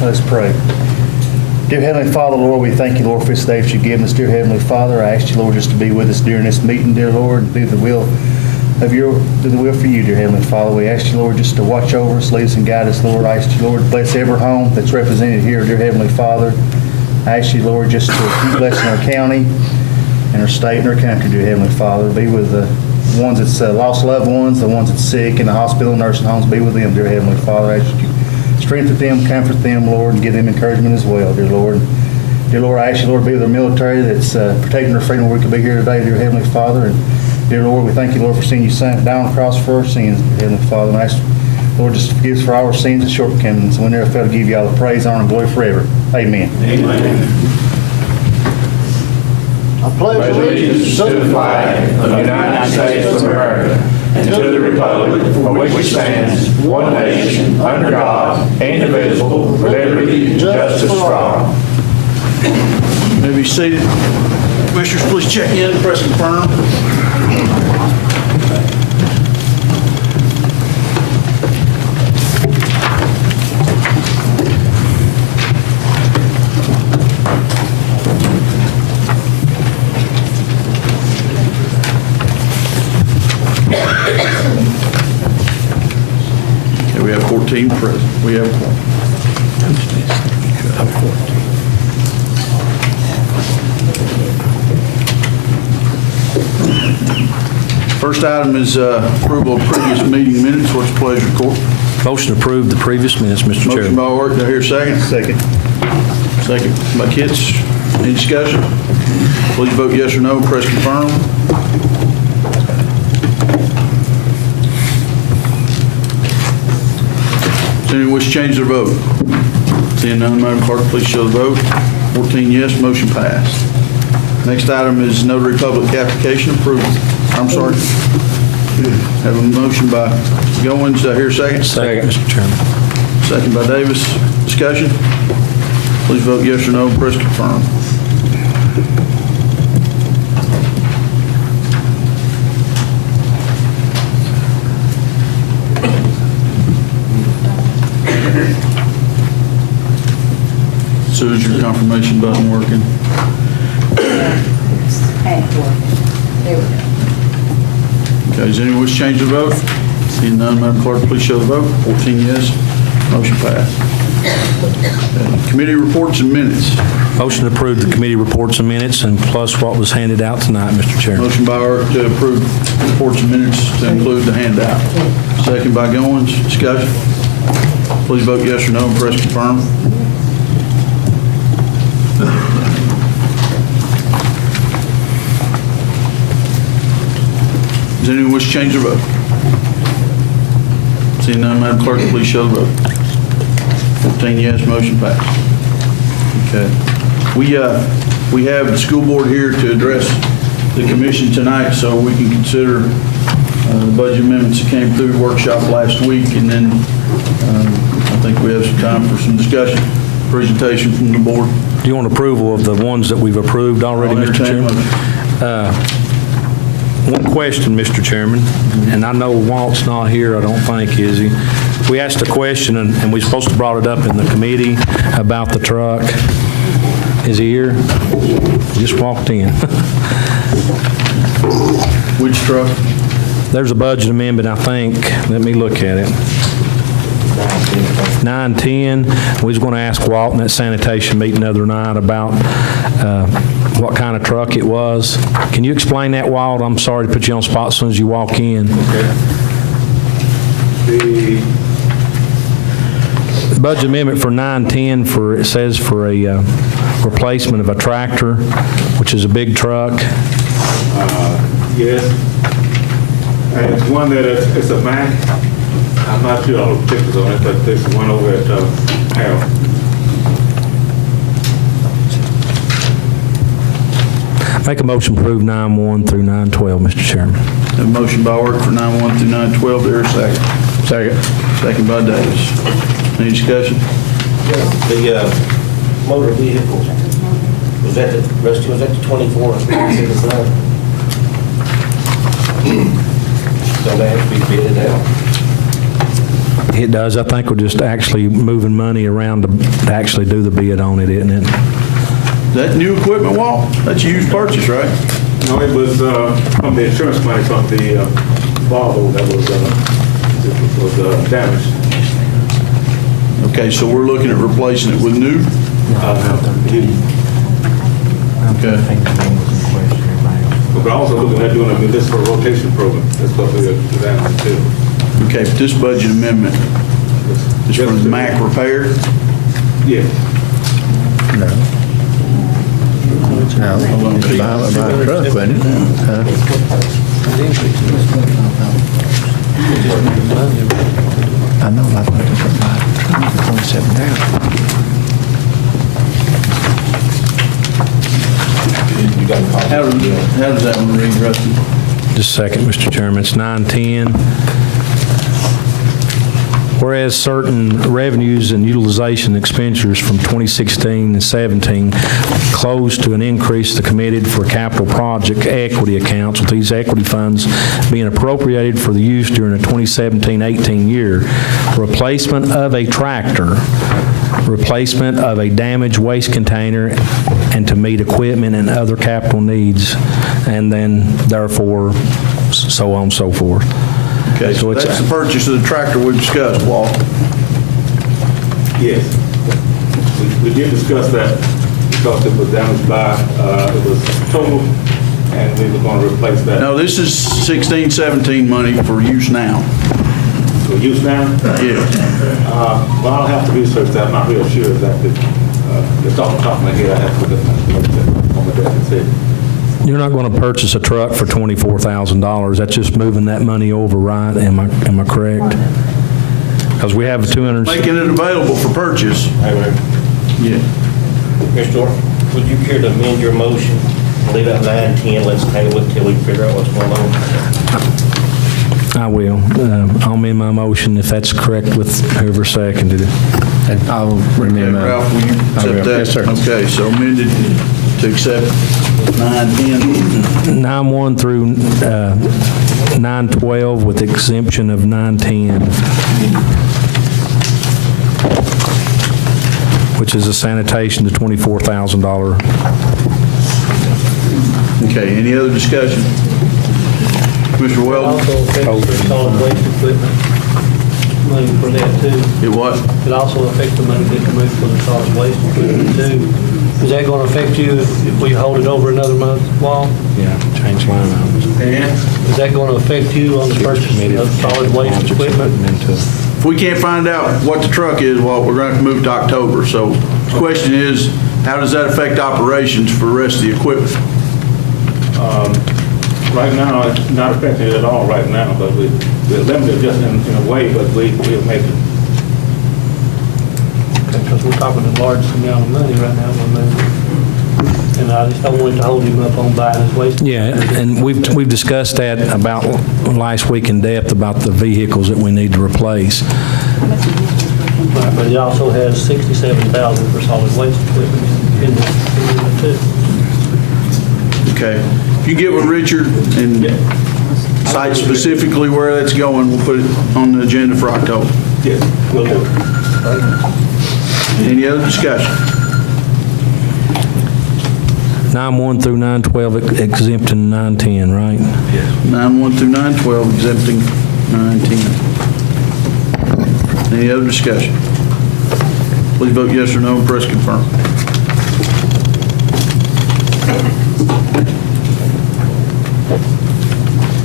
Let's pray. Dear Heavenly Father, Lord, we thank you, Lord, for this day that you've given us. Dear Heavenly Father, I ask you, Lord, just to be with us during this meeting, dear Lord, and do the will for you, dear Heavenly Father. We ask you, Lord, just to watch over us, lead us and guide us, Lord. I ask you, Lord, to bless every home that's represented here, dear Heavenly Father. I ask you, Lord, just to keep blessing our county and our state and our country, dear Heavenly Father. Be with the ones that's lost loved ones, the ones that's sick in the hospital, nursing homes. Be with them, dear Heavenly Father. I ask you strengthen them, comfort them, Lord, and give them encouragement as well, dear Lord. Dear Lord, I ask you, Lord, to be with our military that's protecting our freedom where we could be here today, dear Heavenly Father. And dear Lord, we thank you, Lord, for seeing you down across for our sins, dear Heavenly Father. And I ask, Lord, just forgive us for our sins and shortcomings. And we never fail to give you all the praise, honor, and glory forever. Amen. Amen. I pledge allegiance to the flag of the United States of America and to the republic for which it stands, one nation, under God, indivisible, with liberty and justice for all. May be seated. Commissioners, please check in, press confirm. Okay, we have 14 present. We have one. First item is approval of previous meeting minutes. What's the pleasure, court? Motion to approve the previous minutes, Mr. Motion Chairman. by Art, do I hear a second? Second. Second by Kitts. Any discussion? Please vote yes or no, press confirm. Does anyone wish to change their vote? Seeing none, Madam Clerk, please show the vote. 14 yes, motion passed. Next item is notary public application approval. I'm sorry. Have a motion by Goins. Do I hear a second? Second, Mr. Chairman. Second by Davis. Discussion? Please vote yes or no, press confirm. So is your confirmation button working? There we go. Okay, does anyone wish to change their vote? Seeing none, Madam Clerk, please show the vote. 14 yes, motion passed. Okay, committee reports and minutes. Motion to approve the committee reports and minutes, and plus what was handed out tonight, Mr. Chairman. Motion by Art to approve reports and minutes to include the handout. Second by Goins. Discussion? Please vote yes or no and press confirm. Does anyone wish to change their vote? Seeing none, Madam Clerk, please show the vote. 14 yes, motion passed. Okay. We have the school board here to address the commission tonight, so we can consider the budget amendments that came through the workshop last week, and then I think we have some time for some discussion, presentation from the board. Do you want approval of the ones that we've approved already, I'll Mr. entertain a Chairman? One question, Mr. Chairman, and I know Walt's not here, I don't think, is he? We asked a question, and we supposed to brought it up in the committee about the truck. Is he here? He just walked in. Which truck? There's a budget amendment, I think. Let me look at it. 910. We was going to ask Walt in that sanitation meeting the other night about what kind of truck it was. Can you explain that, Walt? I'm sorry to put you on the spot as soon as you walk in. The Budget amendment for 910 it says for a replacement of a tractor, which is a big truck. yes, and it's one that it's a Mack. I'm not sure all the pictures on it, but there's one over at Harold. Make a motion to approve 9-1 through 9-12, Mr. Chairman. Have a motion by Art for 9-1 through 9-12. There's a second. Second. Second by Davis. Any discussion? The motor vehicle, was that the 24? So they have to be bidded out? It does. I think we're just actually moving money around to actually do the bid on it, isn't it? That new equipment, Walt? That's a used purchase, right? No, it was from the insurance money from the Volvo that was damaged. Okay, so we're looking at replacing it with new? Okay. But also looking at doing a municipal rotation program. That's what we're doing too. Okay, but this budget amendment is for the MAC repair? Yeah. No. No, it's buy a truck, wasn't it? I know, I thought it was for buy a truck for 27,000. How does that one read, Rusty? Just a second, Mr. Chairman. It's 910. Whereas certain revenues and utilization expenditures from 2016 and 17 close to an increase the committed for capital project equity accounts, with these equity funds being appropriated for the use during the 2017-18 year, replacement of a tractor, replacement of a damaged waste container, and to meet equipment and other capital needs, and then therefore, so on and so forth. Okay, so that's the purchase of the tractor we discussed, Walt. Yes. We did discuss that because it was damaged by, it was total, and we were going to replace that. No, this is 16, 17 money for use now. For use now? Yeah. Well, I'll have to research that. I'm not real sure exactly. Just off the top of my head, I have to look at that on my desk and see. You're not going to purchase a truck for $24,000. That's just moving that money over, right? Am I correct? Because we have 200. Making it available for purchase. Yeah. Mr. Orr, would you care to amend your motion? Leave out 9, 10, let's table it till we figure out what's going on. I will. I'll amend my motion if that's correct with whoever seconded it. And I'll Okay, remember. Ralph, will you accept that? Yes, sir. Okay, so amended to accept 9, 10. 9-1 through 9-12 with exemption of 9-10, which is a sanitation to $24,000. Okay, any other discussion? Mr. Weldon? Also affects the solid waste equipment, money for that too. It what? It also affects the money that can move for the solid waste equipment too. Is that going to affect you if we hold it over another month, Walt? Yeah, change line items. Is that going to affect you on the purchase of solid waste equipment? If we can't find out what the truck is, well, we're going to have to move to October. So the question is, how does that affect operations for the rest of the equipment? Right now, it's not affecting it at all right now, but we're limited just in a way, but we'll make it. Because we're talking a large amount of money right now. And I just don't want it to hold him up on buying his waste. Yeah, and we've discussed that about last week in depth about the vehicles that we need to replace. Right, but it also has $67,000 for solid waste equipment in it too. Okay. If you get with Richard and cite specifically where that's going, we'll put it on the agenda for October. Yes, we'll do it. Any other discussion? 9-1 through 9-12 exempting 9-10, right? 9-1 through 9-12 exempting 9-10. Any other discussion? Please vote yes or no and press confirm.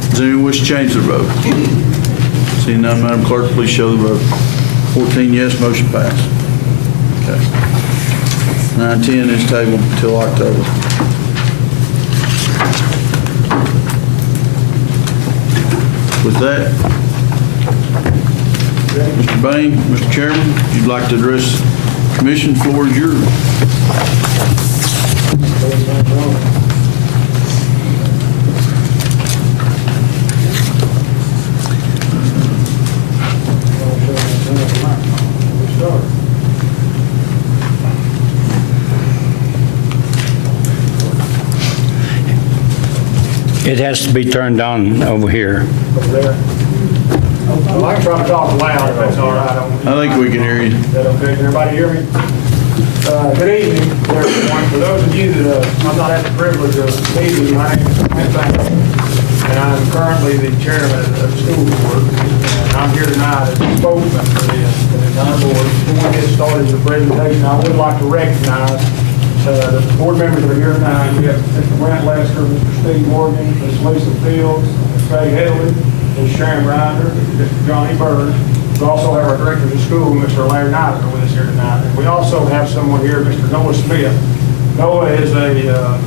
Does anyone wish to change their vote? Seeing none, Madam Clerk, please show the vote. 14 yes, motion passed. Okay. 9-10 is tabled until October. With that, Mr. Bain, Mr. Chairman, if you'd like to address the commission, floor is yours. It has to be turned on over here. Well, I can try to talk loud if that's all right. I think we can hear you. Is that okay? Can everybody hear me? Good evening, everyone. For those of you that I've not had the privilege of meeting, my name is Clint Banks, and I'm currently the chairman of the school board. And I'm here tonight as a spokesman for the entire board. Before we get started with the presentation, I would like to recognize the board members that are here tonight. We have Mr. Brent Lester, Mr. Steve Morgan, Ms. Lisa Fields, Ms. Faye Headley, Ms. Sharon Grinder, Mr. Johnny Bird. We also have our director of the school, Mr. Larry Knight, with us here tonight. And we also have someone here, Mr. Noah Smith. Noah is a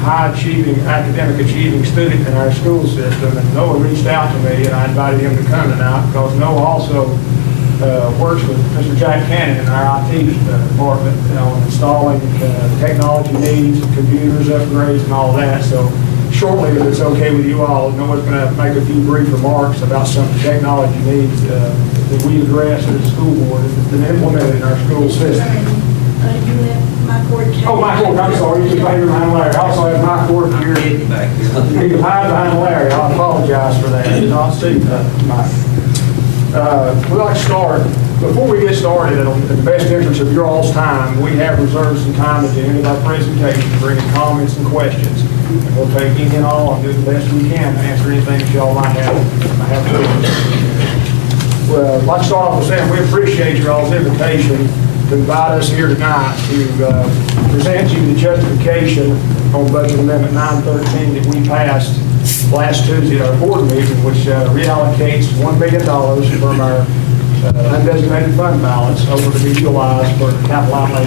high-achieving, academic achieving student in our school system. And Noah reached out to me, and I invited him to come tonight because Noah also works with Mr. Jack Cannon in our IT department, on installing technology needs, computers, upgrades, and all that. So shortly, if it's okay with you all, Noah's going to make a few brief remarks about some of the technology needs that we address as a school board that's been implemented in our school system. You have my cord. Oh, my cord, I'm sorry, you can hide behind Larry. I also have my cord here. You can hide behind Larry, I apologize for that. I did not see Mike. We'd like to start, before we get started, in the best interest of your all's time, we have reserved some time at the end of our presentation to bring in comments and questions. And we'll take any and all and do the best we can to answer anything that y'all might have. Well, I'd like to start off with saying we appreciate your all's invitation to invite us here tonight to present you the justification on Budget Amendment 913 that we passed last Tuesday at our board meeting, which reallocates $1 million from our undesignated fund balance over to be utilized for capital outlay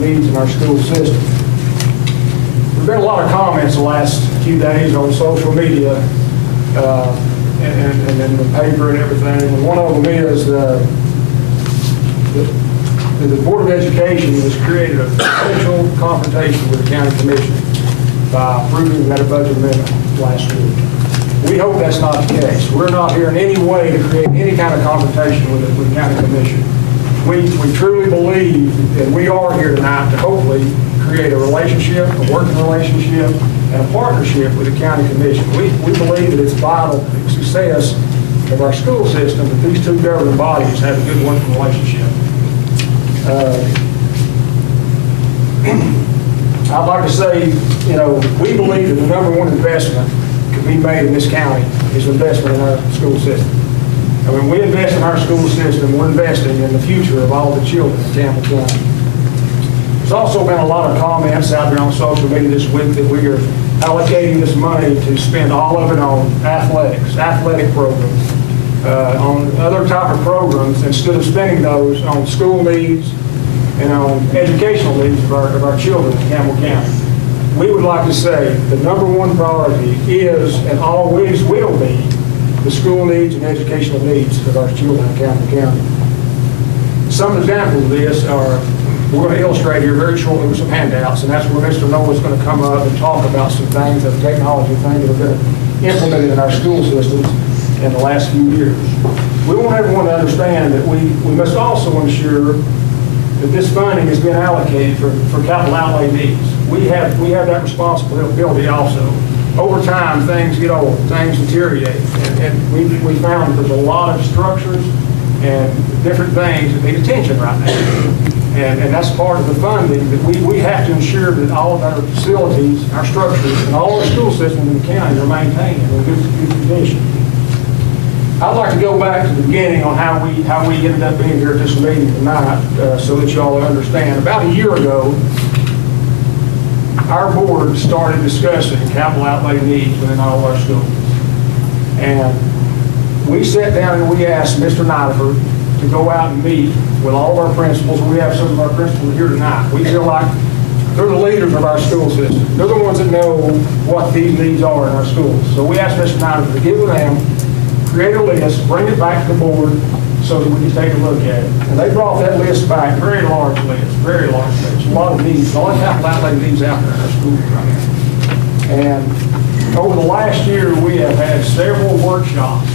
needs in our school system. There's been a lot of comments the last few days on social media and in the paper and everything. And one of them is the Board of Education has created a potential confrontation with the county commission by approving that budget amendment last week. We hope that's not the case. We're not here in any way to create any kind of confrontation with the county commission. We truly believe that we are here tonight to hopefully create a relationship, a working relationship, and a partnership with the county commission. We believe that it's vital to the success of our school system that these two governing bodies have a good working relationship. I'd like to say, we believe that the number one investment could be made in this county is investment in our school system. And when we invest in our school system, we're investing in the future of all the children in Campbell County. There's also been a lot of comments out there on social media this week that we are allocating this money to spend all of it on athletics, athletic programs, on other type of programs, instead of spending those on school needs and on educational needs of our children in Campbell County. We would like to say the number one priority is and always will be the school needs and educational needs of our children in Campbell County. Some examples of this are, we're going to illustrate here very shortly with some handouts, and that's where Mr. Noah's going to come up and talk about some things, of technology things that have been implemented in our school systems in the last few years. We want everyone to understand that we must also ensure that this funding has been allocated for capital outlay needs. We have that responsibility also. Over time, things get old, things deteriorate, and we found that there's a lot of structures and different things that need attention right now. And that's part of the funding, that we have to ensure that all of our facilities, our structures, and all our school systems in the county are maintained in good condition. I'd like to go back to the beginning on how we ended up being here at this meeting tonight, so that y'all understand. About a year ago, our board started discussing capital outlay needs within all of our schools. And we sat down and we asked Mr. Nideford to go out and meet with all of our principals. We have some of our principals here tonight. We feel like they're the leaders of our school system. They're the ones that know what these needs are in our schools. So we asked Mr. Nideford to get with them, create a list, bring it back to the board so that we can take a look at it. And they brought that list back, very large list, very large list. A lot of needs, a lot of capital outlay needs out there in our schools right now. And over the last year, we have had several workshops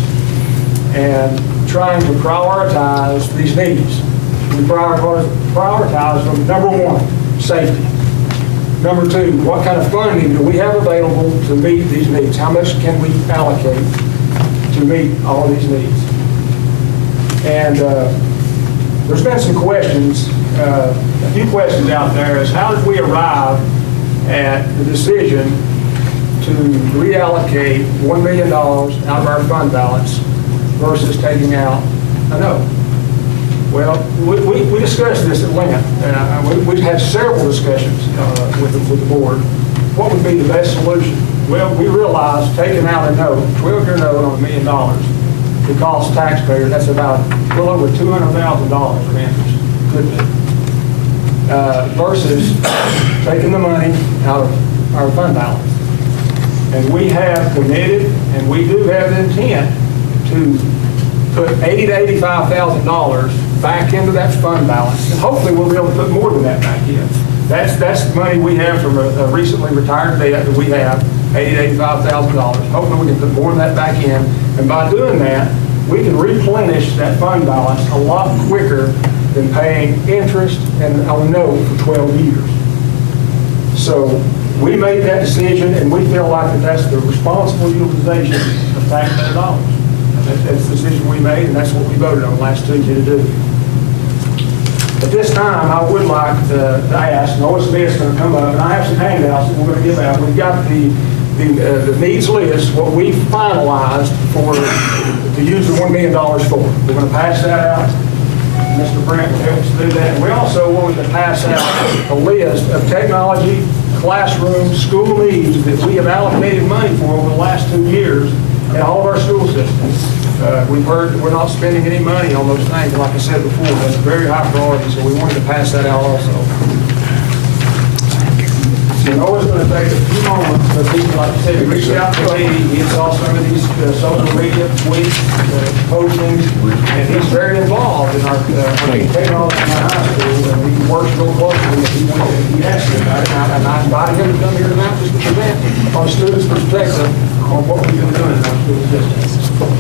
and trying to prioritize these needs. We prioritize them. Number one, safety. Number two, what kind of funding do we have available to meet these needs? How much can we allocate to meet all these needs? And there's been some questions, a few questions out there is how did we arrive at the decision to reallocate $1 million out of our fund balance versus taking out a note? Well, we discussed this at length. We've had several discussions with the board. What would be the best solution? Well, we realized taking out a note, 12-year note on $1 million, could cost taxpayers, that's about a little over $200,000 of interest, could be, versus taking the money out of our fund balance. And we have committed, and we do have the intent to put $80,000 to $85,000 back into that fund balance, and hopefully we'll be able to put more than that back in. That's the money we have from a recently retired debt that we have, $80,000 to $85,000. Hopefully we can put more of that back in, and by doing that, we can replenish that fund balance a lot quicker than paying interest and on a note for 12 years. So we made that decision, and we feel like that's the responsible utilization of taxpayer dollars. That's the decision we made, and that's what we voted on last Tuesday to do. At this time, I would like to ask, Noah Smith's going to come up, and I have some handouts that we're going to give out. We've got the needs list, what we finalized to use the $1 million for. We're going to pass that out. Mr. Brent will help us do that. And we also wanted to pass out a list of technology, classroom, school needs that we have allocated money for over the last 2 years in all of our school systems. We've heard that we're not spending any money on those things. Like I said before, that's a very high priority, so we wanted to pass that out also. So Noah's going to take a few moments, but he, like I said, he reached out to me. He saw some of these social media tweets, postings, and he's very involved in our technology in our high school, and we work real closely. He asked me about it, and I invited him to come here tonight just to present from a student's perspective on what we've been doing in our school system.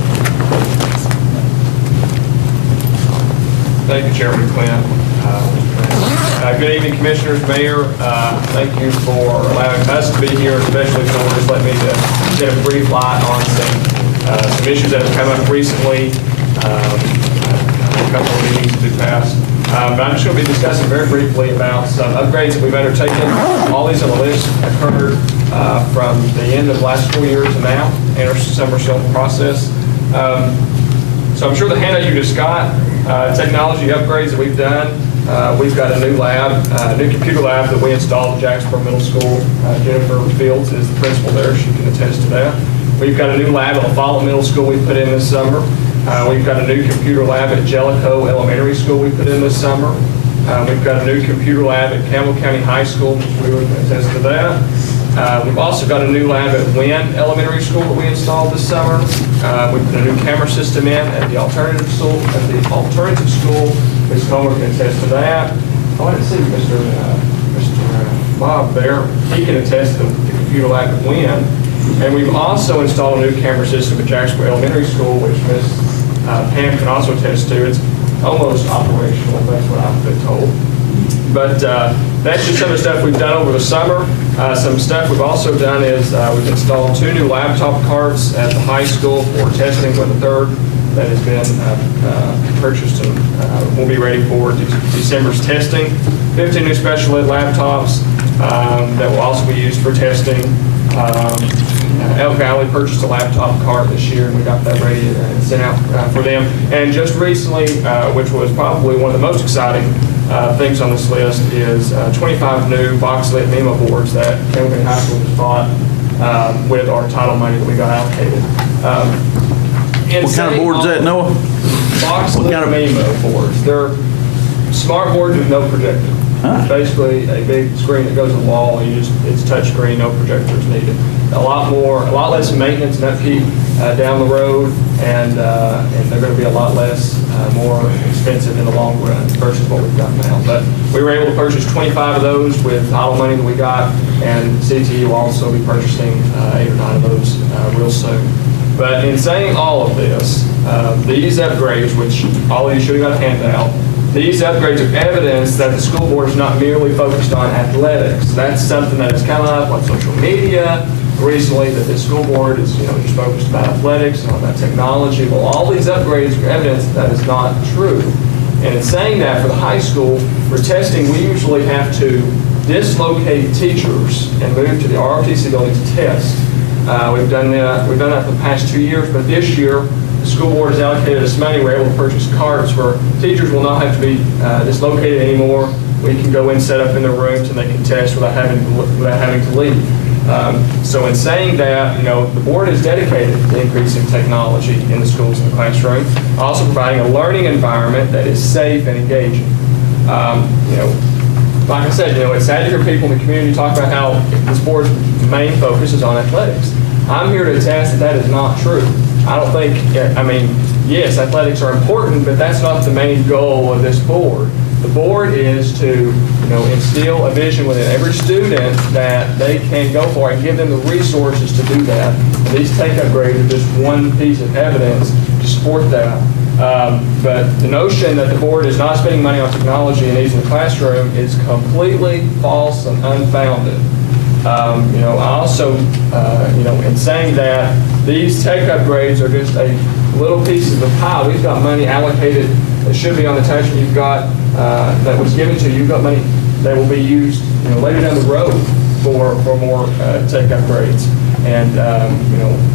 Thank you, Chairman Clint. Good evening, Commissioners, Mayor. Thank you for allowing us to be here, especially for just letting me shed a brief light on some issues that have come up recently, a couple of meetings to be passed. But I'm just going to be discussing very briefly about some upgrades that we've undertaken. All these on the list occurred from the end of last school year to now in our summer still process. So I'm sure the handout you just got, technology upgrades that we've done. We've got a new lab, a new computer lab that we installed at Jacksboro Middle School. Jennifer Fields is the principal there. She can attest to that. We've got a new lab at LaFollette Middle School we put in this summer. We've got a new computer lab at Jellicoe Elementary School we put in this summer. We've got a new computer lab at Campbell County High School, which we would attest to that. We've also got a new lab at Wynn Elementary School that we installed this summer. We put a new camera system in at the alternative school. Ms. Comer can attest to that. I want to see Mr. Bob there. He can attest to the computer lab at Wynn. And we've also installed a new camera system at Jacksboro Elementary School, which Ms. Pam can also attest to. It's almost operational. That's what I've been told. But that's just some of the stuff we've done over the summer. Some stuff we've also done is we've installed 2 new laptop carts at the high school for testing with the third that has been purchased and will be ready for December's testing. 15 new special ed laptops that will also be used for testing. Elk Valley purchased a laptop cart this year, and we got that ready and sent out for them. And just recently, which was probably one of the most exciting things on this list, is 25 new box-lit Memo boards that Campbell County High School just bought with our title money that we got allocated. What kind of board is that, Noah? Box-lit Memo boards. They're smart boards with no projector. It's basically a big screen that goes on the wall. It's touch screen, no projectors needed. A lot less maintenance and upkeep down the road, and they're going to be a lot less, more expensive in the long run versus what we've got now. But we were able to purchase 25 of those with title money that we got, and CTE will also be purchasing 8 or 9 of those real soon. But in saying all of this, these upgrades, which all of you should have got a handout, these upgrades are evidence that the school board is not merely focused on athletics. That's something that has come up on social media. recently that the school board is, just focused about athletics and about technology. Well, all these upgrades are evidence that is not true. And in saying that, for the high school, for testing, we usually have to dislocate teachers and move to the ROTC building to test. We've done that for the past 2 years, but this year, the school board has allocated us money. We're able to purchase carts where teachers will not have to be dislocated anymore. We can go in, set up in their rooms, and they can test without having to leave. So in saying that, the board is dedicated to increasing technology in the schools and the classroom, also providing a learning environment that is safe and engaging. Like I said, it's sad to hear people in the community talk about how this board's main focus is on athletics. I'm here to attest that that is not true. I don't think, yes, athletics are important, but that's not the main goal of this board. The board is to, instill a vision within every student that they can go for and give them the resources to do that. And these take-up grades are just one piece of evidence to support that. But the notion that the board is not spending money on technology and needs in the classroom is completely false and unfounded. I also, in saying that these take-up grades are just a little piece of the pie. We've got money allocated that should be on the tax you've got that was given to you. You've got money that will be used, later down the road for more take-up grades and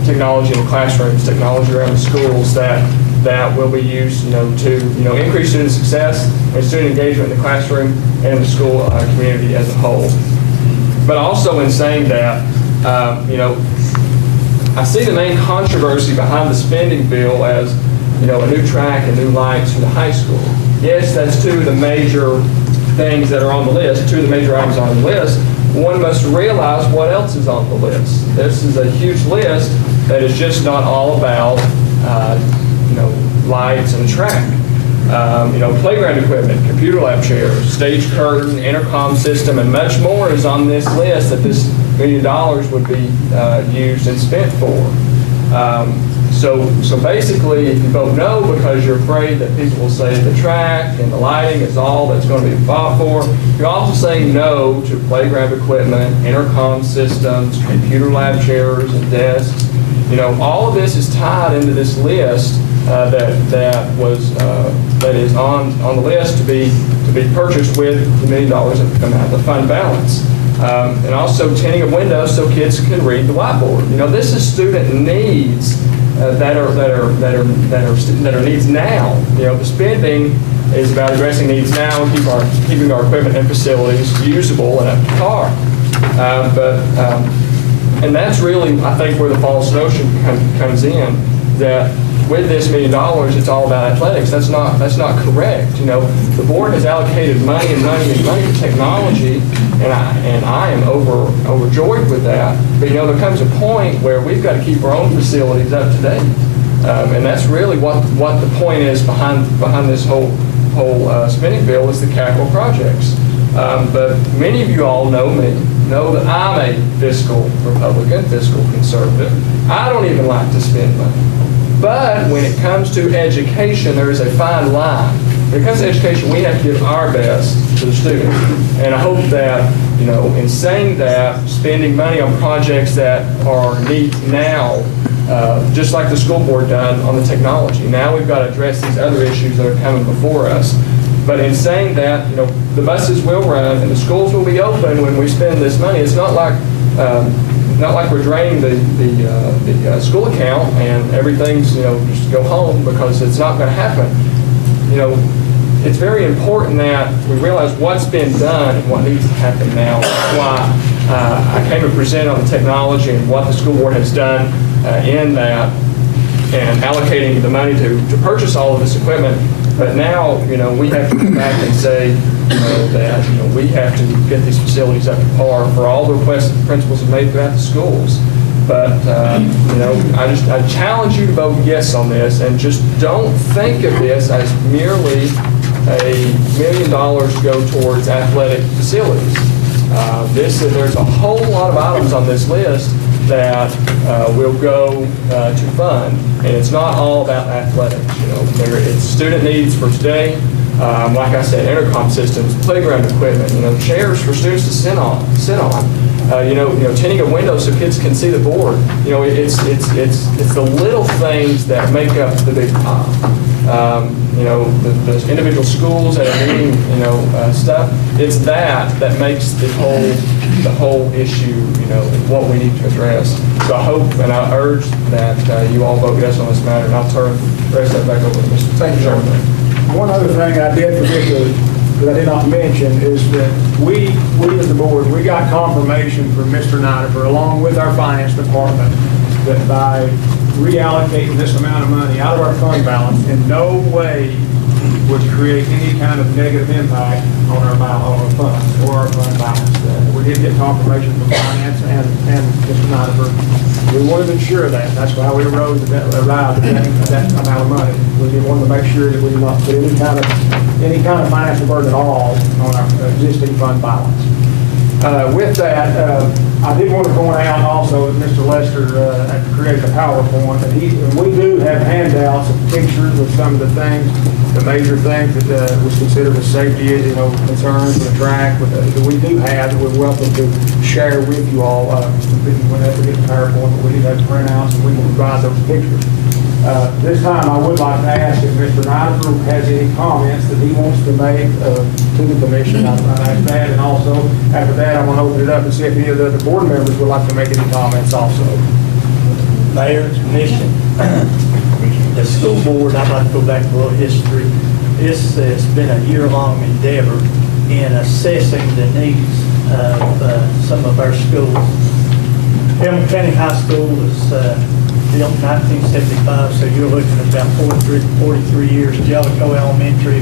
technology in the classrooms, technology around the schools that will be used, to increase student success and student engagement in the classroom and the school community as a whole. But also in saying that, I see the main controversy behind the spending bill as, a new track and new lights for the high school. Yes, that's two of the major things that are on the list, two of the major items on the list. One must realize what else is on the list. This is a huge list that is just not all about, lights and track. Playground equipment, computer lab chairs, stage curtain, intercom system, and much more is on this list that this $1 million would be used and spent for. So basically, if you vote no because you're afraid that people will say the track and the lighting is all that's going to be fought for, you're also saying no to playground equipment, intercom systems, computer lab chairs and desks. All of this is tied into this list that is on the list to be purchased with the $1 million that come out of the fund balance. And also tinting of windows so kids can read the whiteboard. This is student needs that are needs now. The spending is about addressing needs now and keeping our equipment and facilities usable and up to par. And that's really, I think, where the false notion comes in, that with this $1 million, it's all about athletics. That's not correct. The board has allocated money to technology, and I am overjoyed with that. But there comes a point where we've got to keep our own facilities up to date, and that's really what the point is behind this whole spending bill is the capital projects. But many of you all know that I'm a fiscal Republican, fiscal conservative. I don't even like to spend money. But when it comes to education, there is a fine line. When it comes to education, we have to give our best to the students. And I hope that, in saying that, spending money on projects that are needs now, just like the school board done on the technology. Now we've got to address these other issues that are coming before us. But in saying that, the buses will run and the schools will be open when we spend this money. It's not like we're draining the school account and everything's, just go home, because it's not going to happen. It's very important that we realize what's been done and what needs to happen now. That's why I came to present on the technology and what the school board has done in that and allocating the money to purchase all of this equipment. But now, we have to come back and say, that we have to get these facilities up to par for all the requests that the principals have made throughout the schools. But, I challenge you to vote yes on this, and just don't think of this as merely $1 million to go towards athletic facilities. There's a whole lot of items on this list that will go to fund, and it's not all about athletics. It's student needs for today. Like I said, intercom systems, playground equipment, chairs for students to sit on. tinting a window so kids can see the board. It's the little things that make up the big pie. The individual schools that are needing, stuff. It's that makes the whole issue, what we need to address. So I hope and I urge that you all vote yes on this matter, and I'll turn the rest of that back over to Mr. Thank you, Chairman. One other thing I did forget that I did not mention is that we as the board, we got confirmation from Mr. Nidifer, along with our finance department, that by reallocating this amount of money out of our fund balance in no way would create any kind of negative impact on our funds or our fund balance. We did get confirmation from finance and Mr. Nidifer. We wanted to ensure that. That's why we arrived at that amount of money. We wanted to make sure that we did not put any kind of financial burden at all on our existing fund balance. With that, I did want to point out also that Mr. Lester created a PowerPoint, and we do have handouts of pictures of some of the things, the major things that was considered a safety, concerns for the track that we do have, that we're welcome to share with you all. Whenever we get the PowerPoint, we do have printouts, and we can provide those pictures. This time, I would like to ask if Mr. Nidifer has any comments that he wants to make to the commission. I'd ask that, and also, after that, I want to open it up and see if any of the other board members would like to make any comments also. Mayor, Commission, the school board, I'd like to go back to a little history. This has been a year-long endeavor in assessing the needs of some of our schools. Hamilton County High School was built in 1975, so you're looking at about 43 years. Jellicoe Elementary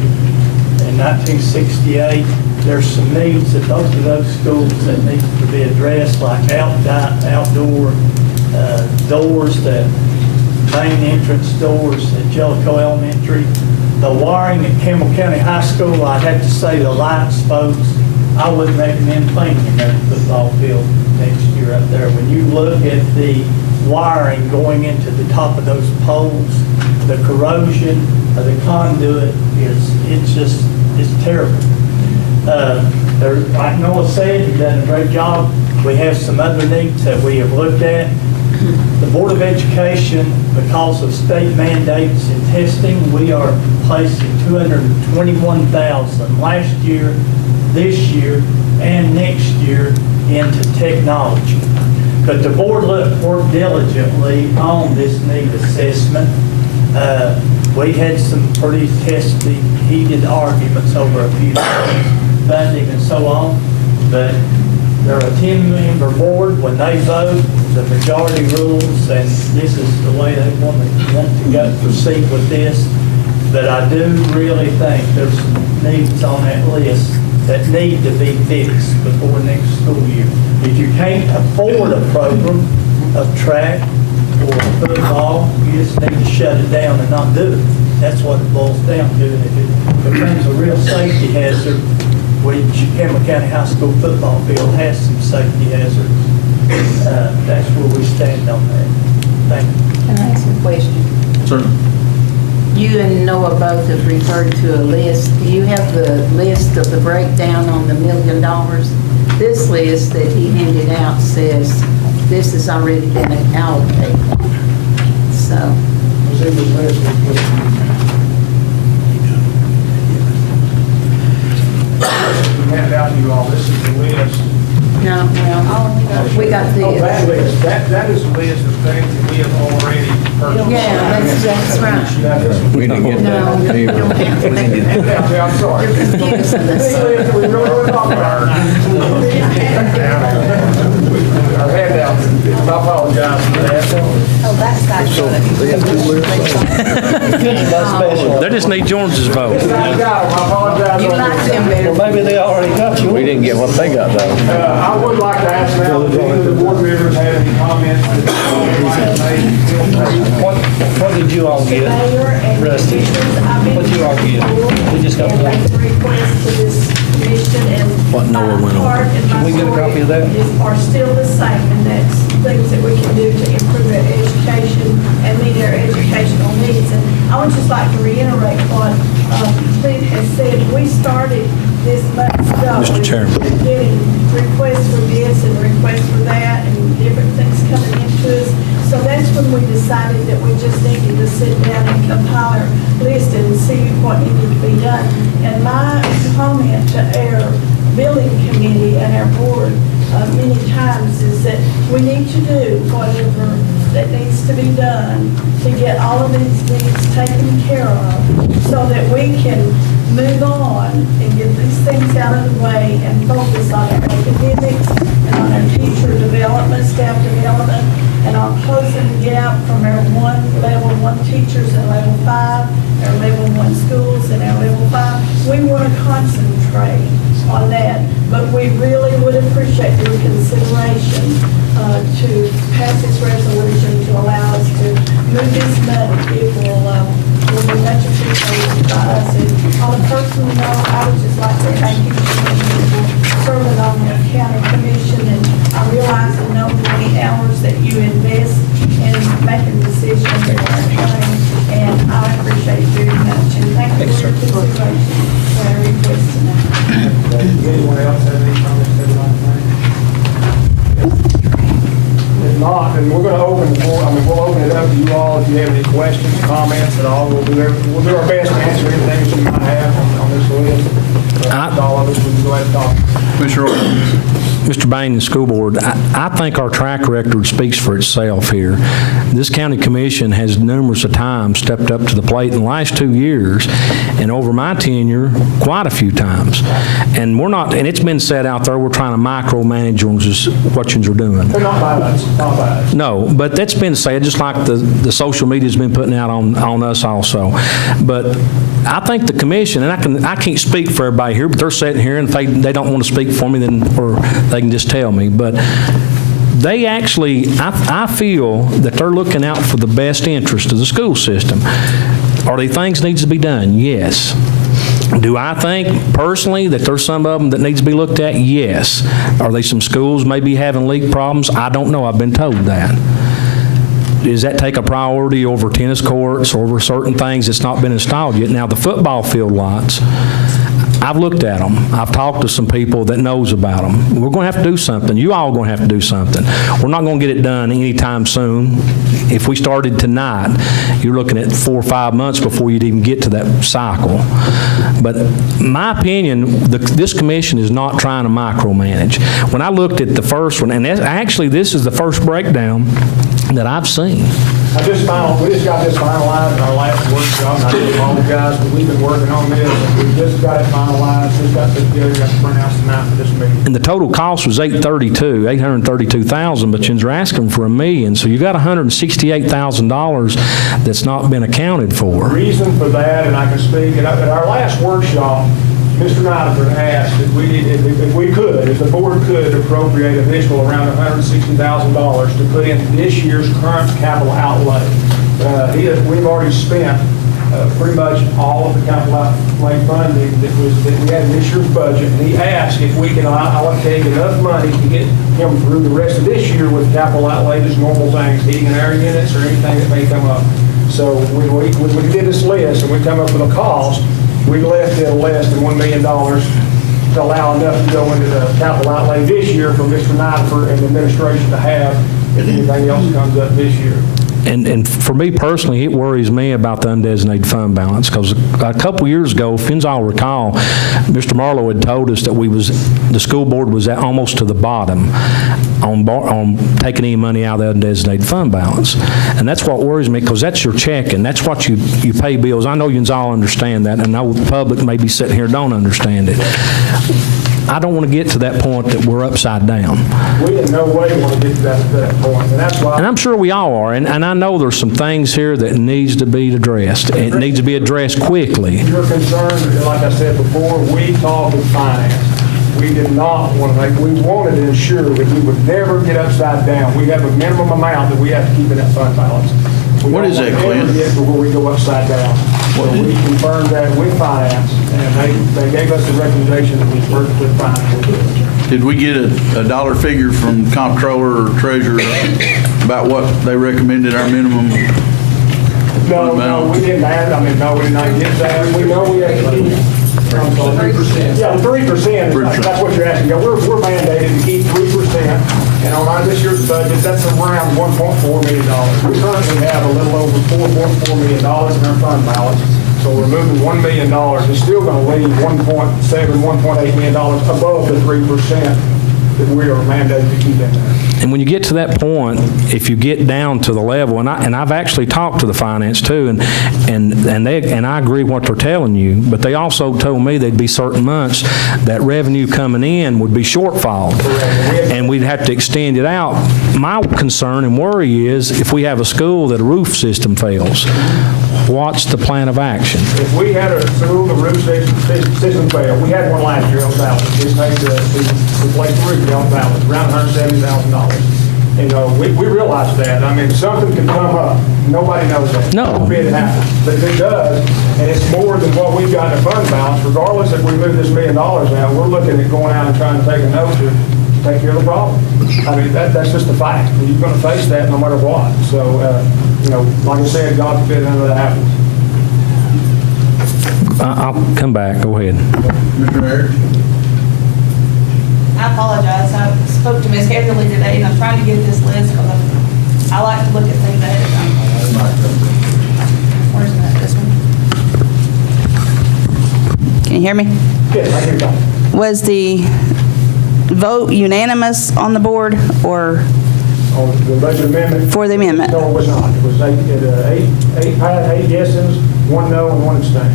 in 1968. There's some needs at both of those schools that need to be addressed, like outdoor doors, the main entrance doors at Jellicoe Elementary. The wiring at Campbell County High School, I'd have to say the lights, folks, I wouldn't recommend painting their football field next year up there. When you look at the wiring going into the top of those poles, the corrosion of the conduit it's terrible. Like Noah said, you've done a great job. We have some other needs that we have looked at. The Board of Education, because of state mandates and testing, we are placing $221,000 last year, this year, and next year into technology. But the board worked diligently on this need assessment. We had some pretty testy, heated arguments over a few things, funding and so on. But they're a 10-member board. When they vote, the majority rules, and this is the way they want to proceed with this. But I do really think there's some needs on that list that need to be fixed before next school year. If you can't afford a program of track or football, you just need to shut it down and not do it. That's what it boils down to. And if it becomes a real safety hazard, which Campbell County High School football field has some safety hazards, that's where we stand on that. Thank you. Can I ask a question? Certainly. You and Noah both have referred to a list. Do you have the list of the breakdown on the $1 million? This list that he handed out says this has already been allocated. So. We hand out to you all, this is the list. No, well, we got this. Oh, that list, that is a list of things that we have already purchased. Yeah, that's right. We didn't get No, that. you don't have to. I'm sorry. You're confusing us. We really want to talk about our handouts. I apologize for that. Oh, that's They just need George's vote. I apologize. You like them better. Maybe they already got you. We didn't get what they got though. I would like to ask now if any of the board members have any comments that they would like to make. What did you all get? Rusty, what did you all get? We just got one. Request to this commission and. What Noah went over. Can we get a copy of that? Are still the same, and that's things that we can do to improve our education and meet our educational needs. And I would just like to reiterate what Steve has said. We started this month's go. Mr. Chairman. We're getting requests for this and requests for that and different things coming into us. So that's when we decided that we just needed to sit down and compile our list and see what needed to be done. And my comment to our building committee and our board many times is that we need to do whatever that needs to be done to get all of these needs taken care of so that we can move on and get these things out of the way and focus on our academics and on our teacher development, staff development, and on closing the gap from our level one teachers and level 5, our level 1 schools and our level 5. We want to concentrate on that, but we really would appreciate your consideration to pass this resolution to allow us to move this money. It will be much appreciated by us. And on a personal note, I would just like to thank you for serving on the county commission, and I realize and know the many hours that you invest in making decisions in our county, and I appreciate it very much. And thank you for your consideration for our request tonight. Anyone else have any comments they'd like to make? If not, then we're going to open the floor. We'll open it up to you all if you have any questions, comments at all. We'll do our best to answer anything that you might have on this list. All of us, we can go ahead and talk. Commissioner Orr. Mr. Bain and School Board, I think our track record speaks for itself here. This county commission has numerous of times stepped up to the plate in the last 2 years, and over my tenure, quite a few times. And we're not, and it's been said out there, we're trying to micromanage what you're doing. They're not by us, not by us. No, but that's been said, just like the social media's been putting out on us also. But I think the commission, and I can't speak for everybody here, but they're sitting here, and if they don't want to speak for me, then or they can just tell me. But they actually, I feel that they're looking out for the best interest of the school system. Are there things needs to be done? Yes. Do I think personally that there's some of them that needs to be looked at? Yes. Are there some schools maybe having leak problems? I don't know. I've been told that. Does that take a priority over tennis courts, or over certain things that's not been installed yet? Now, the football field lots, I've looked at them. I've talked to some people that knows about them. We're going to have to do something. You all are going to have to do something. We're not going to get it done anytime soon. If we started tonight, you're looking at 4 or 5 months before you'd even get to that cycle. But my opinion, this commission is not trying to micromanage. When I looked at the first one, and actually this is the first breakdown that I've seen. We just got this finalized in our last workshop, and I do apologize, but we've been working on this, and we just got it finalized, just got this together, got the printouts tonight for this meeting. And the total cost was $832,000, but you're asking for $1 million, so you got $168,000 that's not been accounted for. The reason for that, and I can speak, at our last workshop, Mr. Niderford asked if if the board could appropriate additional around $160,000 to put in this year's current capital outlay. We've already spent pretty much all of the capital outlay funding that we had in this year's budget. And he asked if we can allocate enough money to get him through the rest of this year with capital outlay, just normal things, heating and air units or anything that may come up. So when we did this list and we come up with a cost, we left it less than $1 million to allow enough to go into the capital outlay this year for Mr. Niderford and the administration to have if anything else comes up this year. And for me personally, it worries me about the undesignated fund balance, because a couple years ago, if you all recall, Mr. Marlowe had told us that the school board was almost to the bottom on taking any money out of the undesignated fund balance. And that's what worries me, because that's your check, and that's what you pay bills. I know you all understand that, and I know the public may be sitting here don't understand it. I don't want to get to that point that we're upside down. We in no way want to get to that point, and that's why. And I'm sure we all are, and I know there's some things here that needs to be addressed. It needs to be addressed quickly. You're concerned, like I said before, we talked with finance. We did not want to we wanted to ensure that we would never get upside down. We have a minimum amount that we have to keep in that fund balance. What is that, Clint? Before we go upside down. So we confirmed that with finance, and they gave us the recommendation that we worked with finance. Did we get a dollar figure from comptroller or treasurer about what they recommended our minimum? No, we didn't have it. No, we did not get that. We know we have to keep I'm sorry, 3%. Yeah, 3%, that's what you're asking. Yeah, we're mandated to keep 3%, and on this year's budget, that's around $1.4 million. We currently have a little over $4.4 million in our fund balance, so removing $1 million is still going to leave $1.8 million above the 3% that we are mandated to keep in there. And when you get to that point, if you get down to the level, and I've actually talked to the finance too, and I agree what they're telling you, but they also told me there'd be certain months that revenue coming in would be shortfall, and we'd have to extend it out. My concern and worry is if we have a school that a roof system fails, what's the plan of action? If we had a school, the roof system failed, we had one last year on ballot. This made to replace the roof on ballot, around $170,000. You know, we realize that. I mean, something can come up. Nobody knows that. No. It happens. But if it does, and it's more than what we've got in the fund balance, regardless if we move this $1 million out, we're looking at going out and trying to take a note to take care of the problem. I mean, that's just a fact. You're going to face that no matter what. So, you know, like I said, God forbid none of that happens. I'll come back. Go ahead. Mr. Mayor? I apologize. I spoke to Ms. Heatherly today, and I'm trying to get this list because I like to look at things ahead of time. Where's that? This one? Can you hear me? Yes, I hear you. Was the vote unanimous on the board, or On the budget amendment? for the amendment? No, it was not. It was eight yeses, 1 no, and 1 abstain.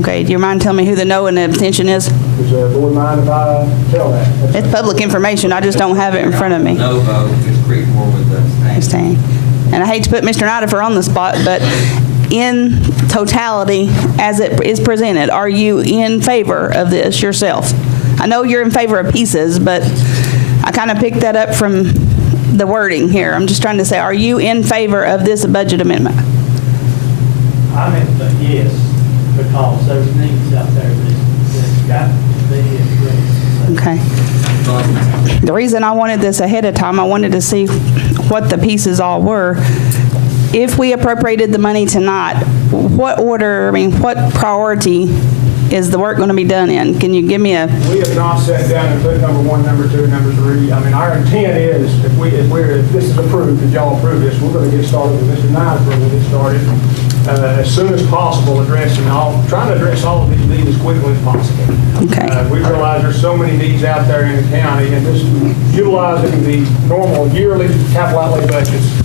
Okay, do you mind telling me who the no and the abstention is? Does the board mind if I tell that? It's public information. I just don't have it in front of me. No vote, Ms. Creekmore with abstain. Abstain. And I hate to put Mr. Nidifer on the spot, but in totality, as it is presented, are you in favor of this yourself? I know you're in favor of pieces, but I kind of picked that up from the wording here. I'm just trying to say, are you in favor of this budget amendment? I'm in the yes, because there's needs out there that's got to be addressed. Okay. The reason I wanted this ahead of time, I wanted to see what the pieces all were. If we appropriated the money tonight, what order, what priority is the work going to be done in? Can you give me a... We have not sat down and put number 1, number 2, number 3. I mean, our intent is, if this is approved, if y'all approve this, we're going to get started with Mr. Nidifer. We'll get started as soon as possible, trying to address all of these needs as quickly as possible. Okay. We realize there's so many needs out there in the county, and just utilizing the normal yearly capital outlay budgets,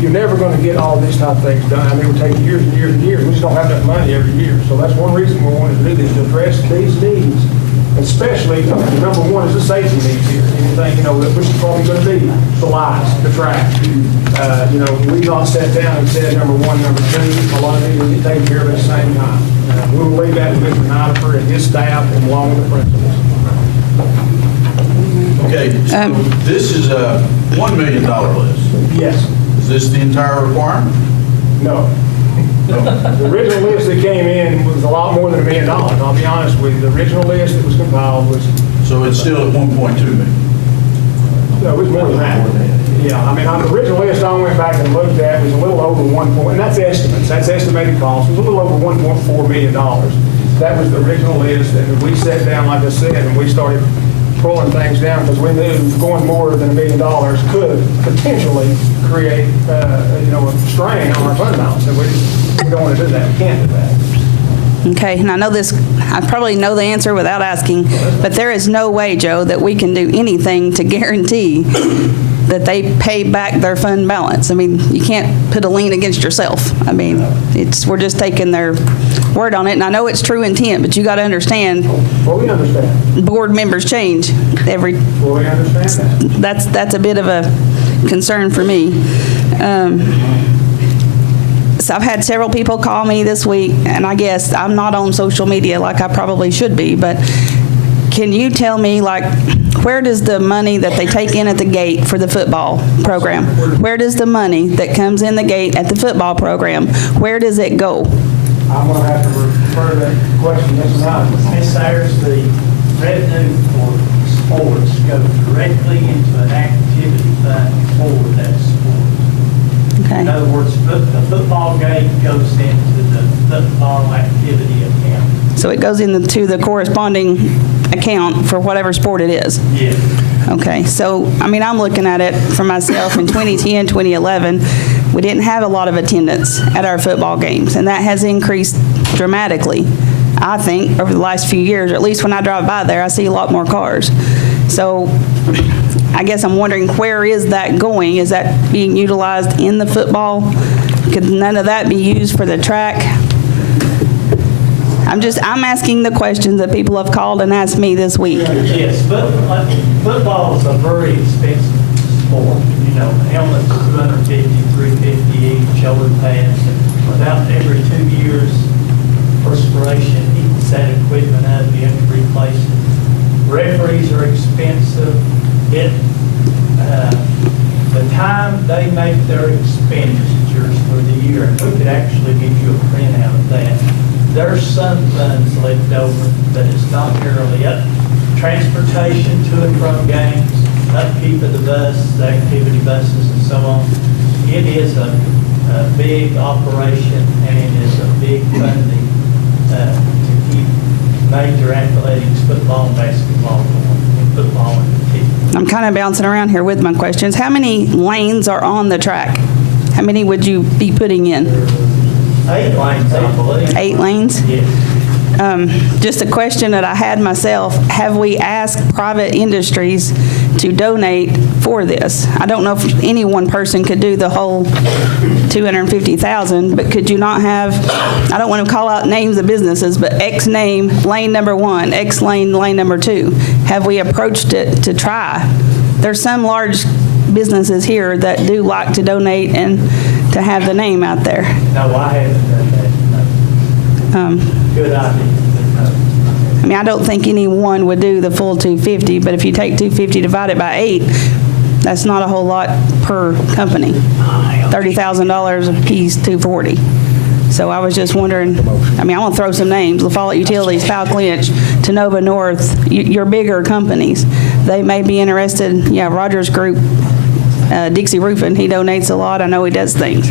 you're never going to get all these type of things done. I mean, it would take years and years and years. We just don't have that money every year. So that's one reason we wanted to do this, to address these needs. Especially, number 1 is the safety needs here. Anything, which is probably going to be the lights, the track. We've not sat down and said number 1, number 2. A lot of these will get taken care of at the same time. We'll leave that to Mr. Nidifer and his staff and along with the principals. Okay, so this is a $1 million list. Yes. Is this the entire requirement? No. The original list that came in was a lot more than $1 million. I'll be honest with you. The original list that was compiled was... So it's still at 1.2 million? No, it was more than that. Yeah, I mean, on the original list I went back and looked at was a little over and that's estimates. That's estimated cost. It was a little over $1.4 million. That was the original list, and we sat down, like I said, and we started pulling things down because we knew going more than $1 million could potentially create, a strain on our fund balance. And we don't want to do that. We can't do that. Okay, and I know this, I probably know the answer without asking, but there is no way, Joe, that we can do anything to guarantee that they pay back their fund balance. I mean, you can't put a lien against yourself. I mean, we're just taking their word on it, and I know it's true intent, but you got to understand. Well, we understand. Board members change every. Well, we understand that. That's a bit of a concern for me. So I've had several people call me this week, and I guess I'm not on social media like I probably should be, but can you tell me, where does the money that they take in at the gate for the football program, where does the money that comes in the gate at the football program, where does it go? I'm going to have to refer to that question this time. Ms. Sayers, the revenue for sports goes directly into an activity fund for that sport. Okay. In other words, the football game goes into the football activity account. So it goes into the corresponding account for whatever sport it is? Yes. Okay, so, I mean, I'm looking at it for myself, in 2010, 2011, we didn't have a lot of attendance at our football games, and that has increased dramatically, I think, over the last few years, or at least when I drive by there, I see a lot more cars. So I guess I'm wondering, where is that going? Is that being utilized in the football? Could none of that be used for the track? I'm asking the questions that people have called and asked me this week. Yes, football is a very expensive sport. You know, helmets are $250, $350 each, shoulder pads. And about every 2 years, perspiration eats that equipment up, you have to replace it. Referees are expensive. The time they make their expenditures for the year, and we could actually give you a printout of that. There's some funds left over, but it's not nearly up. Transportation to and from games, upkeep of the bus, the activity buses and so on. It is a big operation, and it is a big funding to keep major athletics, football and basketball going, and football in particular. I'm kind of bouncing around here with my questions. How many lanes are on the track? How many would you be putting in? 8 lanes, I believe. 8 lanes? Yes. Just a question that I had myself, have we asked private industries to donate for this? I don't know if any one person could do the whole 250,000, but could you not have, I don't want to call out names of businesses, but X name, lane number 1, X lane, lane number 2. Have we approached it to try? There's some large businesses here that do like to donate and to have the name out there. No, I haven't done that. Good idea. I mean, I don't think anyone would do the full 250, but if you take 250 divided by 8, that's not a whole lot per company. $30,000 a piece, 240. So I was just wondering, I mean, I want to throw some names: La Follette Utilities, Powell Clinch, Tenova North, your bigger companies. They may be interested. Yeah, Rogers Group, Dixie Roofing, he donates a lot. I know he does things.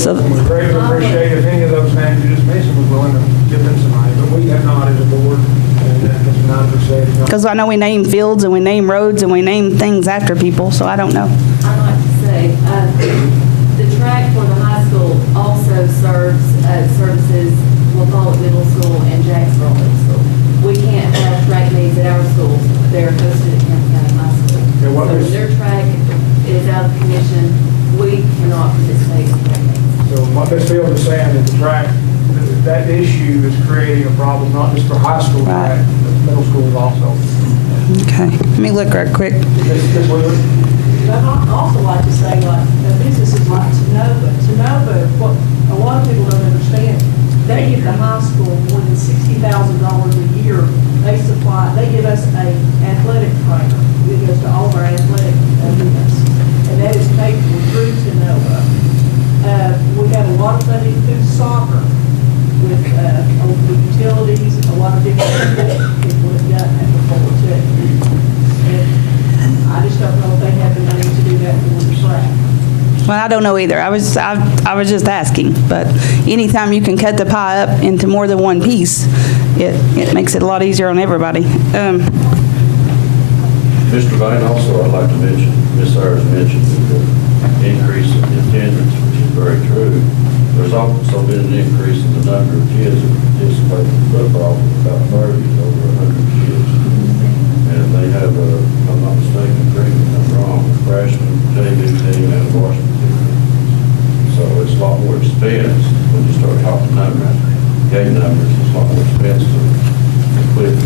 So We greatly appreciate if any of those names you just mentioned was willing to give them some money, but we have not as a board, and as Nigel said, it's not. because I know we name fields and we name roads and we name things after people, so I don't know. I'd like to say, the track for the high school also services La Follette Middle School and Jacksboro Middle School. We can't have track meets at our schools. They're hosted at Kent County High School. Yeah, what So is- if their track is out of commission, we cannot participate in track meets. So what this field is saying is the track, that issue is creating a problem, not just for high school track, but middle schools also. Okay, let me look right quick. Ms. Wheeler? I'd also like to say, like, businesses like Tenova, what a lot of people don't understand, they give the high school more than $60,000 a year. They give us a athletic trainer who goes to all of our athletic events, and that is paid for through Tenova. We have a lot of funding through soccer with utilities, a lot of different people have done that before too. And I just don't know if they have the money to do that for the track. Well, I don't know either. I was just asking, but anytime you can cut the pie up into more than one piece, it makes it a lot easier on everybody. Mr. Vine, also I'd like to mention, Ms. Ayers mentioned the increase in attendance, which is very true. There's also been an increase in the number of kids that participate in football, about 30, over 100 kids. And they have, if I'm not mistaken, correct me if I'm wrong, a freshman, JV team, and a varsity team. So it's a lot more expense when you start talking numbers, game numbers, it's a lot more expense to equip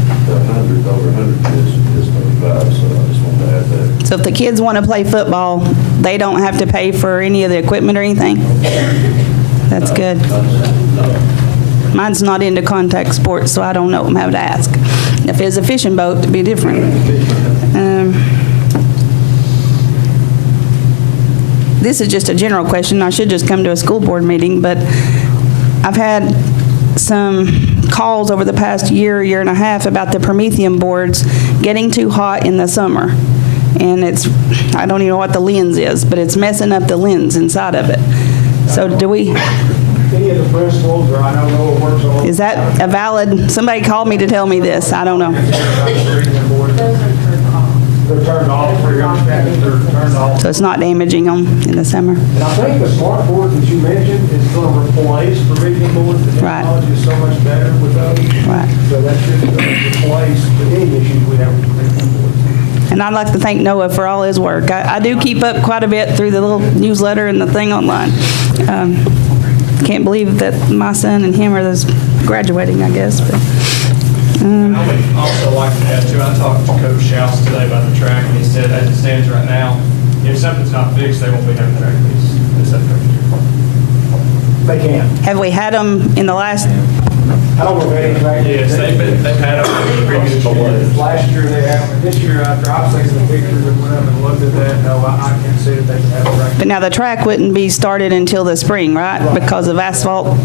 over 100 kids to this 35, so I just wanted to add that. So if the kids want to play football, they don't have to pay for any of the equipment or anything? That's good. Mine's not into contact sports, so I don't know. I'm having to ask. If it's a fishing boat, it'd be different. This is just a general question. I should just come to a school board meeting, but I've had some calls over the past year and a half about the Prometheum boards getting too hot in the summer. And I don't even know what the lens is, but it's messing up the lens inside of it. So do we? Any of the the principals, or I know Noah works on. Is that a valid, somebody called me to tell me this, I don't know. They're turned off, for your understanding, they're turned off. So it's not damaging them in the summer? And I think the smart board that you mentioned is going to replace provision boards. The Right. technology is so much better with those. Right. So that should replace any issues we have with provision boards. And I'd like to thank Noah for all his work. I do keep up quite a bit through the little newsletter and the thing online. Can't believe that my son and him are those graduating, I guess, but. And I would also like to add too, I talked to Coach Schaus today about the track, and he said, as it stands right now, if something's not fixed, they won't be having track meets this upcoming year. They can. Have we had them in the last, I don't know if anything. Yes, they've had them in previous years. Last year they have, this year after I've seen some pictures and went up and looked at that, no, I can't see that they can have a record. but now the track wouldn't be started until the spring, right? Because of asphalt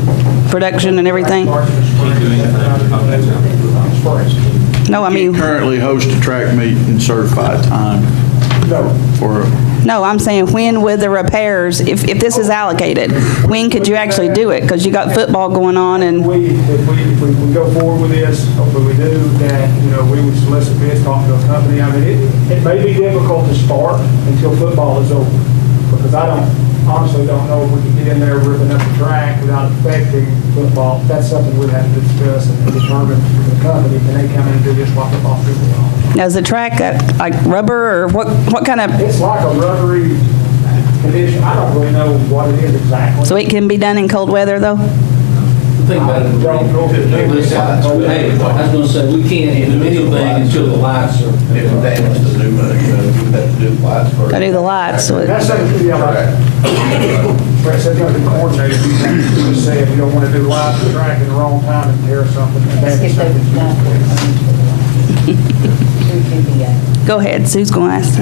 production and everything? No, I mean, Currently host a track meet in certified time No. for, no, I'm saying when would the repairs, if this is allocated, when could you actually do it? Because you got football going on and, If we go forward with this, hopefully we do, then, we would solicit bids, talk to a company. I mean, it may be difficult to start until football is over, because I honestly don't know if we can get in there ripping up the track without affecting football. That's something we'd have to discuss and determine with the company, can they come in and do this while football's going on? now is the track like rubber or what kind of, It's like a rubbery condition. I don't really know what it is exactly. so it can be done in cold weather though? Think about it. I don't know if it's- Hey, I was gonna say, we can't do anything until the lights are. If the damage to do, you have to do the lights first. Gotta do the lights, so That's something, Brett said, you have to coordinate, you just say, if you don't want to do live the track in the wrong time and tear something. damage something. go ahead, Sue's gonna ask.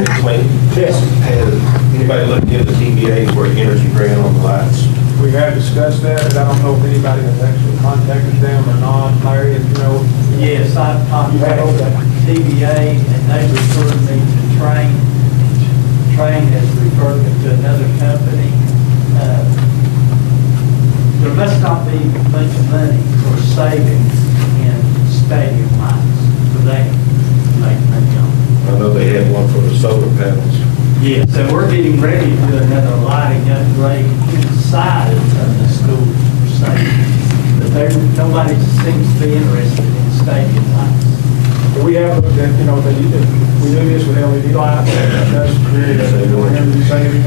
Yes, Has anybody looked into TBA for energy grant on the lights? we have discussed that, and I don't know if anybody has actually contacted them or not. Larry, if you know. Yes, I've contacted TBA, and they referred me to Train. Train has referred me to another company. There must not be much money for savings in stadium lights for them to make money on. I know they had one for the solar panels. Yes, and we're getting ready to do another lighting upgrade inside of the school for safety. But nobody seems to be interested in stadium lights. We have, looked at, we do this with LED lights, that does create energy savings,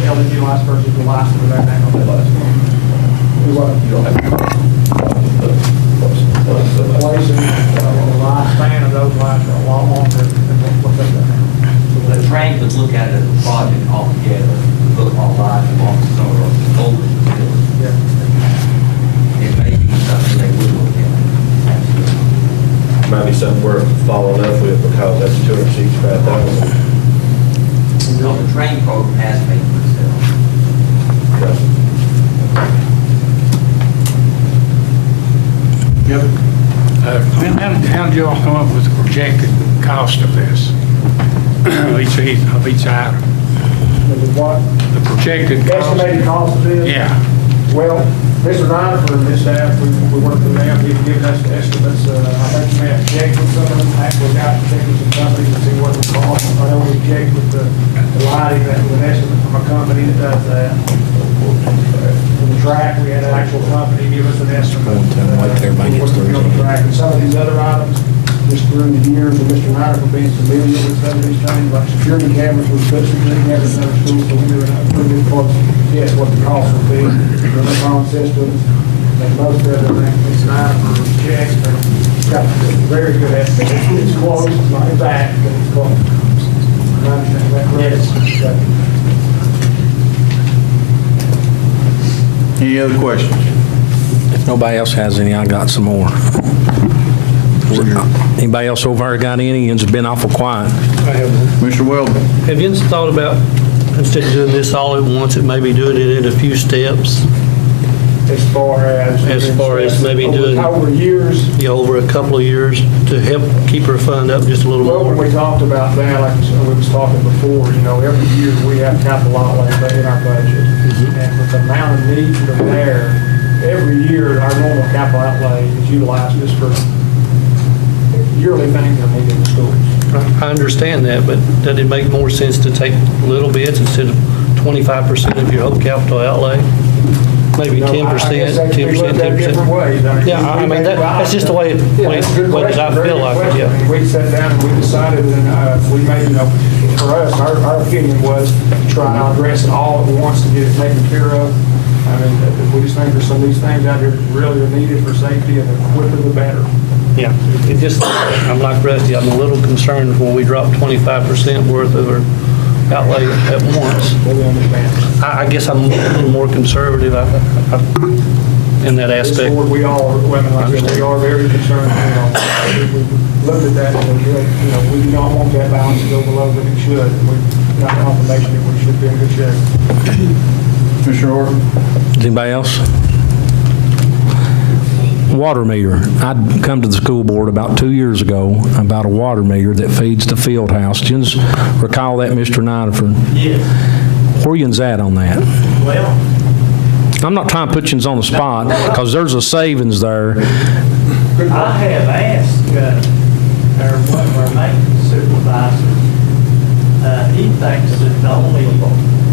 the LED lights versus the lights that are back on the bus. We what? You don't have to. Replacing, the lifespan of those lights are a lot longer than what they've done now. The train could look at it as a project altogether, football lights along some of the older facilities. Yeah. It may be something they would look at. Might be something worth following up with because that's $265,000. No, the train program has paid for itself. yep. How did y'all come up with the projected cost of this? Of each item? What? The projected cost? Estimated cost of this? Yeah. Well, Mr. Reiner and his staff, we worked with them, he's given us estimates. I think we may have checked with some of them, actually got to check with some companies and see what it costs. I know we checked with the lighting, that was an estimate from a company that does that. For the track, we had an actual company give us an estimate. Everybody gets theirs. On the track, and some of these other items, just through the years of Mr. Reiner for being familiar with some of these things, like security cameras, we put security cameras in other schools, so we knew a pretty close guess what the cost would be. The phone systems, and most of them, it's not checked, but it's got a very good estimate. It's close, it's not exact, but it's close. I understand that correct? Any other questions? If nobody else has any, I got some more. Anybody else over there got any? It's been awful quiet. Mr. Weldon? Have you thought about, instead of doing this all at once, it maybe doing it in a few steps? As far as maybe doing. Over years. Yeah, over a couple of years to help keep our fund up just a little Well, more. when we talked about that, like we was talking before, every year we have capital outlay in our budget. And with the amount of needs that are there, every year, our normal capital outlay is utilized just for yearly things that are needed in the schools. I understand that, but does it make more sense to take little bits instead of 25% of your whole capital outlay? Maybe 10%, 10%, 10%? Yeah, I mean, that's just the way I feel like it, yeah. We sat down and we decided, and we made, for us, our opinion was to try to address it all at once to get it taken care of. I mean, we just think there's some of these things out here that really are needed for safety, and the quicker the better. Yeah, it just, I'm like Rusty, I'm a little concerned when we drop 25% worth of our outlay at once. I guess I'm a little more conservative in that aspect. We all, women like this, we are very concerned, we looked at that, and we do not want that balance to go below what it should. We got confirmation that we should be in good shape. Commissioner Orr? Anybody else? Water meter. I'd come to the school board about 2 years ago about a water meter that feeds the field house. Do you recall that, Mr. Nideford? Yes. Where you at on that? Well, I'm not trying to put you on the spot because there's a savings there. I have asked one of our maintenance supervisors. He thinks that the only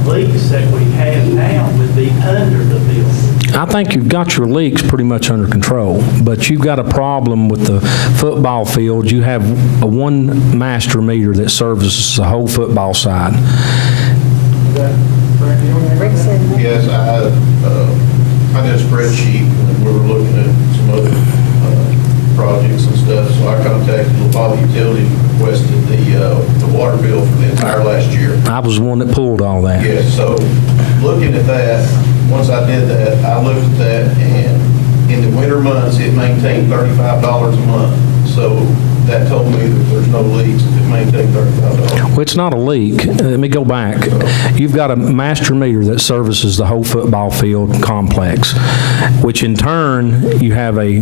leaks that we have now would be under the building. I think you've got your leaks pretty much under control, but you've got a problem with the football field. You have a one master meter that services the whole football side. Yes, I did a spreadsheet and we were looking at some other projects and stuff, so I contacted LaPolla Utility, requested the water bill for the entire last year. I was the one that pulled all that. Yes, so looking at that, once I did that, I looked at that, and in the winter months, it maintained $35 a month. So that told me that there's no leaks if it maintained $35. Well, it's not a leak. Let me go back. You've got a master meter that services the whole football field complex, which in turn, you have a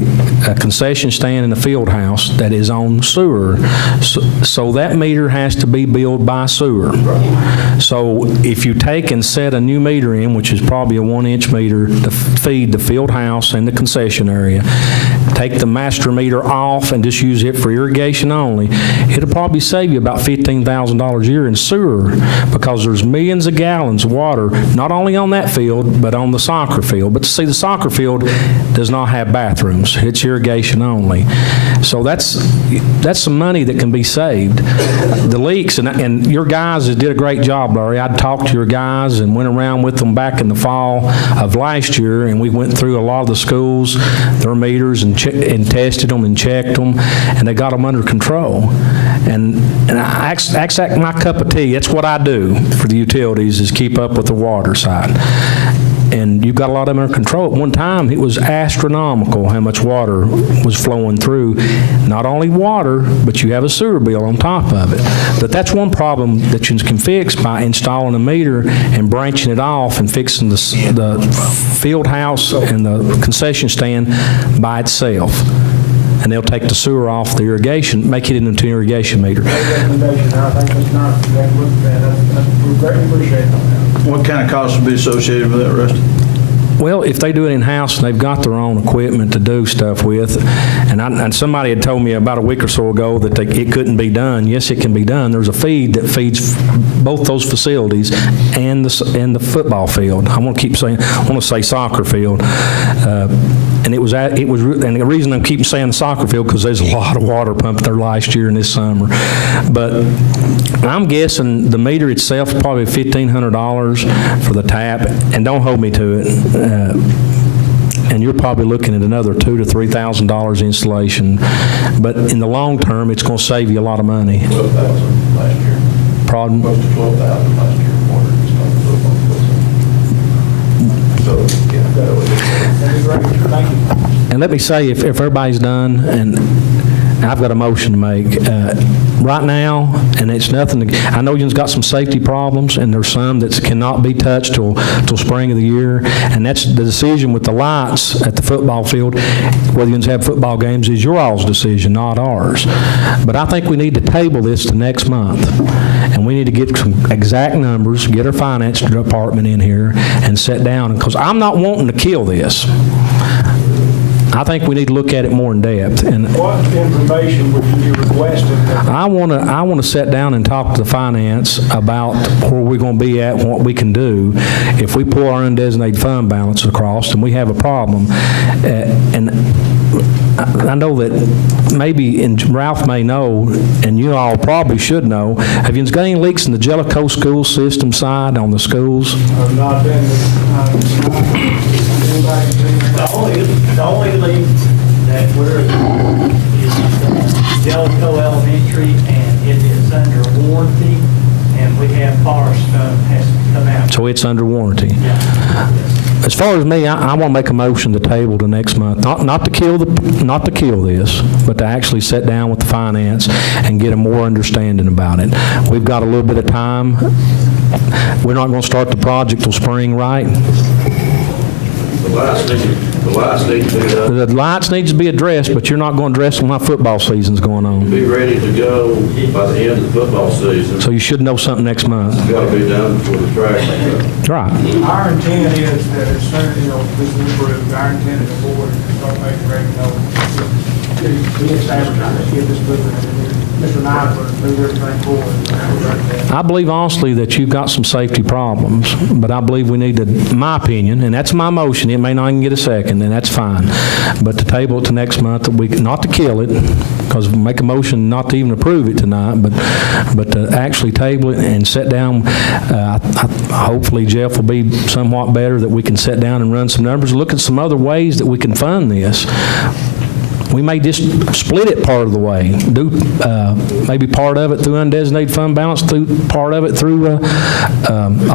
concession stand in the field house that is on sewer. So that meter has to be billed by sewer. So if you take and set a new meter in, which is probably a 1-inch meter to feed the field house and the concession area, take the master meter off and just use it for irrigation only, it'll probably save you about $15,000 a year in sewer because there's millions of gallons of water, not only on that field, but on the soccer field. But see, the soccer field does not have bathrooms. It's irrigation only. So that's some money that can be saved. The leaks, and your guys did a great job, Larry. I talked to your guys and went around with them back in the fall of last year, and we went through a lot of the schools, their meters, and tested them and checked them, and they got them under control. And that's my cup of tea. That's what I do for the utilities, is keep up with the water side. And you've got a lot of them under control. At one time, it was astronomical how much water was flowing through. Not only water, but you have a sewer bill on top of it. But that's one problem that you can fix by installing a meter and branching it off and fixing the field house and the concession stand by itself. And they'll take the sewer off the irrigation, make it into an irrigation meter. Recommendation, I think it's not, we greatly appreciate it. What kind of costs would be associated with that, Rusty? Well, if they do it in-house and they've got their own equipment to do stuff with, and somebody had told me about a week or so ago that it couldn't be done. Yes, it can be done. There's a feed that feeds both those facilities and the football field. I want to say soccer field. And the reason I'm keeping saying the soccer field because there's a lot of water pumped there last year and this summer. But I'm guessing the meter itself is probably $1,500 for the tap, and don't hold me to it. And you're probably looking at another $2,000 to $3,000 installation. But in the long term, it's going to save you a lot of money. $12,000 last year. Pardon? Close to $12,000 last year. So, yeah, that would be Thank you. And let me say, if everybody's done, and I've got a motion to make. Right now, and it's nothing, I know you've got some safety problems, and there's some that cannot be touched till spring of the year, and that's the decision with the lights at the football field, whether you have football games, is your all's decision, not ours. But I think we need to table this to next month, and we need to get some exact numbers, get our finance department in here, and sit down, because I'm not wanting to kill this. I think we need to look at it more in depth. And What information would you be requesting? I want to sit down and talk to the finance about where we're going to be at, what we can do. If we pull our undesignated fund balance across and we have a problem, and I know that maybe, and Ralph may know, and you all probably should know, have you got any leaks in the Jellicoe school system side on the schools? I've not been, The only leak that we're in is Jellicoe Elementary, and it is under warranty, and we have power stuff has to come out. So it's under warranty. As far as me, I want to make a motion to table to next month, not to kill this, but to actually sit down with the finance and get a more understanding about it. We've got a little bit of time. We're not going to start the project till spring, right? The lights need to be up. The lights needs to be addressed, but you're not going to address them while football season's going on. Be ready to go by the end of the football season. So you should know something next month. It's got to be done before the track. Right. our intent is that as soon as, this is approved, our intent is the board to start making ready, get this advertised, get this moving, and Mr. Nyford, move everything forward. I believe honestly that you've got some safety problems, but I believe we need to, in my opinion, and that's my motion, it may not even get a second, and that's fine, but to table it to next month, that we, not to kill it, because we make a motion not to even approve it tonight, but to actually table it and sit down. Hopefully Jeff will be somewhat better, that we can sit down and run some numbers, look at some other ways that we can fund this. We may just split it part of the way, do maybe part of it through undesignated fund balance, part of it through a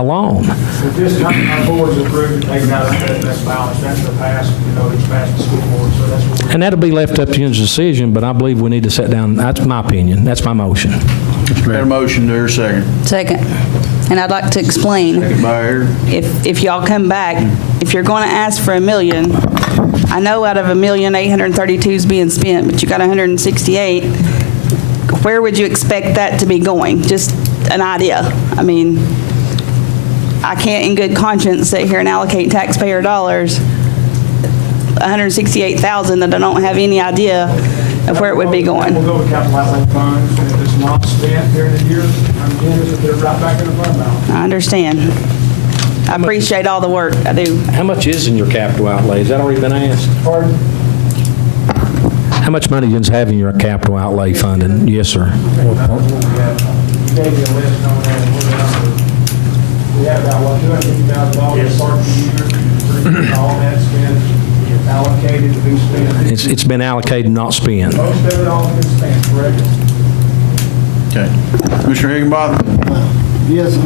loan. If this, our board's approved, taking out that balance, that's the past, it's past the school board, so that's what we're. And that'll be left up to your decision, but I believe we need to sit down. That's my opinion. That's my motion. Got a motion there, second. Second. And I'd like to explain, Second by Aaron. if y'all come back, if you're going to ask for $1 million, I know out of $1,832,000 is being spent, but you got 168. Where would you expect that to be going? Just an idea. I mean, I can't in good conscience sit here and allocate taxpayer dollars, $168,000 that I don't have any idea of where it would be going. We'll go to capital outlay funds, and if it's not spent during the year, I'm going to put it right back in the fund balance. I understand. I appreciate all the work. I do. How much is in your capital outlay? Has that already been asked? Pardon? How much money do you have in your capital outlay funding? Yes, sir. You gave me a list on that. We have about, $250,000 start the year. All that's been allocated to be spent. It's been allocated, not spent. Most of it all been spent, correct? Okay. Commissioner Higginbotham? Yes,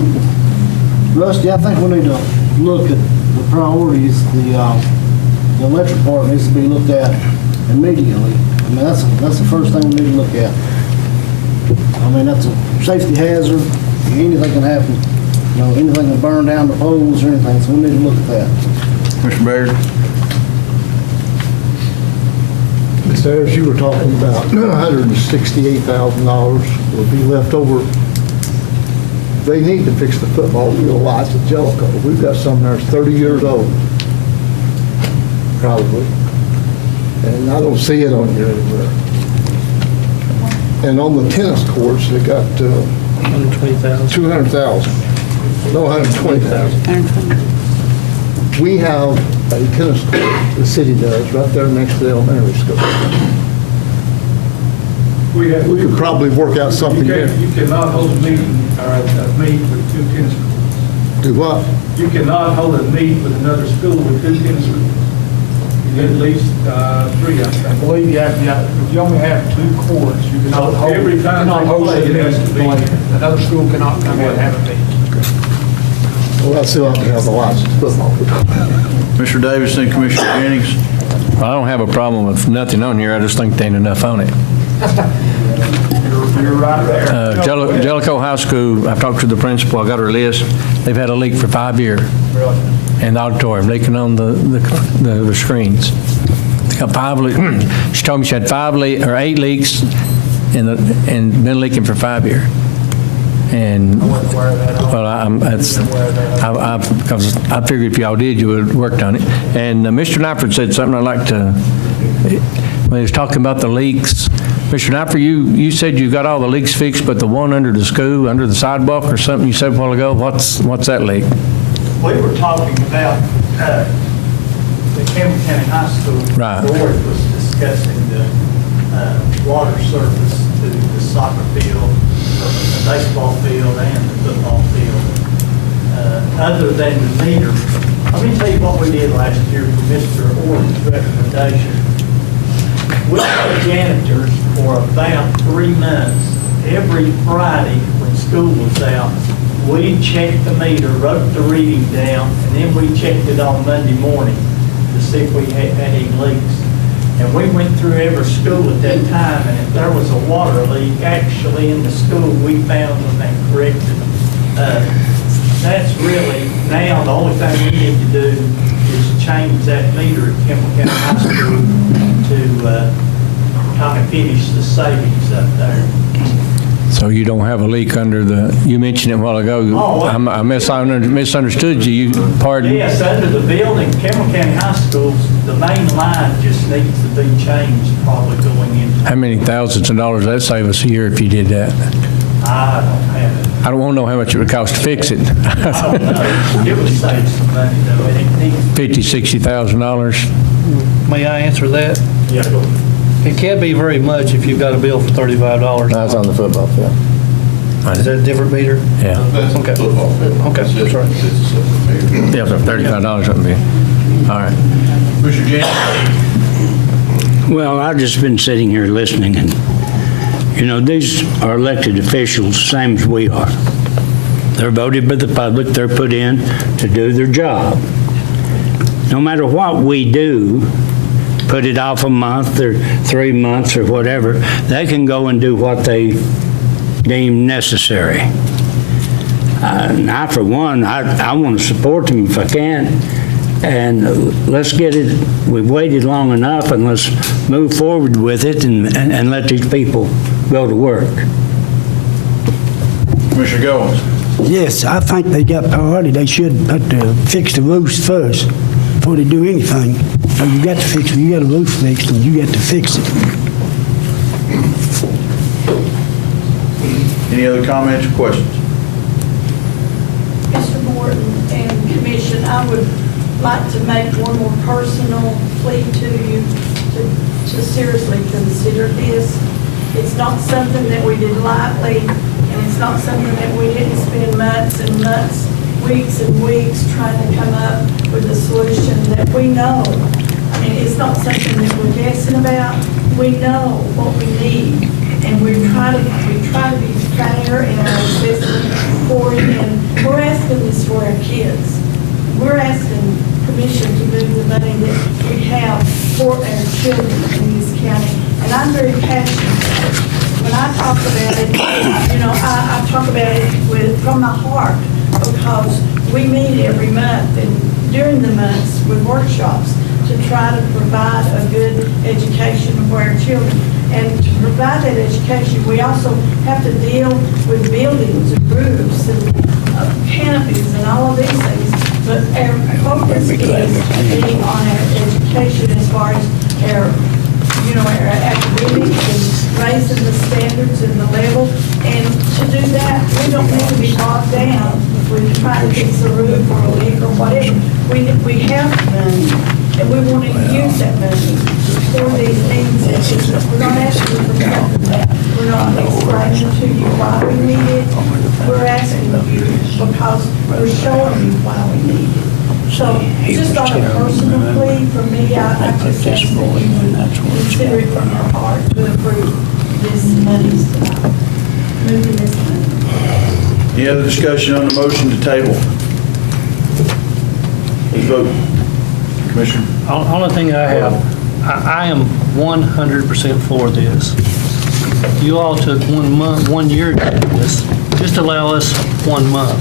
Rusty, I think we need to look at the priorities. The electric part needs to be looked at immediately. I mean, that's the first thing we need to look at. I mean, that's a safety hazard. Anything can happen. Anything can burn down the poles or anything, so we need to look at that. Mr. Baird? Mr. Ayers, you were talking about $168,000 will be left over. They need to fix the football field lights at Jellicoe. We've got some there that's 30 years old, probably. And I don't see it on here anywhere. And on the tennis courts, they got $120,000. 200,000. No, 120,000. We have a tennis court, the city does, right there next to the elementary school. We could probably work out something there. You cannot hold a meeting, or a meet with two tennis courts. Do what? You cannot hold a meet with another school with two tennis courts. You need at least 3, I think. I believe you have, if you only have 2 courts, you cannot hold. Every time they play, it has to be, another school cannot come in and have a meet. Well, I still have to have the license football. Mr. Davidson, Commissioner Jennings? I don't have a problem with nothing on here, I just think there ain't enough on it. You're right there. Jellicoe High School, I've talked to the principal, I got her list, they've had a leak for 5 years. Really? In the auditorium, leaking on the screens. They got 5 leaks. She told me she had 8 leaks and been leaking for 5 years. And well, because I figured if y'all did, you would have worked on it. And Mr. Nyford said something I'd like to when he was talking about the leaks, Mr. Knapper, you said you got all the leaks fixed, but the one under the school, under the sidewalk or something you said a while ago, what's that leak? We were talking about the Campbell County High School. Right. Board was discussing the water service to the soccer field, the baseball field, and the football field. Other than the meter, let me tell you what we did last year for Mr. Orton's recommendation. We had janitors for about 3 months. Every Friday when school was out, we checked the meter, wrote the reading down, and then we checked it on Monday morning to see if we had any leaks. And we went through every school at that time, and if there was a water leak actually in the school, we found them and corrected them. That's really, now the only thing we need to do is change that meter at Campbell County High School to kind of finish the savings up there. So you don't have a leak under the, you mentioned it a while ago. I misunderstood you. Pardon? Yes, under the building, Campbell County High Schools, the main line just needs to be changed probably going into. How many thousands of dollars that'd save us a year if you did that? I don't have it. I don't want to know how much it would cost to fix it. I don't know. It would save some money though. It needs. $50,000, $60,000. May I answer that? Yeah, go ahead. It can't be very much if you've got a bill for $35. That's on the football field. Is that a different meter? Yeah. That's Okay. football field. Okay, It's that's right. It's a separate meter. Yeah, so $35 wouldn't be. All right. Mr. James? Well, I've just been sitting here listening, and, you know, these are elected officials, same as we are. They're voted by the public, they're put in to do their job. No matter what we do, put it off a month or 3 months or whatever, they can go and do what they deem necessary. I, for one, I want to support them if I can, and let's get it, we've waited long enough, and let's move forward with it and let these people go to work. Commissioner Goins? Yes, I think they got priority. They should fix the roofs first before they do anything. So you got to fix it. You got a roof fixed, and you got to fix it. Any other comments or questions? Mr. Morton and Commission, I would like to make one more personal plea to you to seriously consider this. It's not something that we did lightly, and it's not something that we didn't spend months and months, weeks and weeks trying to come up with a solution that we know. I mean, it's not something that we're guessing about. We know what we need, and we try to be fair in our assessment for it, and we're asking this for our kids. We're asking permission to move the money that we have for our children in this county, and I'm very passionate about it. When I talk about it, you know, I talk about it from my heart, because we meet every month and during the months with workshops to try to provide a good education for our children. And to provide that education, we also have to deal with buildings and roofs and canopies and all of these things. But our focus is to be on our education as far as our, you know, our academics and raising the standards and the level. And to do that, we don't need to be bogged down with trying to fix a roof or a leak or whatever. We have money, and we want to use that money for these things. We're not asking for something that we're not explaining to you why we need it. We're asking you because we're showing you why we need it. So just on a personal plea, for me, I just ask that you consider it from your heart to approve this money tonight, moving this money. Any other discussion on the motion to table? Please vote. Commissioner? Only thing I have, I am 100% for this. You all took 1 month, 1 year to do this. Just allow us 1 month.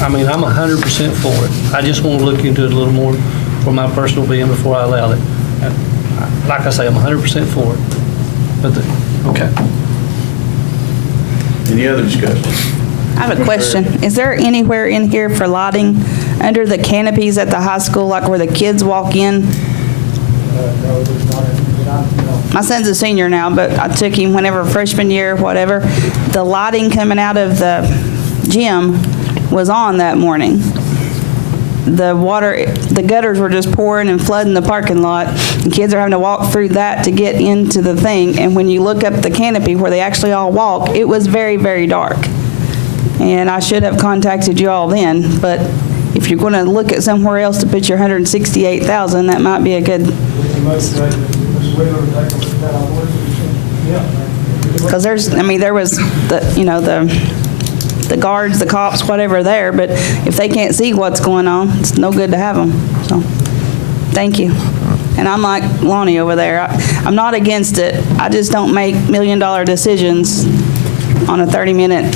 I mean, I'm 100% for it. I just want to look into it a little more for my personal being before I allow it. Like I say, I'm 100% for it. But, okay. Any other discussion? I have a question. Is there anywhere in here for lighting under the canopies at the high school, like where the kids walk in? No, there's not, My son's a senior now, but I took him whenever freshman year, whatever. The lighting coming out of the gym was on that morning. The water, the gutters were just pouring and flooding the parking lot, and kids are having to walk through that to get into the thing. And when you look up the canopy where they actually all walk, it was very, very dark. And I should have contacted you all then, but if you're going to look at somewhere else to put your $168,000, that might be a good. Because there was the guards, the cops, whatever there, but if they can't see what's going on, it's no good to have them. So, thank you. And I'm like Lonnie over there. I'm not against it. I just don't make million-dollar decisions on a 30-minute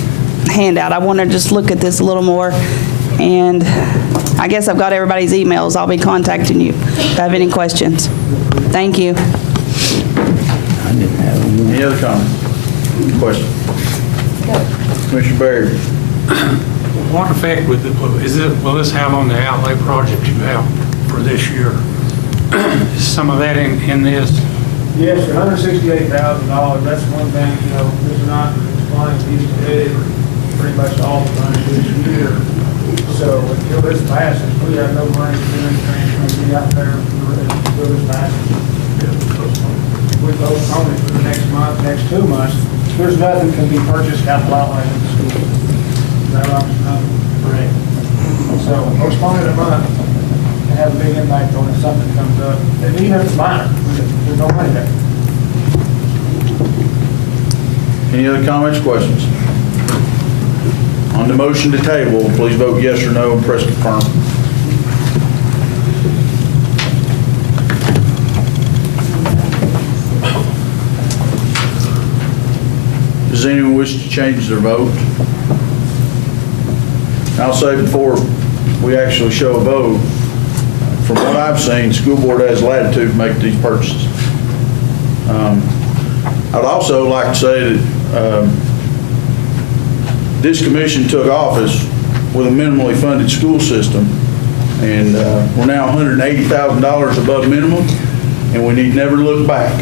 handout. I want to just look at this a little more. And I guess I've got everybody's emails. I'll be contacting you if I have any questions. Thank you. Any other comments? Questions? Commissioner Barry. What effect will this have on the outlay project you have for this year? Is some of that in this? Yes, $168,000, that's one thing, this is not applying to these today, pretty much all the money this year. So until this passes, we have no money to do anything, to be out there until this passes. We postpone it for the next month, next 2 months, there's nothing can be purchased capital outlay in the school. Is that correct? So postpone it a month and have a big impact on if something comes up. And even if it's minor, there's no money there. Any other comments, questions? On the motion to table, please vote yes or no and press confirm. Does anyone wish to change their vote? I'll say before we actually show a vote, from what I've seen, school board has latitude to make these purchases. I'd also like to say that this commission took office with a minimally funded school system, and we're now $180,000 above minimum, and we need never look back.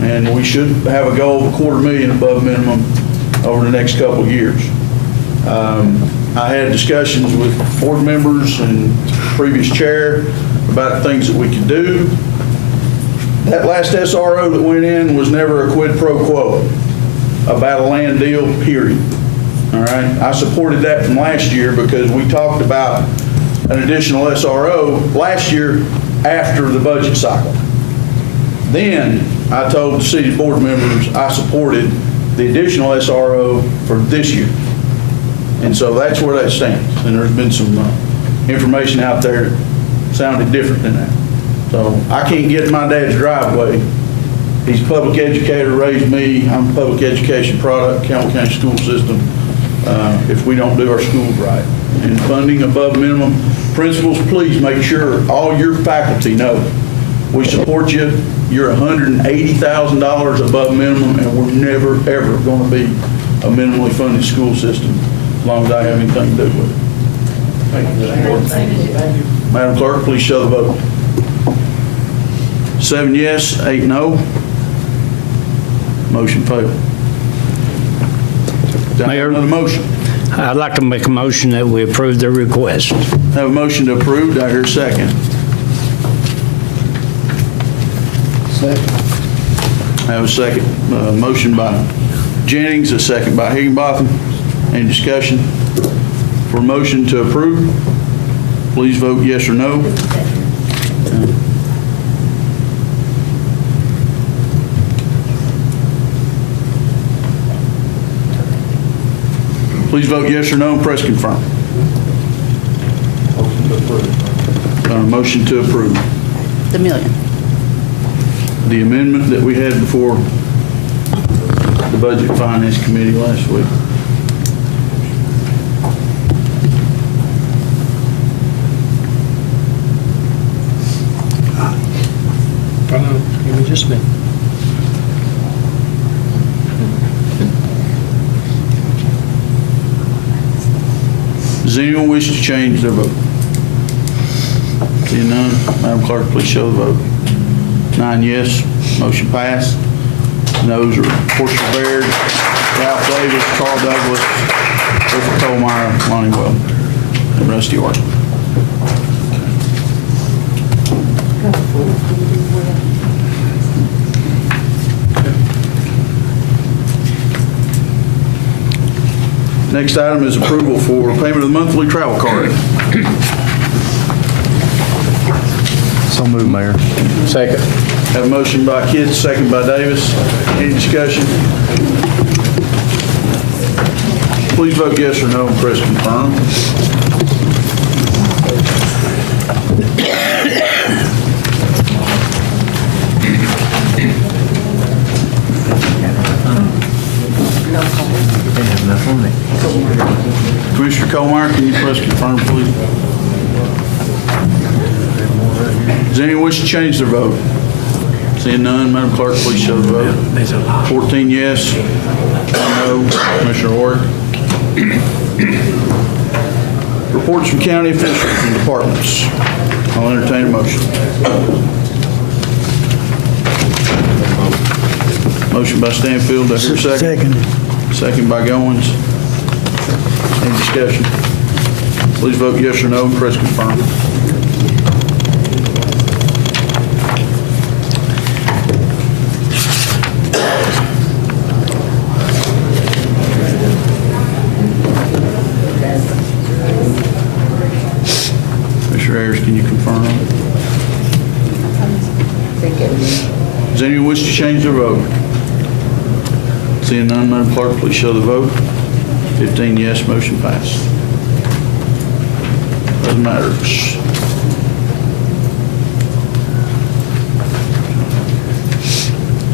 And we should have a goal of $250,000 above minimum over the next couple of years. I had discussions with board members and previous chair about things that we could do. That last SRO that went in was never a quid pro quo about a land deal, period. All right, I supported that from last year because we talked about an additional SRO last year after the budget cycle. Then I told the city board members I supported the additional SRO for this year. And so that's where that stands. And there's been some information out there that sounded different than that. So I can't get in my dad's driveway. He's a public educator, raised me. I'm a public education product, Campbell County school system, if we don't do our schools right. And funding above minimum. Principals, please make sure all your faculty know we support you. You're $180,000 above minimum, and we're never, ever going to be a minimally funded school system as long as I have anything to do with it. Thank you, Mr. Board. Thank you. Madam Clerk, please show the vote. 7 yes, 8 no. Motion failed. Mayor, another motion. I'd like to make a motion that we approve the request. Have a motion to approve. Do I hear a second? Second. I have a second. Motion by Jennings, a second by Higginbotham. Any discussion? For motion to approve, please vote yes or no. Please vote yes or no and press confirm. Motion to approve. The million. The amendment that we had before the Budget and Finance Committee last week. Give me just a minute. Does anyone wish to change their vote? Seeing none, Madam Clerk, please show the vote. 9 yes, motion passed. Noes are Portia Baird, Ralph Davis, Carl Douglas, Clifford Colmeyer, Lonnie Well, and Rusty Orton. Next item is approval for payment of the monthly travel card. So moved, Mayor. Second. Have a motion by Kidd, second by Davis. Any discussion? Please vote yes or no and press confirm. Commissioner Colmeyer, can you press confirm, please? Does anyone wish to change their vote? Seeing none, Madam Clerk, please show the vote. 14 yes, 1 no. Commissioner Ward. Reports from county officials and departments. I'll entertain a motion. Motion by Stanfield, do I hear a second? Second. Second by Goins. Any discussion? Please vote yes or no and press confirm. Commissioner Ayers, can you confirm? Does anyone wish to change their vote? Seeing none, Madam Clerk, please show the vote. 15 yes, motion passed. Other matters.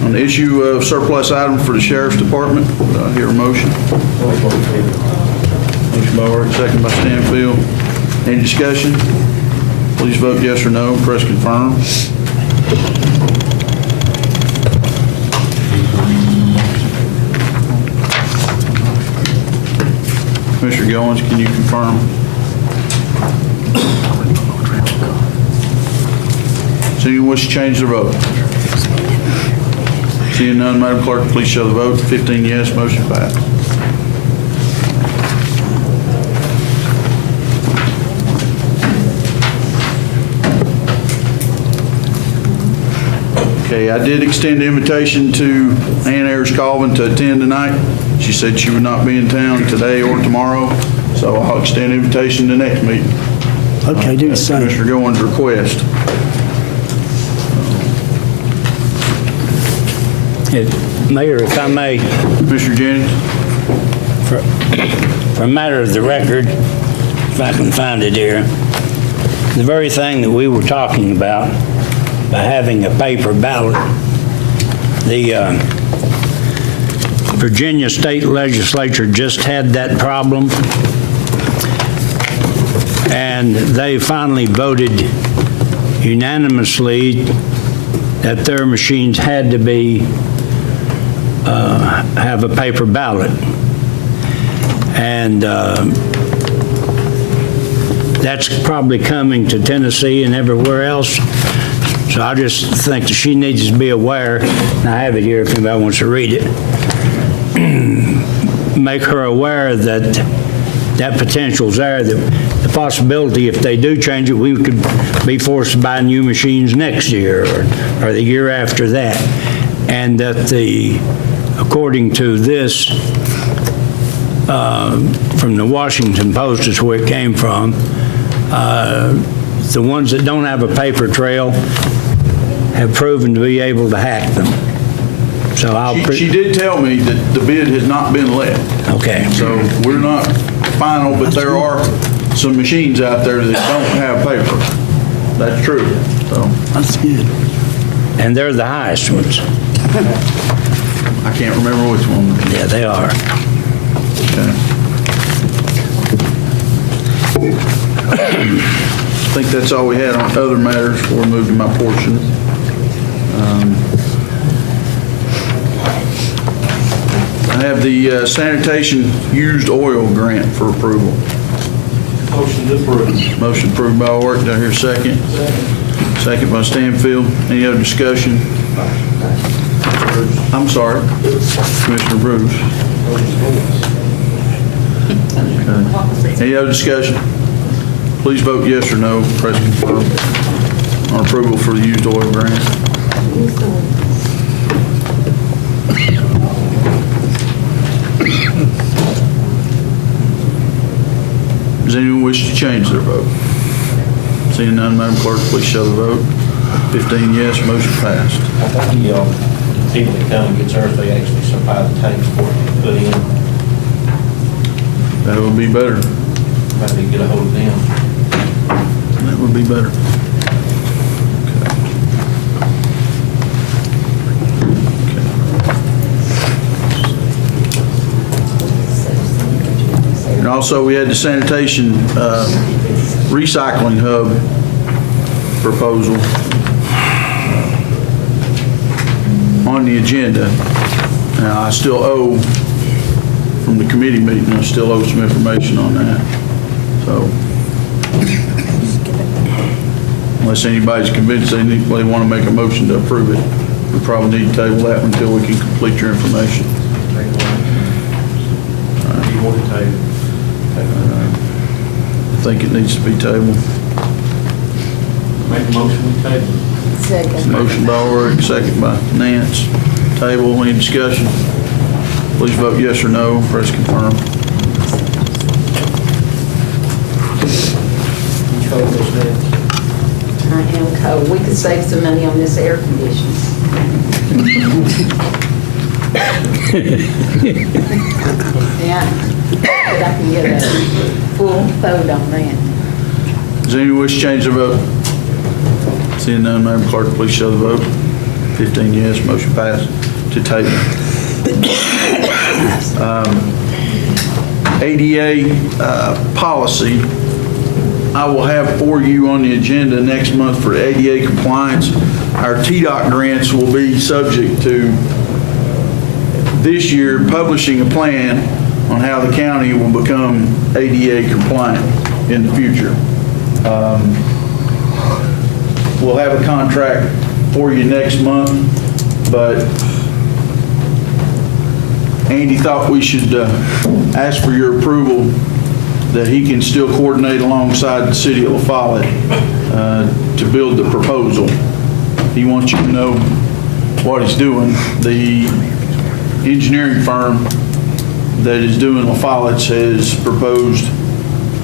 On the issue of surplus item for the Sheriff's Department, do I hear a motion? Motion by Ward, second by Stanfield. Any discussion? Please vote yes or no, press confirm. Commissioner Goins, can you confirm? Does anyone wish to change their vote? Seeing none, Madam Clerk, please show the vote. 15 yes, motion passed. Okay, I did extend the invitation to Ann Ayers Colvin to attend tonight. She said she would not be in town today or tomorrow, so I'll extend the invitation to next meeting. Okay, do the same. Commissioner Goins' request. Mayor, if I may, Commissioner Jennings? for a matter of the record, if I can find it here, the very thing that we were talking about, by having a paper ballot, the Virginia State Legislature just had that problem, and they finally voted unanimously that their machines had to be have a paper ballot. And that's probably coming to Tennessee and everywhere else. So I just think that she needs to be aware, and I have it here if anybody wants to read it, make her aware that that potential's there, that the possibility if they do change it, we could be forced to buy new machines next year or the year after that. And that according to this, from the Washington Post is where it came from, the ones that don't have a paper trail have proven to be able to hack them. So She did tell me that the bid has not been let. Okay. So we're not final, but there are some machines out there that don't have paper. That's true. So That's good. And they're the highest ones. I can't remember which one. Yeah, they are. Okay. I think that's all we had on other matters before we move to my portion. I have the sanitation used oil grant for approval. Motion to approve. Motion approved by Orton. Do I hear a second? Second. Second by Stanfield. Any other discussion? I'm sorry, Commissioner Bruce. Okay. Any other discussion? Please vote yes or no. Press confirm on approval for the used oil grant. Does anyone wish to change their vote? Seeing none, Madam Clerk, please show the vote. 15 yes, motion passed. I think the people that come and get theirs, they actually supply the tanks for it to put in. That would be better. Maybe get a hold of them. That would be better. And also, we had the sanitation recycling hub proposal on the agenda. Now, I still owe, from the committee meeting, I still owe some information on that. So, unless anybody's convinced they want to make a motion to approve it, we probably need to table that until we can complete your information. I think it needs to be tabled. Make a motion, we table. Second. Motion by Ulrich, second by Nance. Table, any discussion? Please vote yes or no. Press confirm. I am cold. We could save some money on this air conditioning. Yeah, but I can get a full vote on that. Does anyone wish to change their vote? Seeing none, Madam Clerk, please show the vote. 15 yes, motion passed to table. ADA policy, I will have for you on the agenda next month for ADA compliance. Our TDOT grants will be subject to this year publishing a plan on how the county will become ADA compliant in the future. We'll have a contract for you next month, but Andy thought we should ask for your approval that he can still coordinate alongside the city of La Follette to build the proposal. He wants you to know what he's doing. The engineering firm that is doing La Follette's has proposed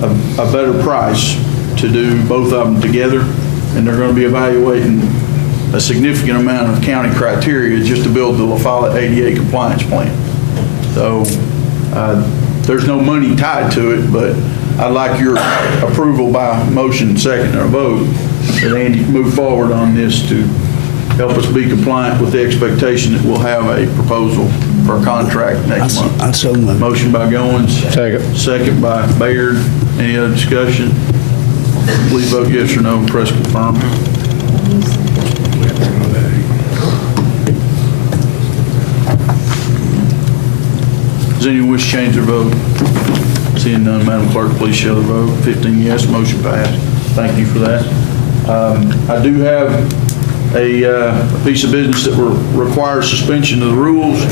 a better price to do both of them together, and they're going to be evaluating a significant amount of county criteria just to build the La Follette ADA compliance plan. So there's no money tied to it, but I'd like your approval by motion, second, or a vote that Andy move forward on this to help us be compliant with the expectation that we'll have a proposal for a contract next month. I so moved. Motion by Goins. Second by Baird. Any other discussion? Please vote yes or no. Press confirm. Does anyone wish to change their vote? Seeing none, Madam Clerk, please show the vote. 15 yes, motion passed. Thank you for that. I do have a piece of business that will require suspension of the rules,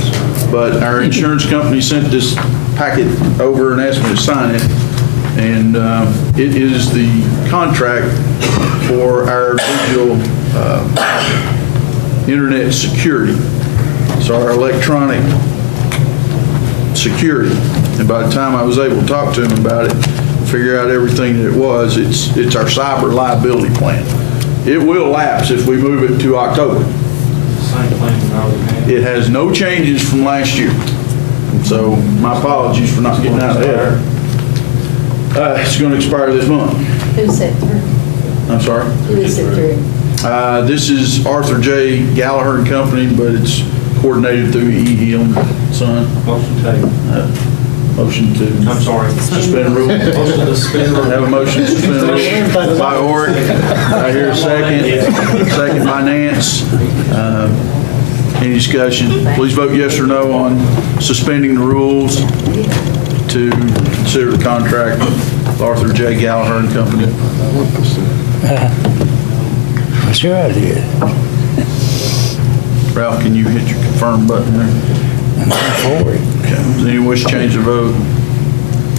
but our insurance company sent this packet over and asked me to sign it, and it is the contract for our digital internet security. So our electronic security. And by the time I was able to talk to him about it, figure out everything that it was, it's our cyber liability plan. It will lapse if we move it to October. Same plan we already had. It has no changes from last year. So my apologies for not getting out ahead. It's going to expire this month. Who's that through? I'm sorry? Who is it through? This is Arthur J. Gallagher and Company, but it's coordinated through E. Hill and Son. Motion table. Motion to. I'm sorry. Suspend rules. Motion to suspend rules. Have a motion to suspend rules by Oric. I hear a second. Second by Nance. Any discussion? Please vote yes or no on suspending the rules to consider the contract with Arthur J. Gallagher and Company. Sure I did. Ralph, can you hit your confirm button there? For it. Okay. Does anyone wish to change their vote?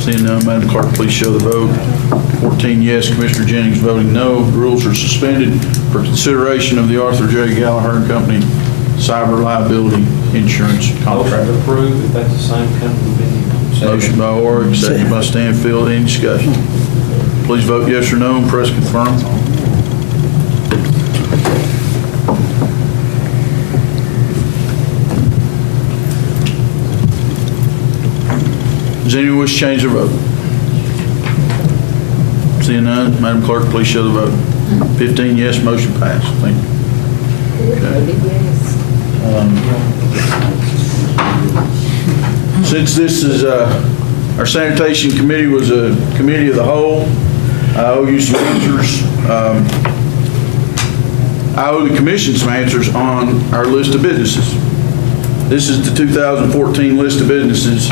Seeing none, Madam Clerk, please show the vote. 14 yes, Commissioner Jennings voting no. The rules are suspended for consideration of the Arthur J. Gallagher and Company cyber liability insurance contract. Motion approved, if that's the same company. Motion by Org, second by Stanfield. Any discussion? Please vote yes or no and press confirm. Does anyone wish to change their vote? Seeing none, Madam Clerk, please show the vote. 15 yes, motion passed. Thank you. Since this is, our sanitation committee was a committee of the whole, I owe you some answers. I owe the commission some answers on our list of businesses. This is the 2014 list of businesses,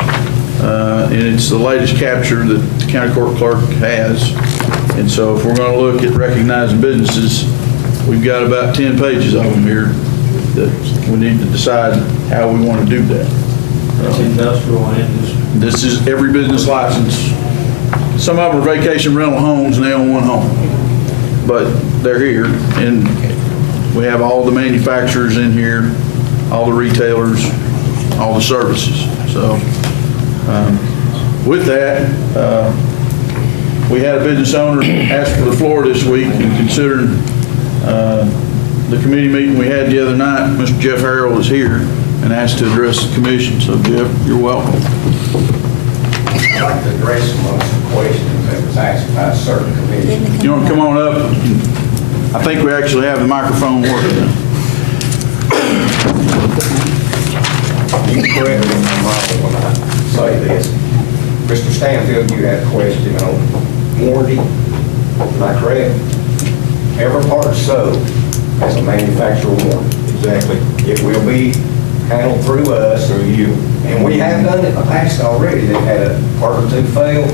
and it's the latest capture that the county court clerk has. And so if we're going to look at recognizing businesses, we've got about 10 pages of them here that we need to decide how we want to do that. That's industrial and industry. This is every business license. Some of them are vacation rental homes and they own one home, but they're here. And we have all the manufacturers in here, all the retailers, all the services. So with that, we had a business owner ask for the floor this week, and considering the committee meeting we had the other night, Mr. Jeff Harrell is here and asked to address the commission. So Jeff, you're welcome. I'd like to address some of the questions that was asked by a certain commission. You want to come on up? I think we actually have the microphone working now. You can correct me if I'm wrong when I say this. Mr. Stanfield, you had a question on warranty. Am I correct? Every part sold has a manufacturer warranty. Exactly. It will be handled through us or you. And we have done it in the past already. They've had a part or two fail,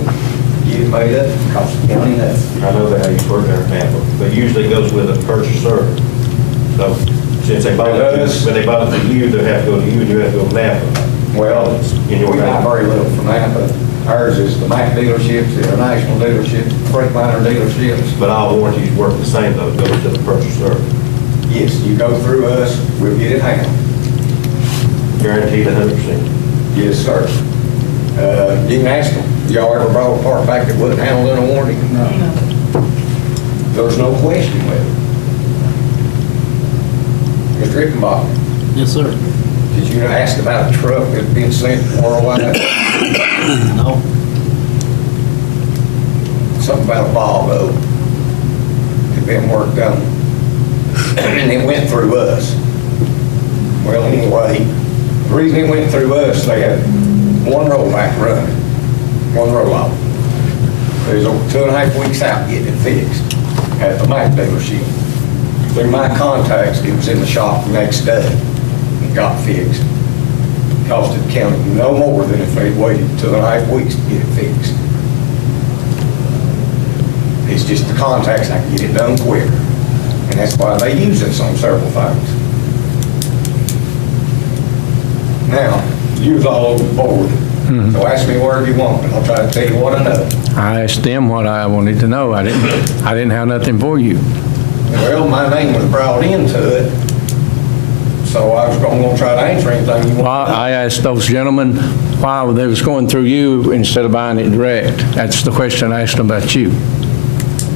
get it made up, cost the county nothing. I know that how you work there, Tampa, but usually it goes with a purchaser. So since they bought it, when they bought it from you, they have to go to you and you have to go to Napa. Well, we buy very little from Napa. Ours is the Mack dealerships, the International dealerships, Freightliner dealerships. But all warranties work the same though, it goes to the purchaser. Yes, you go through us, we'll get it handled. Guaranteed 100%. Yes, sir. You can ask them, y'all ever brought a part back that wasn't handled in a warranty? No. There's no question with it. Mr. Rickenbach? Yes, sir. Did you ask about a truck that's been sent worldwide? No. Something about a Volvo had been worked on, and it went through us. Well, anyway, the reason it went through us, they had one rollback running, one rollout. They was over 2.5 weeks out getting it fixed at the Mack dealership. Through my contacts, it was in the shop the next day and got fixed. Costed the county no more than if they'd waited 2.5 weeks to get it fixed. It's just the contacts, I can get it done quicker. And that's why they use us on several things. Now, you was all over the board, so ask me whatever you want, and I'll try to tell you what I know. I asked them what I wanted to know. I didn't have nothing for you. Well, my name was brought into it, so I was going to try to answer anything you want. Well, I asked those gentlemen why they was going through you instead of buying it direct. That's the question I asked them about you.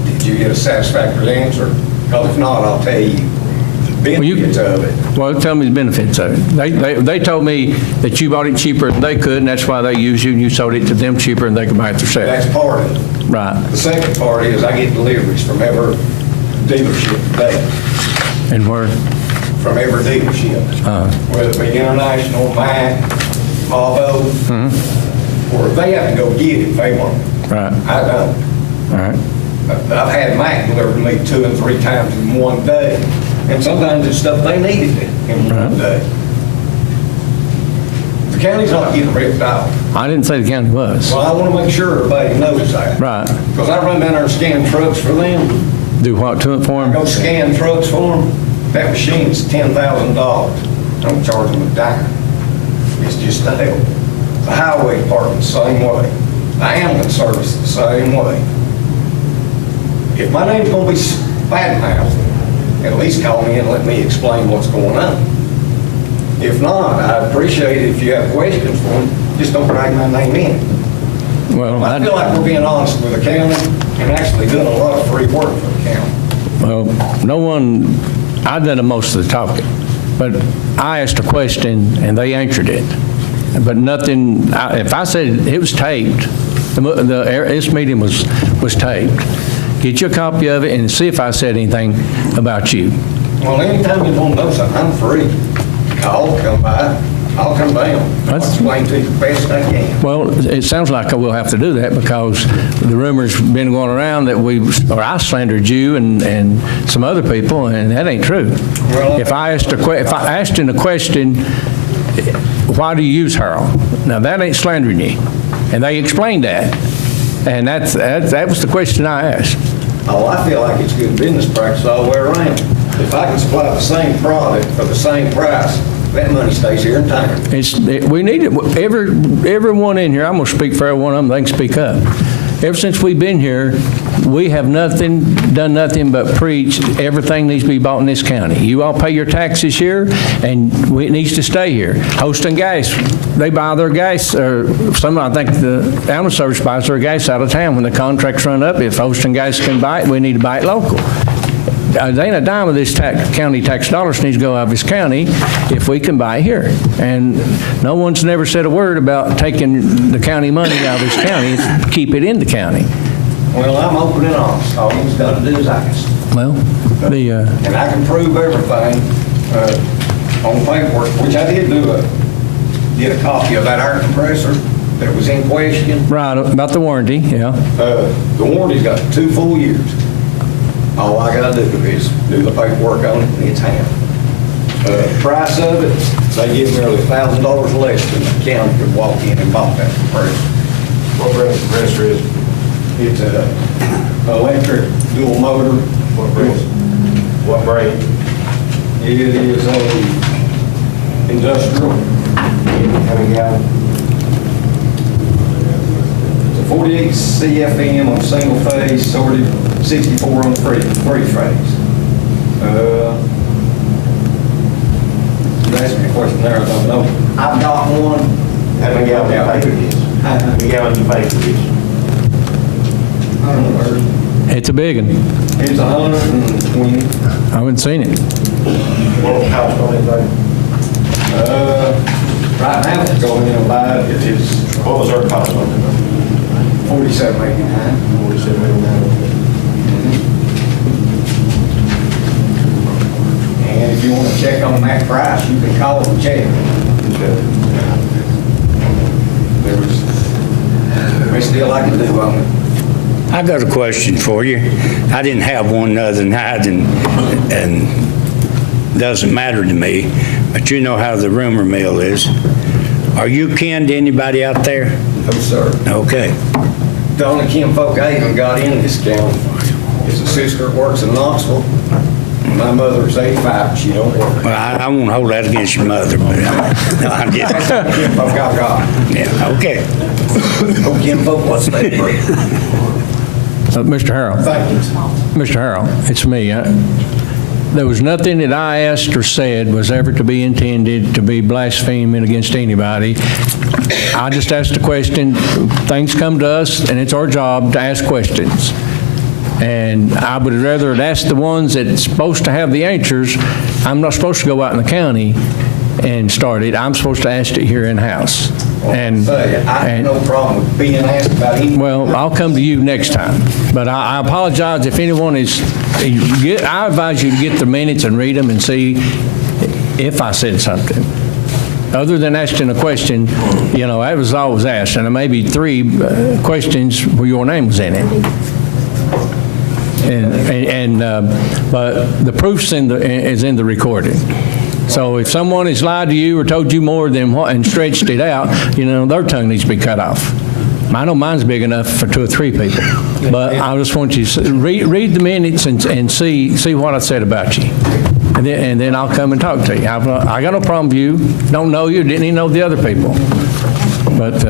Did you get a satisfactory answer? Because if not, I'll tell you the benefits of it. Well, tell me the benefits of it. They told me that you bought it cheaper than they could, and that's why they used you, and you sold it to them cheaper, and they could buy it themselves. That's part of it. Right. The second part is I get deliveries from every dealership today. And where? From every dealership. Whether it be International, Mack, Volvo, or they have to go get it if they want it. Right. I don't. All right. I've had Mack delivered to me 2 and 3 times in one day, and sometimes it's stuff they needed in one day. The county's not getting ripped off. I didn't say the county was. Well, I want to make sure everybody knows that. Right. Because I run down there and scan trucks for them, Do what to it for them? Go scan trucks for them. That machine's $10,000. Don't charge them a dime. It's just to help. The highway department, same way. The ambulance service, the same way. If my name's gonna be badmouthed, at least call me and let me explain what's going on. If not, I'd appreciate it if you have questions for me, just don't drag my name in. Well, I feel like we're being honest with the county and actually doing a lot of free work for the county. Well, no one, I done most of the talking, but I asked a question and they answered it. But nothing, if I said it was taped, this meeting was taped, get you a copy of it and see if I said anything about you. Well, anytime you want to know something, I'm free. Call, come by, I'll come down. I'll explain to you the best I can. Well, it sounds like I will have to do that because the rumor's been going around that I slandered you and some other people, and that ain't true. Well, If I asked in a question, why do you use Harold? Now, that ain't slandering you. And they explained that. And that was the question I asked. Oh, I feel like it's good business practice all the way around. If I can supply the same product for the same price, that money stays here in town. We need it. Everyone in here, I'm going to speak for every one of them, they can speak up. Ever since we've been here, we have done nothing but preach everything needs to be bought in this county. You all pay your taxes here, and it needs to stay here. Holston Gas, they buy their gas, or I think the ambulance service buys their gas out of town. When the contracts run up, if Holston Gas can buy it, we need to buy it local. There ain't a dime of this county tax dollars needs to go out of this county if we can buy it here. And no one's never said a word about taking the county money out of this county and keep it in the county. Well, I'm open and honest. All he's got to do is ask. Well, And I can prove everything on paperwork, which I did get a copy of that air compressor that was in question. Right, about the warranty, yeah. The warranty's got 2 full years. All I gotta do is do the paperwork on it, and it's handled. The price of it, they give nearly $1,000 less than the county could walk in and buy that compressor. What brand of compressor is it? It's an electric dual motor. What brand? It is a industrial. How many gallons? It's a 48 CFM on single phase, sorted 64 on three phase. You asked me a question there, I don't know. I've got one. How many gallons you pay for this? How many gallons you pay for this? I don't know where. It's a big one. It's 120. I haven't seen it. What will cost on it, though? Right now, it's going in about, it is. What was our cost on it? $47.89. $47.89. And if you want to check on that price, you can call and check. There's still I can do on it. I got a question for you. I didn't have one the other night, and doesn't matter to me, but you know how the rumor mill is. Are you kin to anybody out there? No, sir. Okay. The only kinfolk I even got in this county is a sister that works in Knoxville. My mother's 85, she don't work. Well, I won't hold that against your mother, but no, I'm just. That's the kinfolk I got. Yeah, okay. No kinfolk, what's that? Mr. Harrell. Thank you. Mr. Harrell, it's me. There was nothing that I asked or said was ever to be intended to be blaspheming against anybody. I just asked a question. Things come to us, and it's our job to ask questions. And I would rather ask the ones that's supposed to have the answers. I'm not supposed to go out in the county and start it. I'm supposed to ask it here in-house. And I have no problem with being asked about anything. well, I'll come to you next time. But I apologize if anyone is, I advise you to get the minutes and read them and see if I said something. Other than asking a question, you know, that was always asked, and there may be 3 questions where your name was in it. But the proof's is in the recording. So if someone has lied to you or told you more than what and stretched it out, you know, their tongue needs to be cut off. I know mine's big enough for 2 or 3 people, but I just want you to read the minutes and see what I said about you. And then I'll come and talk to you. I got no problem with you. Don't know you, didn't even know the other people. But,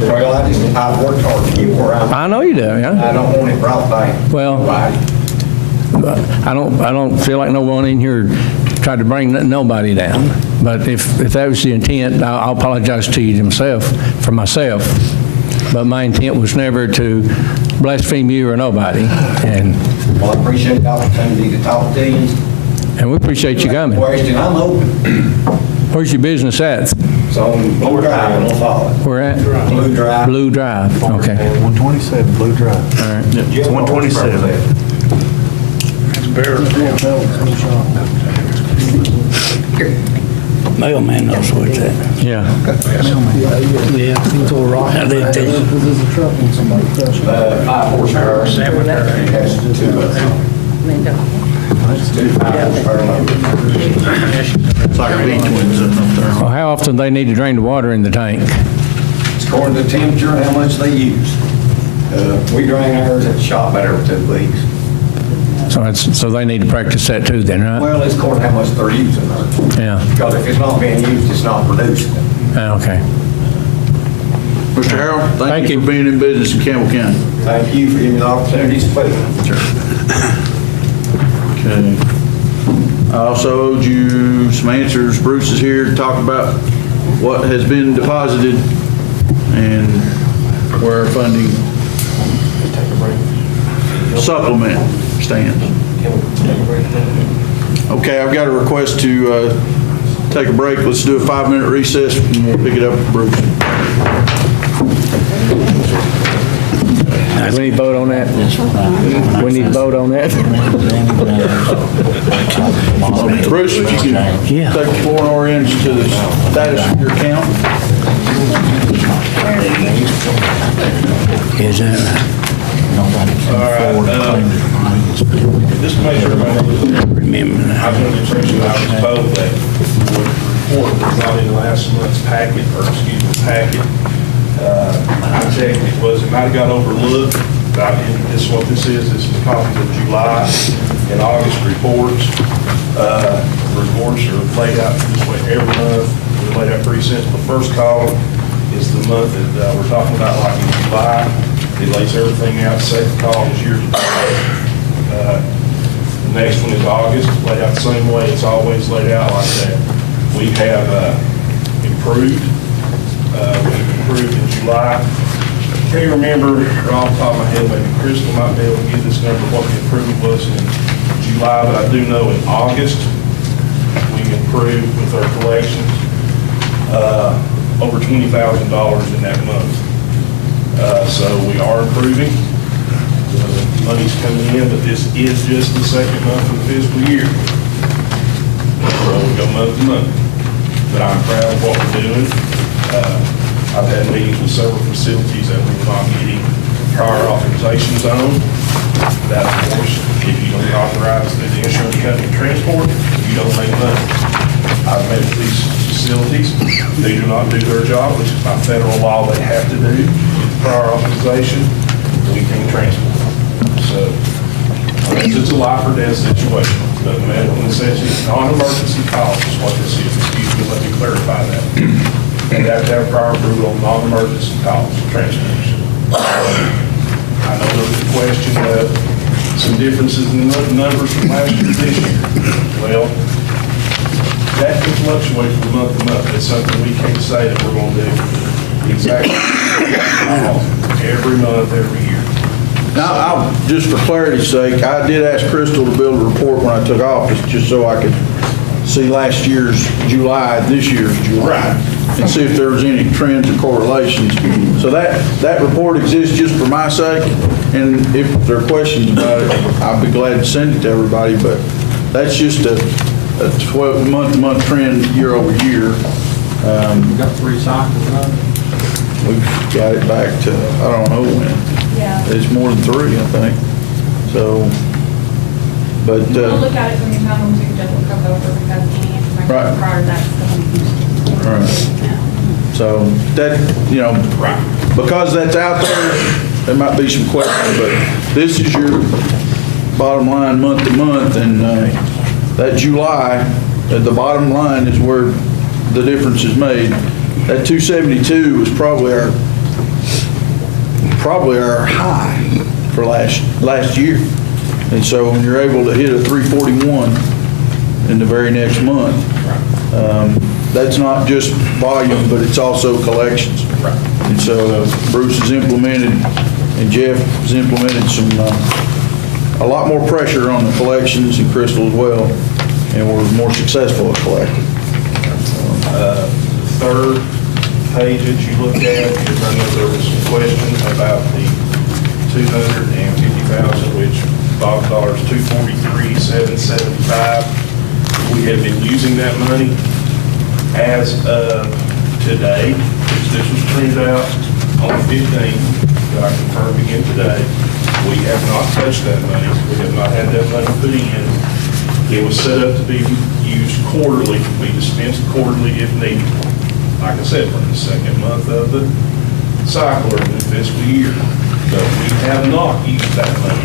Well, I've worked hard to get where I'm at. I know you do, yeah. I don't want it brought back. Well, I don't feel like no one in here tried to bring nobody down. But if that was the intent, I'll apologize to you for myself. But my intent was never to blaspheme you or nobody. And Well, I appreciate the opportunity to talk to you. we appreciate you coming. Question, I'm open. Where's your business at? So, Blue Drive, and we'll follow it. Where at? Blue Drive. Blue Drive, okay. 127 Blue Drive. All right. It's 127. Mailman knows where it's at. Yeah. Yeah, he's all right. How they tell you? This is a truck and somebody crushed it. 5 horsepower. Has 2 5 horsepower motors. It's like a V-twin sitting up there. Well, how often do they need to drain the water in the tank? It's according to the temperature and how much they use. We drain ours at the shop about every 2 weeks. So they need to practice that too then, right? Well, it's according to how much they're using there. Yeah. Because if it's not being used, it's not producing. Okay. Mr. Harold, thank you for being in business in Campbell County. Thank you for giving me the opportunity to speak. Okay. I also owed you some answers. Bruce is here to talk about what has been deposited and where our funding supplement stands. Okay, I've got a request to take a break. Let's do a 5-minute recess and we'll pick it up with Bruce. We need to vote on that. We need to vote on that. Bruce, if you can take the floor and orient us to the status of your account. Is that Just to make sure everybody knows, remember? I was under the impression I was told that the report was not in last month's packet, or excuse me, packet. I checked, it might have got overlooked. This is what this is copies of July and August reports. Reports are laid out this way every month. They're laid out pretty simple. The first column is the month that we're talking about, like in July. It lays everything out. Second column is year to date. The next one is August, laid out the same way. It's always laid out like that. We have improved. We've improved in July. Can't remember off the top of my head, maybe Crystal might be able to give this number what the improvement was in July, but I do know in August, we improved with our collections over $20,000 in that month. So we are improving. The money's coming in, but this is just the second month of the fiscal year. So we go month to month. But I'm proud of what we're doing. I've had meetings with several facilities that we're not getting prior authorizations on. That, of course, if you don't authorize the insurance company to transport, you don't make money. I've met with these facilities. They do not do their job, which is by federal law they have to do. Prior authorization, we can transport. So, it's a life or death situation. The medical necessity, non-emergency calls is what this is. Excuse me, let me clarify that. They have to have prior approval on non-emergency calls, transports. I know there was a question of some differences in the numbers from last year to this year. Well, that can fluctuate from month to month. It's something we can't say that we're going to do exactly every month, every year. Now, just for clarity's sake, I did ask Crystal to build a report when I took office, just so I could see last year's July, this year's July, and see if there was any trends or correlations. So that report exists just for my sake, and if there are questions about it, I'll be glad to send it to everybody, but that's just a 12 month-to-month trend year over year. You got 3 cycles on it? We've got it back to, I don't know when. Yeah. It's more than 3, I think. So, but. We'll look at it when you come on to just look over because any information Right. prior to that. All right. So that, because that's out there might be some questions, but this is your bottom line month to month, and that July, at the bottom line is where the difference is made. That 272 was probably our high for last year. And so when you're able to hit a 341 in the very next month, that's not just volume, but it's also collections. And so Bruce has implemented, and Jeff has implemented a lot more pressure on the collections, and Crystal as well, and we're more successful at collecting. The third page that you look at, is I know there was some question about the $250,000, which Bob's dollar is $243,775. We have been using that money as of today, which this was printed out on the 15th, that I confirmed again today. We have not touched that money. We have not had that money put in. It was set up to be used quarterly. We dispensed quarterly if needed. Like I said, we're in the second month of the cycle or the fiscal year. But we have not used that money.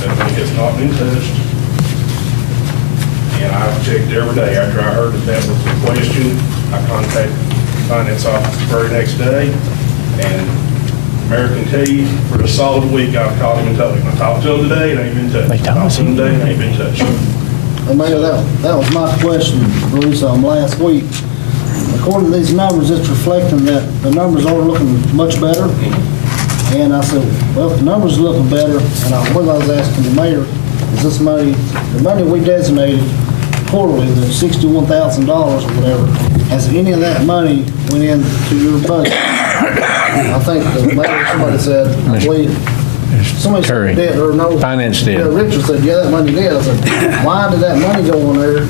That money has not been touched. And I've checked every day. After I heard that was the question, I contacted the finance office the very next day. And Mayor can tell you, for a solid week, I've called him and told him. I talked to him today, and ain't been touched. I talked to him today, and ain't been touched. And Mayor, that was my question, Bruce, last week. According to these numbers, it's reflecting that the numbers are looking much better. And I said, well, if the numbers are looking better, and what I was asking the mayor, is this money, the money we designated quarterly, the $61,000 or whatever, has any of that money went into your budget? I think the mayor, somebody said, I believe, somebody said did, or no. Finance did. Yeah, Richard said, yeah, that money did. I said, why did that money go in there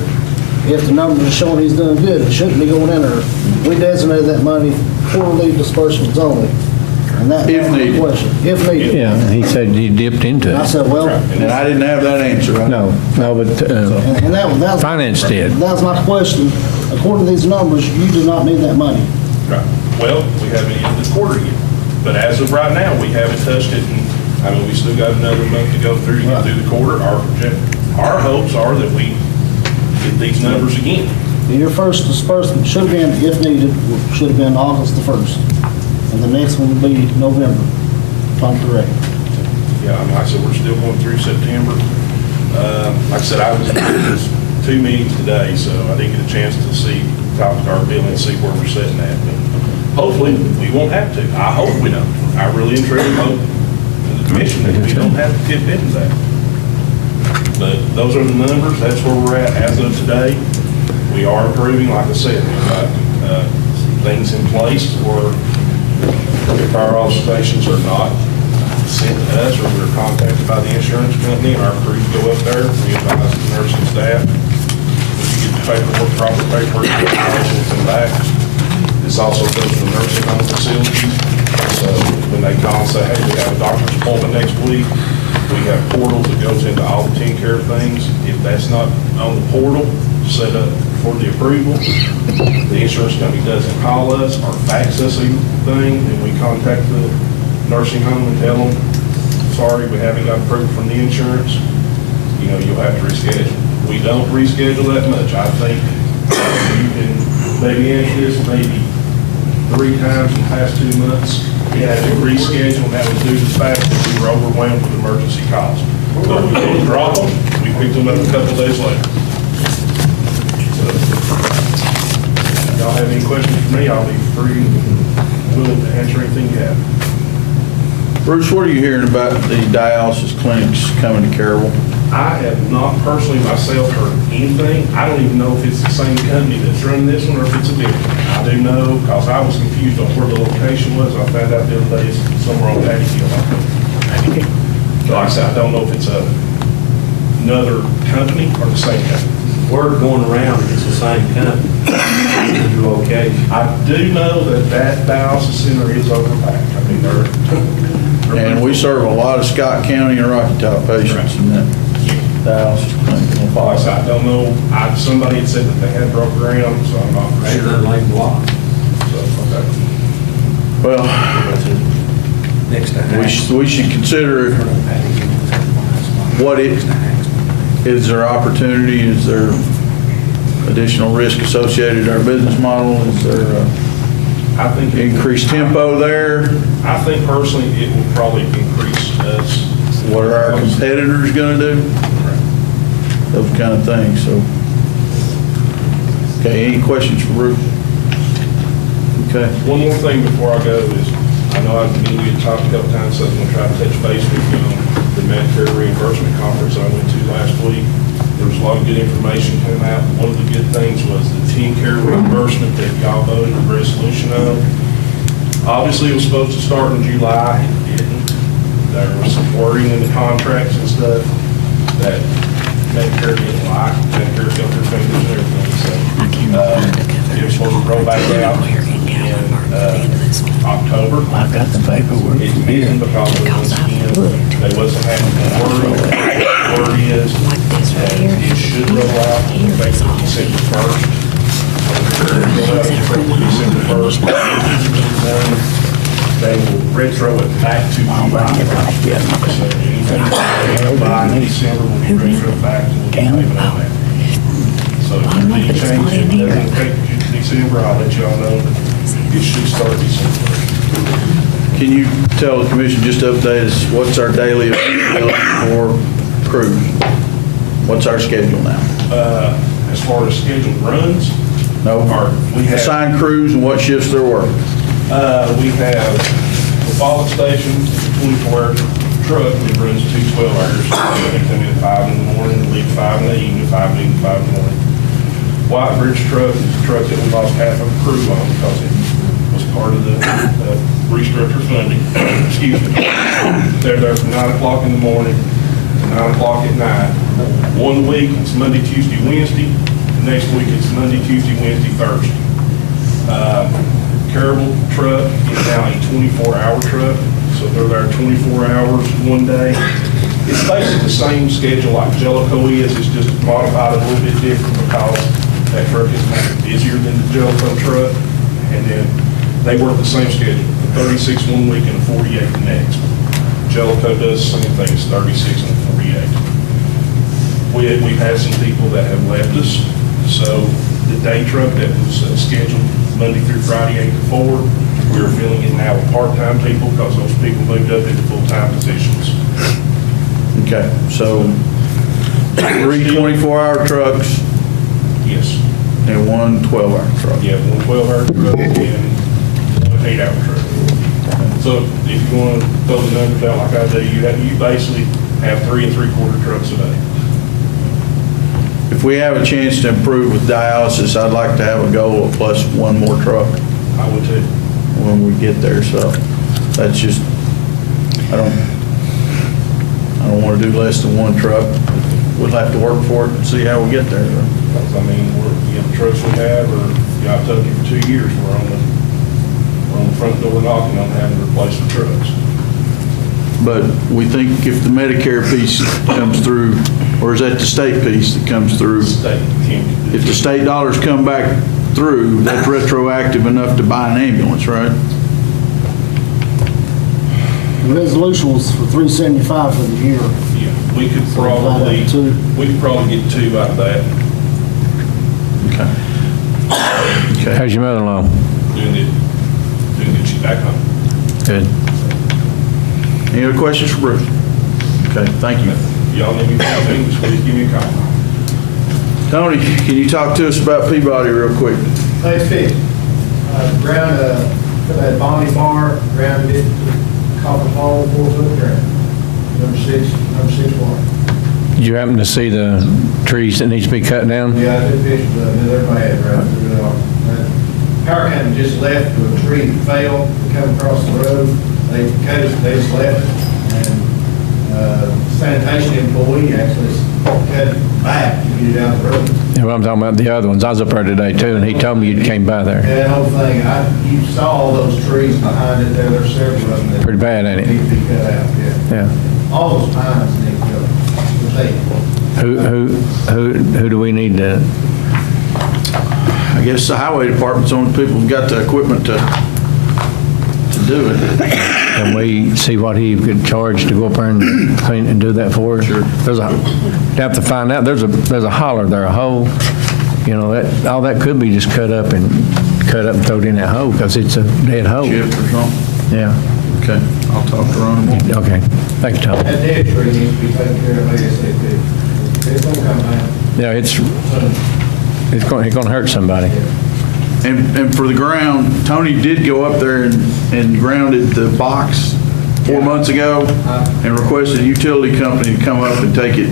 if the numbers are showing he's doing good? It shouldn't be going in there. We designated that money quarterly disbursements only. And that was the question, if needed. Yeah, he said he dipped into And I it. said, well. And I didn't have that answer. Right? No, but And that was. Finance did. That was my question. According to these numbers, you do not need that money. Right. Well, we haven't ended the quarter yet. But as of right now, we haven't touched it. And I mean, we still got another month to go through to get through the quarter. Our hopes are that we get these numbers again. Your first disbursement should have been, if needed, should have been August the 1st. And the next one will be November, if I'm correct. Yeah, I mean, like I said, we're still going through September. Like I said, I was in these 2 meetings today, so I didn't get a chance to talk to our bill and see where we're sitting at. But hopefully, we won't have to. I hope we don't. I really and truly hope to the commission that we don't have to tip into that. But those are the numbers. That's where we're at as of today. We are improving. Like I said, we've got things in place where if our observations are not sent to us or we're contacted by the insurance company and our crews go up there, we advise the nursing staff, when you get the paperwork, proper paperwork, and come back. This also goes to the nursing home facilities. So when they call and say, hey, we have a doctor's appointment next week, we have portals that goes into all the 10 care things. If that's not on the portal set up for the approval, the insurance company doesn't call us or fax us anything, and we contact the nursing home and tell them, sorry, we haven't got approval from the insurance, you'll have to reschedule. We don't reschedule that much. I think you can maybe answer this maybe 3 times in the past 2 months. We had to reschedule, and that was due to the fact that we were overwhelmed with emergency calls. But we didn't drop them, we picked them up a couple days later. So, if y'all have any questions for me, I'll be free and willing to answer anything you have. Bruce, what are you hearing about the dialysis clinics coming to Carroll? I have not personally myself heard anything. I don't even know if it's the same company that's running this one or if it's a different one. I do know, because I was confused on where the location was. I found out the other day it's somewhere on Patty Hill. So like I said, I don't know if it's another company or the same company. Word going around, it's the same company. You okay? I do know that dialysis center is overpacked. I mean, they're And we serve a lot of Scott County and Rocky Top patients in that dialysis clinic. I don't know. Somebody had said that they had broke ground, so I'm not sure. Like block. Well, we should consider is there opportunity, is there additional risk associated with our business model, is there I think increased tempo there? I think personally, it will probably increase us. What are our competitors going to do? Those kind of things, so. Okay, any questions for Bruce? Okay. One more thing before I go is, I know we had talked a couple times, so I'm going to try to touch base with you on the Medicare reimbursement conference I went to last week. There was a lot of good information coming out. One of the good things was the TeamCare reimbursement that y'all voted the resolution on. Obviously, it was supposed to start in July. It didn't. There was some wording in the contracts and stuff that Medicare didn't like. Medicare's got their fingers and everything, so it was supposed to roll back out in October. I've got the paperwork. It didn't because once again, they wasn't having the wording. The word is, it should roll out effective December 1st. Roll out effective December 1st. They will retro it back to July. So anything that they buy in December will be retro back to the payment on that. So if you need to change it, it doesn't affect December, I'll let y'all know. It should start December 1st. Can you tell the commission, just update us, what's our daily availability for crews? What's our schedule now? As far as scheduled runs? No, we have assigned crews and what shifts they're working. We have the Follet Station, 24-hour truck that runs 2 12-hours. They come in at 5 in the morning and leave 5 in the evening, 5 in the evening, 5 in the morning. White Bridge truck is a truck that we lost half of a crew on because it was part of the restructure funding. Excuse me. They're there from 9 o'clock in the morning to 9 o'clock at night. One week it's Monday, Tuesday, Wednesday. The next week it's Monday, Tuesday, Wednesday, Thursday. Carable truck is now a 24-hour truck, so they're there 24 hours one day. It's basically the same schedule like Jellicoe is, it's just modified a little bit different because that truck is kind of busier than the Jellicoe truck, and then they work the same schedule, 36 one week and 48 the next. Jellicoe does the same thing, it's 36 and 48. We've had some people that have left us, so the day truck that was scheduled Monday through Friday, 8 to 4. We're filling it now with part-time people because those people moved up into full-time positions. Okay, so 3 24-hour trucks. Yes. And 1 12-hour truck. Yeah, 1 12-hour truck and 1 8-hour truck. So if you want to throw the numbers out like I do, you basically have 3 3/4 trucks a day. If we have a chance to improve with dialysis, I'd like to have a goal of plus 1 more truck. I would too. When we get there, so that's just, I don't want to do less than 1 truck. We'll have to work for it and see how we get there. Because, I mean, the trucks we have are, I've told you for 2 years, we're on the front door knocking on having to replace the trucks. But we think if the Medicare piece comes through, or is that the state piece that comes through? If the state dollars come back through, that's retroactive enough to buy an ambulance, right? The resolution was for $375 for the year. Yeah, we could probably get 2 out of that. Okay. How's your mother-in-law? Doing good. She's back home. Good. Any other questions for Bruce? Okay, thank you. Y'all need me to help English, please give me a call. Tony, can you talk to us about Peabody real quick? Thanks, Steve. Ground, for that Bonnie bar, grounded it to copper pole, 4-foot ground. Number 6 1. Did you happen to see the trees that needs to be cut down? Yeah, I took pictures of them, they're bad, right? They really are. Power company just left with a tree that fell, come across the road. They cut it, they just left it. And sanitation employee actually cut it back to get it out of the road. Yeah, well, I'm talking about the other ones. I was up there today too, and he told me you came by there. That whole thing, you saw all those trees behind it there, there's several of them that Pretty bad, ain't it? need to be cut out, yeah. Yeah. All those pines need to go. Who do we need to? I guess the highway department's the only people who've got the equipment to do it. Can we see what he could charge to go up there and clean and do that for us? Sure. You have to find out, there's a holler there, a hole, you know, that, all that could be just cut up and thrown in that hole, because it's a dead hole. Chipped or something? Yeah. Okay, I'll talk to Ron. Okay, thank you, Tom. That dead tree needs to be taken care of ASAP. It's gonna come down. Yeah, it's going to hurt somebody. And for the ground, Tony did go up there and grounded the box 4 months ago and requested a utility company to come up and take it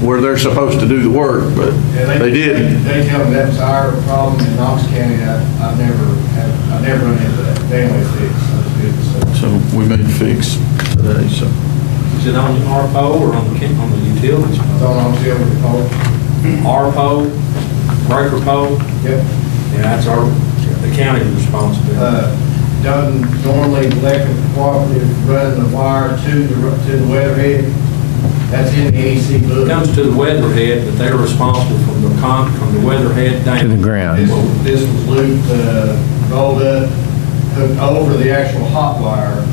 where they're supposed to do the work, but they didn't. They tell me that was our problem in Knox County. I've never run into that. They only fixed. So we made the fix today, so. Is it on our pole or on the utilities? It's on utility pole. Our pole, breaker pole? Yep. Yeah, that's the county's responsibility. Doesn't normally electric cooperative run the wire to the weatherhead? That's in the NEC book. It comes to the weatherhead, but they're responsible from the weatherhead down To the ground. This was looped, rolled up, hooked over the actual hot wire.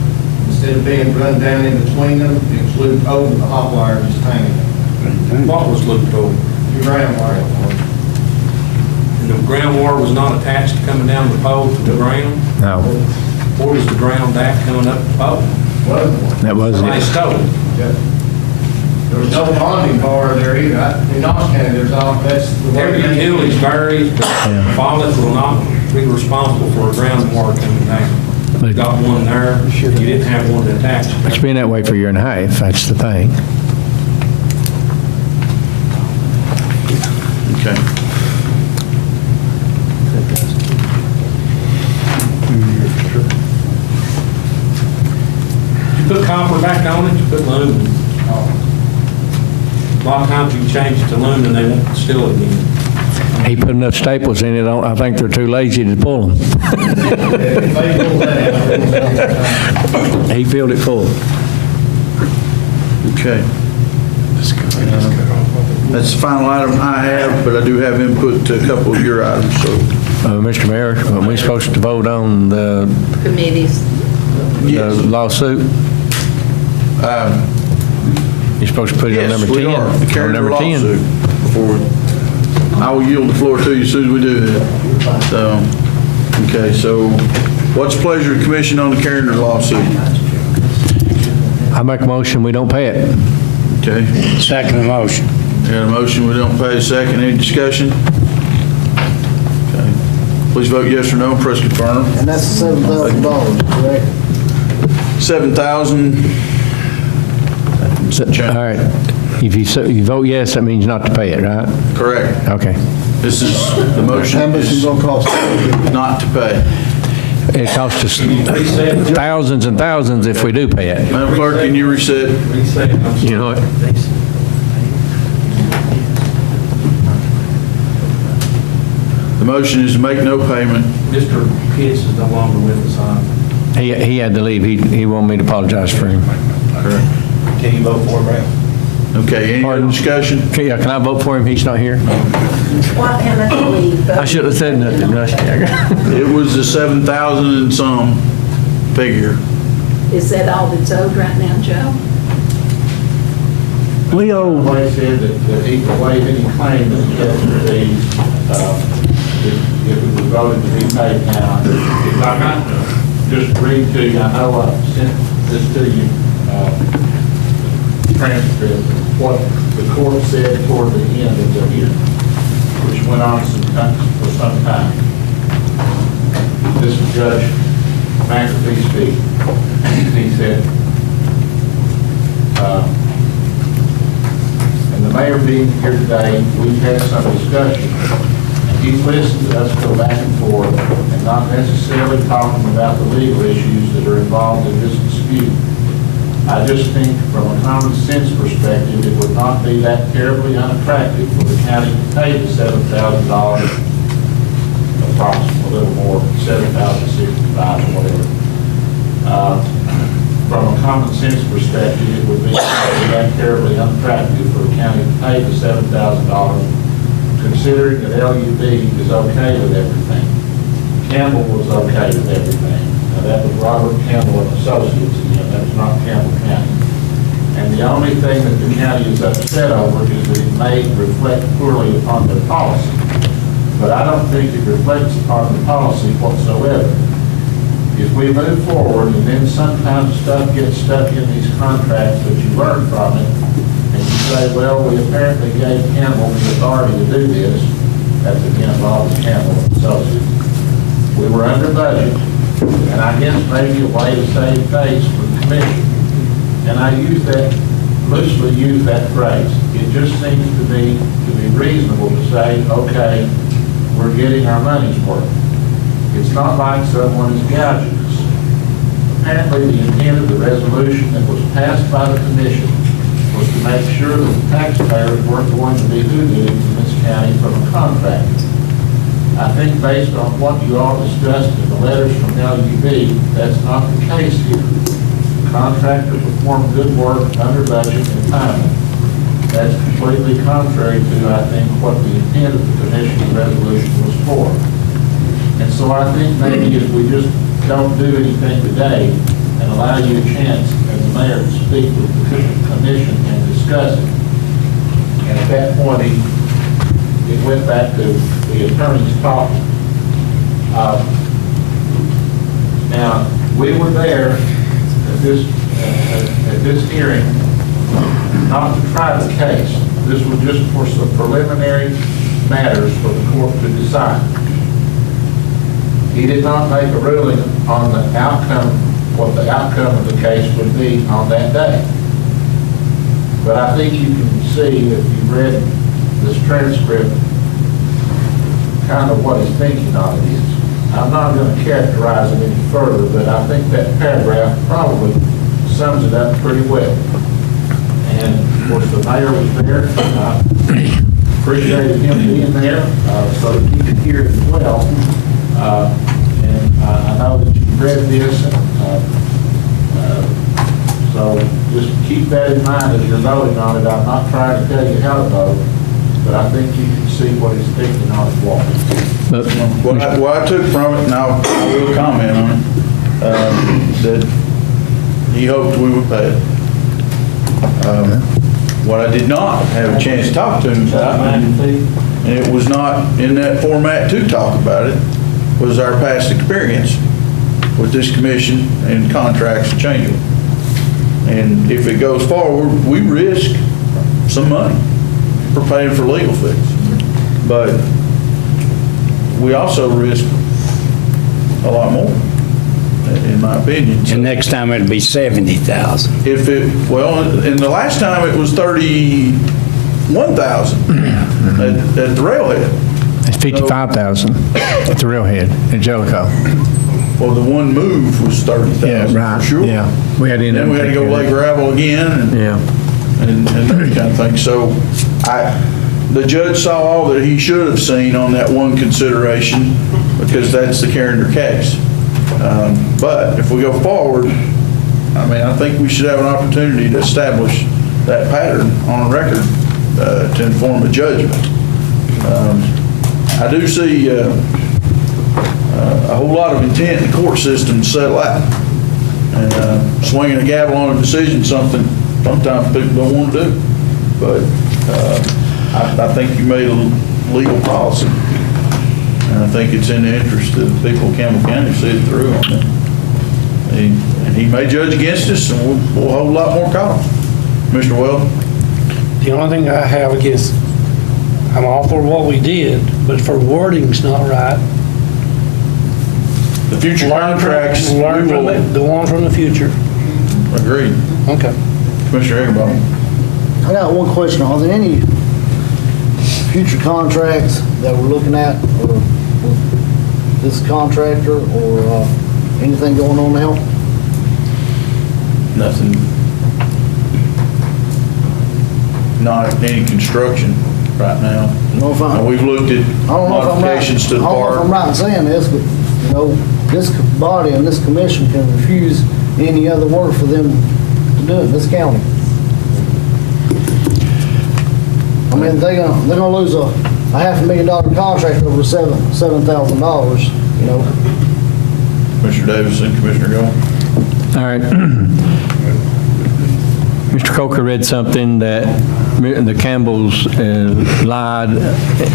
Instead of being run down in between them, it was looped over the hot wire, just hanging. What was looped over? Your ground wire. And the ground wire was not attached to coming down the pole to the ground? No. Or was the ground back coming up the pole? That wasn't Somebody it. stole it. Yep. There was no bonding bar there either. In Knox County, that's the way. Every utilities varies, but Follett will not be responsible for a ground wire coming down. You got one there, you didn't have one to attach. It's been that way for a year and a half, that's the thing. Okay. You put copper back on it, you put aluminum. A lot of times you change it to aluminum, they won't steal it again. He put enough staples in it, I think they're too lazy to pull them. He filled it full. Okay. That's the final item I have, but I do have input to a couple of your items, so. Mr. Mayor, are we supposed to vote on the Committees. lawsuit? You're supposed to put it on number 10? Yes, we are. The Or Carringer number 10? lawsuit. I will yield the floor to you as soon as we do that. So, okay, so what's the pleasure of the commission on the Carringer lawsuit? I make a motion, we don't pay it. Okay. Second motion. Got a motion, we don't pay. Second, any discussion? Okay. Please vote yes or no, press confirm. And that's $7,000, correct? 7,000. All right. If you vote yes, that means not to pay it, right? Correct. Okay. This is, the motion How much is is it gonna cost? not to pay. It costs us thousands and thousands if we do pay it. Madam Clerk, can you reset? You know what? The motion is to make no payment. Mr. Pitts is no longer with us, huh? He had to leave. He wanted me to apologize for him. Correct. Can you vote for it, Brad? Okay, any other discussion? Can I vote for him? He's not here. Why can't I leave? I should have said nothing. It was the 7,000 and some figure. Is that all that's owed right now, Joe? We owe, Somebody said that he could waive any claim that he has to be, if it was voted to be paid now. If I might just read to you, I know I sent this to you, transcript, what the court said toward the end of the hearing, which went on for some time. This is Judge McAfee speaking. He said, and the mayor being here today, we've had some discussion. He's listened to us go back and forth and not necessarily talking about the legal issues that are involved in this dispute. I just think from a common sense perspective, it would not be that terribly unattractive for the county to pay the $7,000, approximately a little more, $7,065 or whatever. From a common sense perspective, it would be that terribly unattractive for the county to pay the $7,000, considering that LUB is okay with everything. Campbell was okay with everything. Now, that was Robert Campbell and Associates again, that was not Campbell County. And the only thing that the county is upset over is that it may reflect poorly upon their policy. But I don't think it reflects upon the policy whatsoever. If we move forward and then sometimes stuff gets stuck in these contracts that you learn from it, and you say, well, we apparently gave Campbell the authority to do this, that's again Robert Campbell and Associates. We were under budget, and I guess maybe a way to save face for the commission. And I loosely use that phrase. It just seems to me to be reasonable to say, okay, we're getting our money's worth. It's not like someone is gouging us. Apparently, the intent of the resolution that was passed by the commission was to make sure that the taxpayers weren't going to be hoodooed in this county from a contract. I think based on what you all discussed in the letters from LUB, that's not the case here. The contractor performed good work under budget and timing. That's completely contrary to, I think, what the intent of the commission's resolution was for. And so I think maybe if we just don't do anything today and allow you a chance as the mayor to speak with the commission and discuss it, and at that point, it went back to the attorneys talking. Now, we were there at this hearing not to try the case. This was just for some preliminary matters for the court to decide. He did not make a ruling on the outcome, what the outcome of the case would be on that day. But I think you can see, if you read this transcript, kind of what his thinking on it is. I'm not going to characterize it any further, but I think that paragraph probably sums it up pretty well. And of course, the mayor was there. I appreciated him being there so that he could hear it as well. And I know that you read this, so just keep that in mind as you're voting on it. I'm not trying to tell you how to vote, but I think you can see what he's thinking on his wall. What I took from it, and I will comment on it, that he hoped we would pay it. What I did not have a chance to talk to him about, and it was not in that format to talk about it, was our past experience with this commission and contracts changing. And if it goes forward, we risk some money for paying for legal fees. But we also risk a lot more, in my opinion. And next time it'll be 70,000. If it, well, and the last time it was 31,000 at the railhead. It's 55,000 at the railhead in Jellicoe. Well, the one move was 30,000. Yeah, right. For sure. Yeah. Then we had to go lay gravel again and that kind of thing. So the judge saw all that he should have seen on that one consideration because that's the Carringer case. But if we go forward, I mean, I think we should have an opportunity to establish that pattern on record to inform a judgment. I do see a whole lot of intent in the court system to settle out. And swinging a gavel on a decision, sometimes people don't want to do. But I think you made a legal policy. And I think it's in the interest of the people of Campbell County to see it through on that. And he may judge against us, and we'll hold a lot more calls. Mr. Weldon? The only thing I have against, I'm all for what we did, but for wording's not right. The future contracts, learn from it, go on from the future. Agreed. Okay. Commissioner Higginbotham? I got one question. Are there any future contracts that we're looking at or with this contractor or anything going on now? Nothing. Not any construction right now. We've looked at modifications to the I don't know if I'm park. right in saying this, but, you know, this body and this commission can refuse any other work for them to do in this county. I mean, they're gonna lose a $500,000 contract over $7,000, you know. Commissioner Davis and Commissioner Gold. All right. Mr. Coker read something that the Campbells lied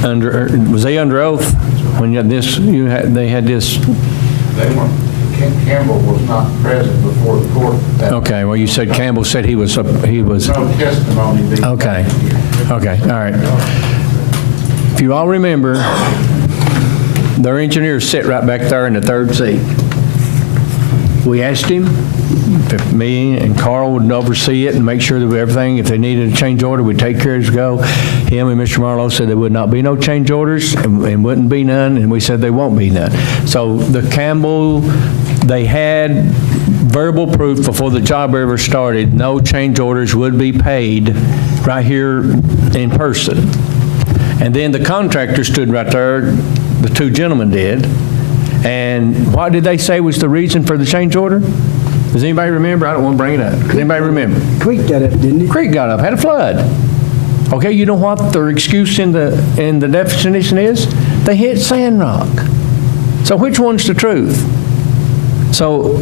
under, was they under oath? When you had this, they had this? They weren't, Campbell was not present before the court. Okay, well, you said Campbell said he was. No testimony being Okay, okay, all right. If you all remember, their engineers sit right back there in the third seat. We asked him if me and Carl would oversee it and make sure that everything, if they needed a change order, we'd take care of it to go. Him and Mr. Marlowe said there would not be no change orders and wouldn't be none, and we said there won't be none. So the Campbell, they had verbal proof before the job ever started, no change orders would be paid right here in person. And then the contractor stood right there, the two gentlemen did, and what did they say was the reason for the change order? Does anybody remember? I don't want to bring it up. Does anybody remember? Creek got up, didn't it? Creek got up, had a flood. Okay, you know what their excuse in the definition is? They hit sand rock. So which one's the truth? So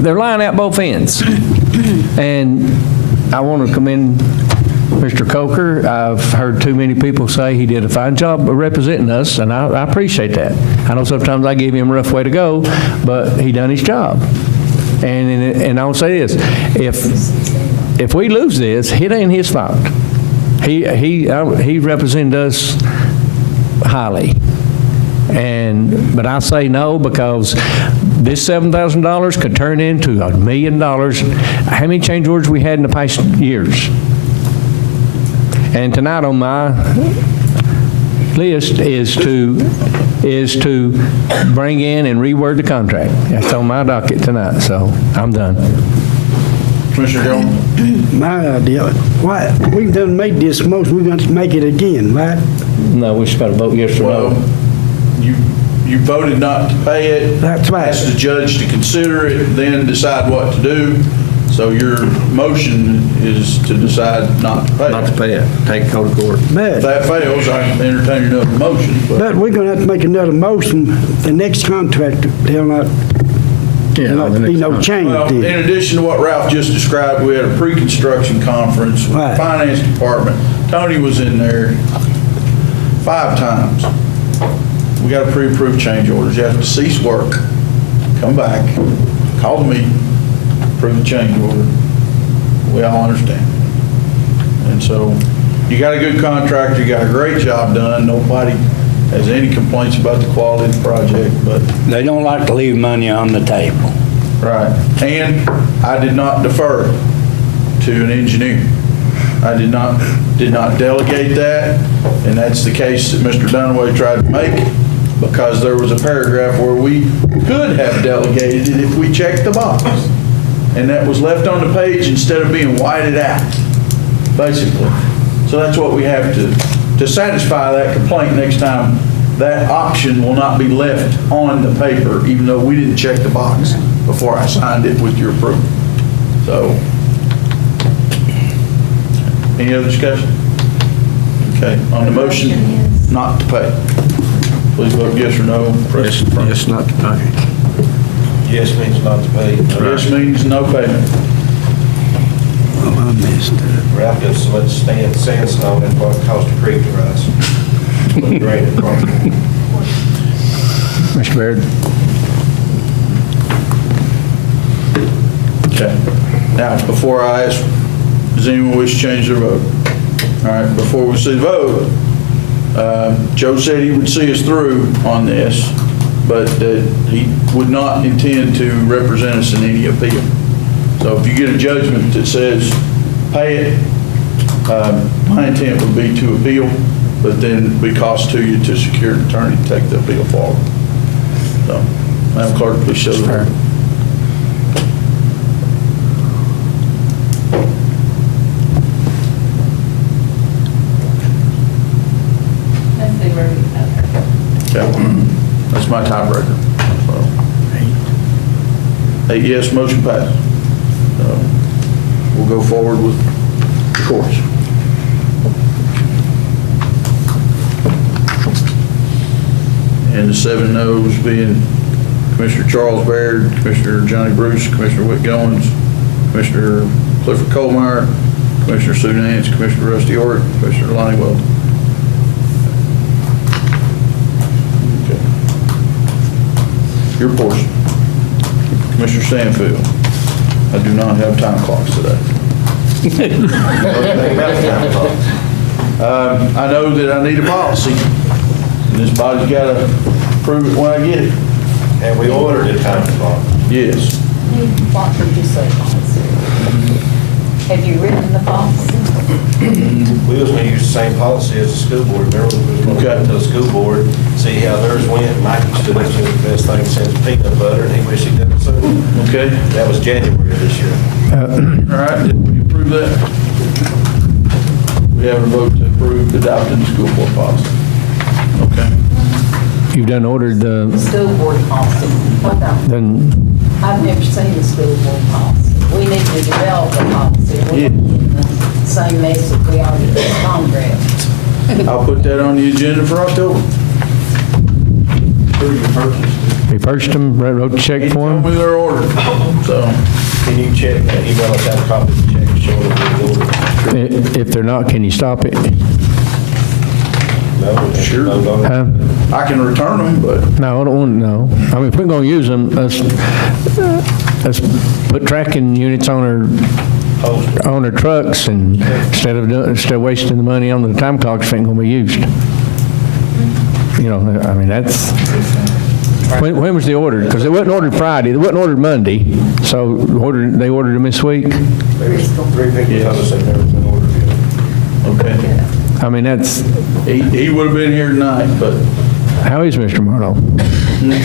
they're lying out both ends. And I want to commend Mr. Coker. I've heard too many people say he did a fine job of representing us, and I appreciate that. I know sometimes I gave him a rough way to go, but he done his job. And I will say this, if we lose this, it ain't his fault. He represented us highly. But I say no because this $7,000 could turn into $1 million. How many change orders we had in the past years? And tonight on my list is to bring in and reword the contract. That's on my docket tonight, so I'm done. Commissioner Jones? My idea, why, we've done made this motion, we're going to make it again, right? No, we just got to vote yes or no. Well, you voted not to pay it. That's right. Asked the judge to consider it, then decide what to do. So your motion is to decide not to pay it. Not to pay it, take it to court. If that fails, I can entertain another motion. But we're going to have to make another motion, the next contract, there'll not be no change Well, then. in addition to what Ralph just described, we had a pre-construction conference with the finance department. Tony was in there 5 times. We got to pre-approve change orders. You have to cease work, come back, call the meeting, approve the change order. We all understand. And so you got a good contractor, you got a great job done. Nobody has any complaints about the quality of the project, but They don't like to leave money on the table. right. And I did not defer to an engineer. I did not delegate that, and that's the case that Mr. Dunaway tried to make, because there was a paragraph where we could have delegated it if we checked the box. And that was left on the page instead of being whited out, basically. So that's what we have to satisfy that complaint next time. That option will not be left on the paper, even though we didn't check the box before I signed it with your approval. So, any other discussion? Okay, on the motion not to pay. Please vote yes or no. Yes, not to pay. Yes means not to pay. Yes means no payment. Oh, I missed it. Ralph does so much sandstone and what caused the creek to rise. Drainage problem. Mr. Baird? Okay. Now, before I ask, does anyone wish to change their vote? All right, before we see the vote, Joe said he would see us through on this, but that he would not intend to represent us in any appeal. So if you get a judgment that says pay it, my intent would be to appeal, but then it'd be cost to you to secure an attorney to take the appeal forward. So, Madam Clerk, please show the vote. Okay, that's my tiebreaker. So, 8 yes, motion passed. So, we'll go forward with the courts. And the 7 noes being Commissioner Charles Baird, Commissioner Johnny Bruce, Commissioner Whit Goins, Commissioner Clifford Colmeyer, Commissioner Sue Nance, Commissioner Rusty Orrick, Commissioner Lonnie Welton. Okay. Your portion. Commissioner Stanfield. I do not have time clocks today. I know that I need a policy, and this body's got to approve it when I get it. And we ordered a time clock. Yes. What would you say, policy? Have you written the policy? We was gonna use the same policy as the school board. Remember, we was gonna go to the school board, see how theirs went. Mikey stood up and said the best thing since peanut butter, and he wished he'd done it sooner. Okay. That was January of this year. All right, did we approve that? We have a vote to approve adopting the school board policy. Okay. You've done ordered the, School board policy. Hold on. then, I've never seen the school board policy. We need to develop a policy. We're in the same mess that we are with the Congress. I'll put that on the agenda for October. we purchased them, wrote the check for Told me them? they're ordered, so. Can you check that? Email us out a copy of the check showing that we ordered. If they're not, can you stop it? No, Sure. Huh? I can return them, but No, I don't want, no. I mean, if we're going to use them, let's put tracking units on our trucks, and instead of wasting the money on the time clocks, it ain't going to be used. You know, I mean, that's, when was they ordered? Because it wasn't ordered Friday, it wasn't ordered Monday, so they ordered them this week? There's 3 people told us they've never been ordered yet. okay. I mean, that's, He would have been here tonight, but, how is Mr. Marlowe?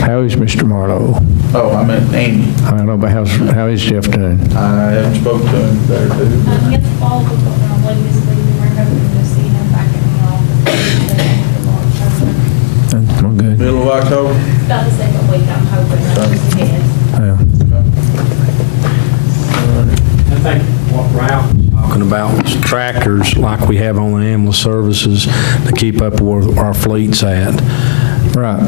How is Mr. Marlowe? oh, I meant Andy. I don't know, but how is Jeff doing? I haven't spoken to him there too. He has to follow up on Wednesday, we're hoping to see him back in the office. I'm good. Middle of October? About the second week, I'm hoping, that's his. Yeah. I think what Ralph was talking about was tractors like we have on the ambulance services to keep up where our fleet's at. Right.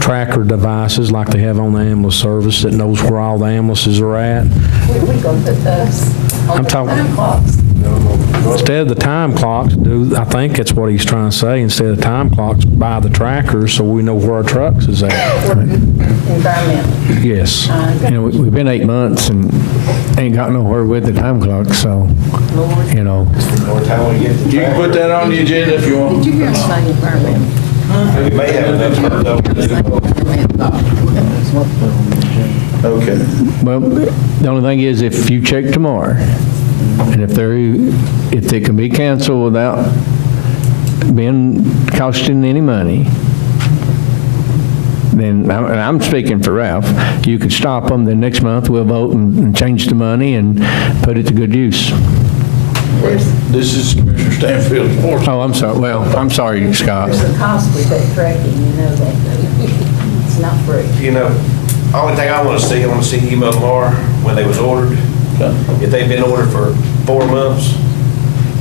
Tracker devices like they have on the ambulance service that knows where all the ambulances are at. Where we going to put those? I'm talking- On the time clocks. Instead of the time clocks, I think that's what he's trying to say, instead of time clocks, buy the trackers so we know where our trucks is at. Environmental. Yes. You know, we've been 8 months and ain't got nowhere with the time clock, so, you know. More time we get the You can put that on the agenda if you want. Did you hear him say environmental? We may have enough time though. Okay. Well, the only thing is, if you check tomorrow, and if they can be canceled without costing any money, then, and I'm speaking for Ralph, you could stop them, then next month we'll vote and change the money and put it to good use. This is Commissioner Stanfield's portion. Oh, I'm sorry, well, I'm sorry, Scott. There's a cost with that tracking, you know that, though. It's not free. You know, only thing I want to see the email tomorrow when they was ordered. If they've been ordered for 4 months,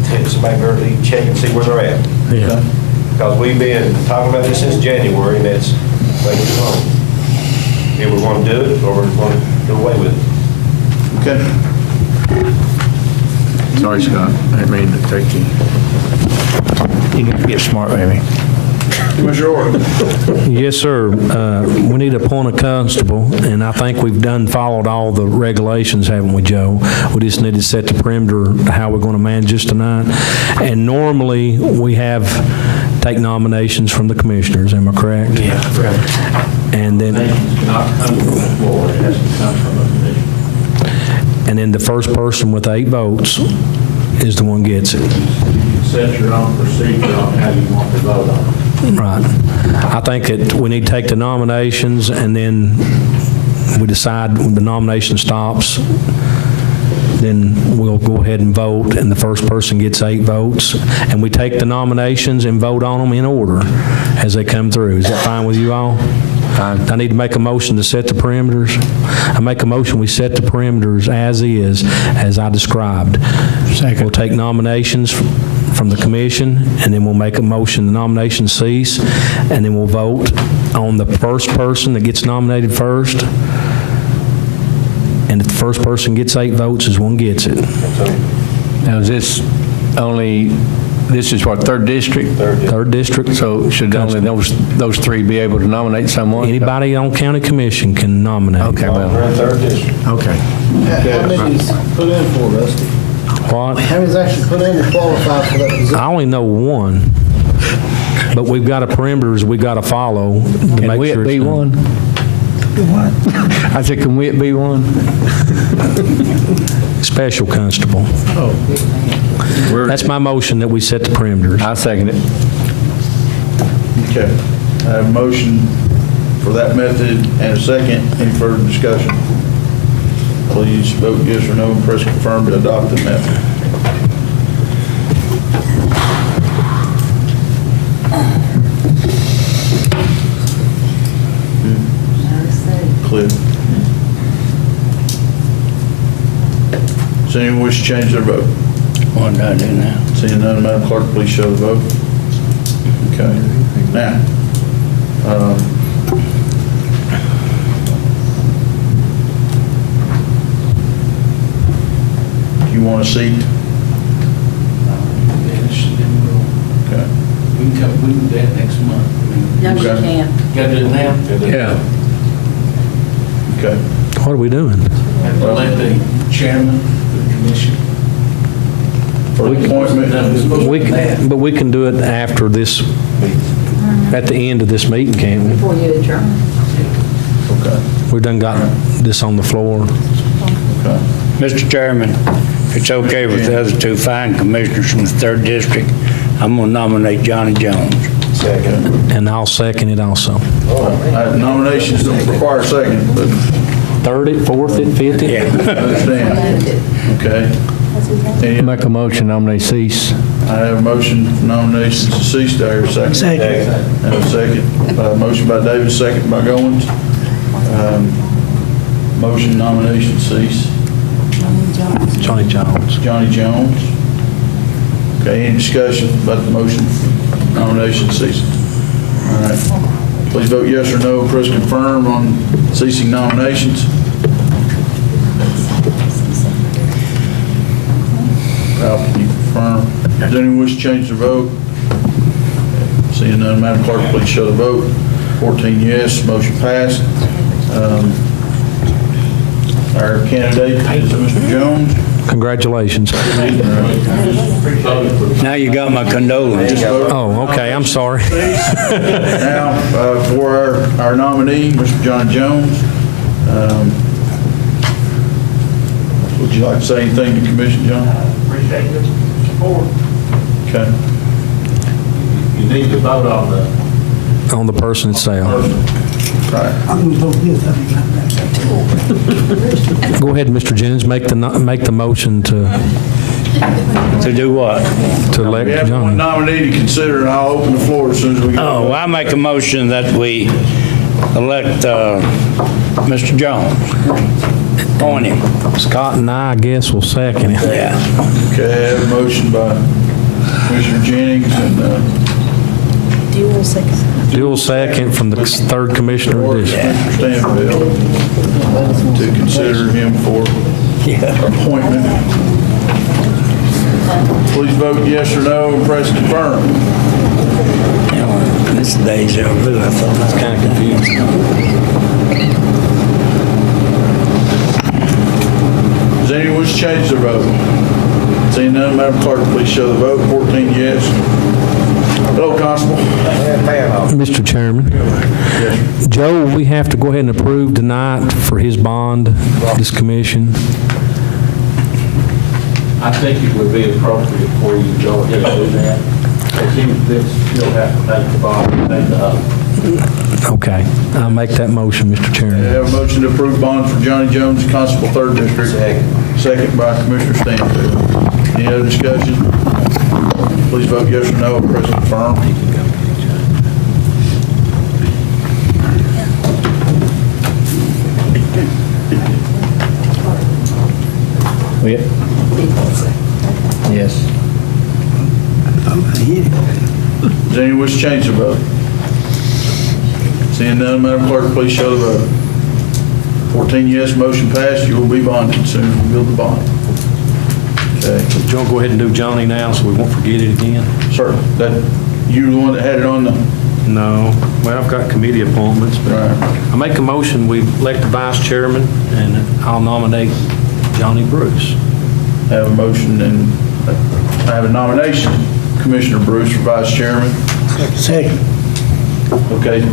then somebody better leave, check and see where they're at. Yeah. Because we've been talking about this since January, and that's way too long. If we want to do it, or we want to do away with it. Okay. Sorry, Scott, I didn't mean to take you. You got to get smart, baby. Commissioner Orr. Yes, sir. We need to appoint a constable, and I think we've followed all the regulations, haven't we, Joe? We just need to set the perimeter, how we're going to manage this tonight. And normally, we take nominations from the commissioners, am I correct? Yeah, right. And then, Not come from the floor, it has to come from a commission. and then the first person with 8 votes is the one gets it. You can set your own procedure on how you want to vote on it. Right. I think that we need to take the nominations, and then we decide when the nomination stops, then we'll go ahead and vote, and the first person gets 8 votes, and we take the nominations and vote on them in order as they come through. Is that fine with you all? I need to make a motion to set the perimeters. I make a motion, we set the perimeters as is, as I described. We'll take nominations from the commission, and then we'll make a motion, the nomination cease, and then we'll vote on the first person that gets nominated first. And if the first person gets 8 votes, is one gets it. Now, is this only, this is what, 3rd District? 3rd District. So should only those 3 be able to nominate someone? Anybody on county commission can nominate. Okay, well. Okay. How many's put in for, Rusty? What? How many's actually put in to qualify for that position? I only know one, but we've got a perimeters we got to follow to Can make we sure be it's done. one? I said, can we be one? Special constable. That's my motion that we set the perimeters. I second it. Okay. I have a motion for that method and a second. Any further discussion? Please vote yes or no and press confirm to adopt the method. Cliff. Does anyone wish to change their vote? What do I do now? Seeing none, Madam Clerk, please show the vote. Okay. Now, do you want a seat? Okay. We can do that next month. No, you Okay. can't. Got to do it now? Yeah. Okay. What are we doing? Have to let the chairman of the commission. For the appointment, But we can do it after this, at the end of this meeting, can't we? Before you adjourn. okay. We've done got this on the floor. Okay. Mr. Chairman, if it's okay with the other 2 fine commissioners from the 3rd District, I'm going to nominate Johnny Jones. And I'll second it also. Nominations don't require a second, but 3rd it, 4th it, 5th it? Yeah. I understand. Okay. Any- Make a motion, nominate cease. I have a motion for nominations to cease. Do I hear a second? Second. And a second. Motion by Davis, second by Goins. Motion nomination cease. Johnny Jones. Johnny Jones. Okay, any discussion about the motion nomination cease? All right. Please vote yes or no. Press confirm on ceasing nominations. Ralph, can you confirm? Does anyone wish to change their vote? Seeing none, Madam Clerk, please show the vote. 14 yes, motion passed. Our candidate is Mr. Jones. Congratulations. Now you got my condolences. Oh, okay, I'm sorry. Now, for our nominee, Mr. John Jones, would you like to say anything to commission, John? Appreciate your support. Okay. You need to vote on the On the person itself. Right. I'm going to vote yes. I think I'm right. Go ahead, Mr. Jennings, make the motion to do what? To elect We have one John. nominee to consider, and I'll open the floor as soon as we get. Oh, well, I make a motion that we elect Mr. Jones. Appoint him. Scott and I guess will second it. Yeah. Okay, I have a motion by Commissioner Jennings and Dual second from the 3rd Commissioner of District. Mr. Stanfield to consider him for appointment. Please vote yes or no and press confirm. This is deja vu. I thought that's kind of confusing. Does anyone wish to change their vote? Seeing none, Madam Clerk, please show the vote. 14 yes. Hello, Constable. Mr. Chairman, Joe, we have to go ahead and approve tonight for his bond, this commission. I think it would be appropriate for you to go ahead and do that. Because he'll have to take the ball and take the other. Okay, I'll make that motion, Mr. I Chairman. have a motion to approve bond for Johnny Jones, Constable 3rd District. Second by Commissioner Stanfield. Any other discussion? Please vote yes or no and press confirm. Yes. Does anyone wish to change their vote? Seeing none, Madam Clerk, please show the vote. 14 yes, motion passed. You will be bonded as soon as we build the bond. Okay. Do you want to go ahead and do Johnny now so we won't forget it again? Sir, you the one that had it on the... No. Well, I've got committee appointments, but I make a motion, we elect the vice chairman, and I'll nominate Johnny Bruce. I have a motion and I have a nomination. Commissioner Bruce for vice chairman. Second. Okay.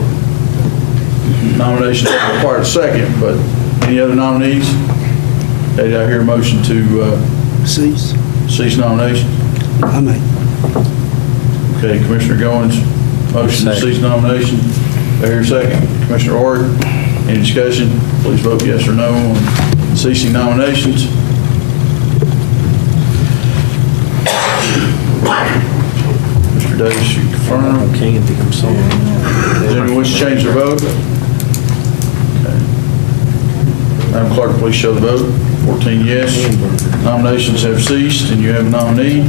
Nomination doesn't require a second, but any other nominees? Okay, I hear a motion to Cease. cease nominations. I make. Okay, Commissioner Goins, motion to cease nomination. Do I hear a second? Commissioner Ord, any discussion? Please vote yes or no on ceasing nominations. Mr. Davis, you confirm? Candy, I'm sorry. Does anyone wish to change their vote? Okay. Madam Clerk, please show the vote. 14 yes. Nominations have ceased, and you have a nominee.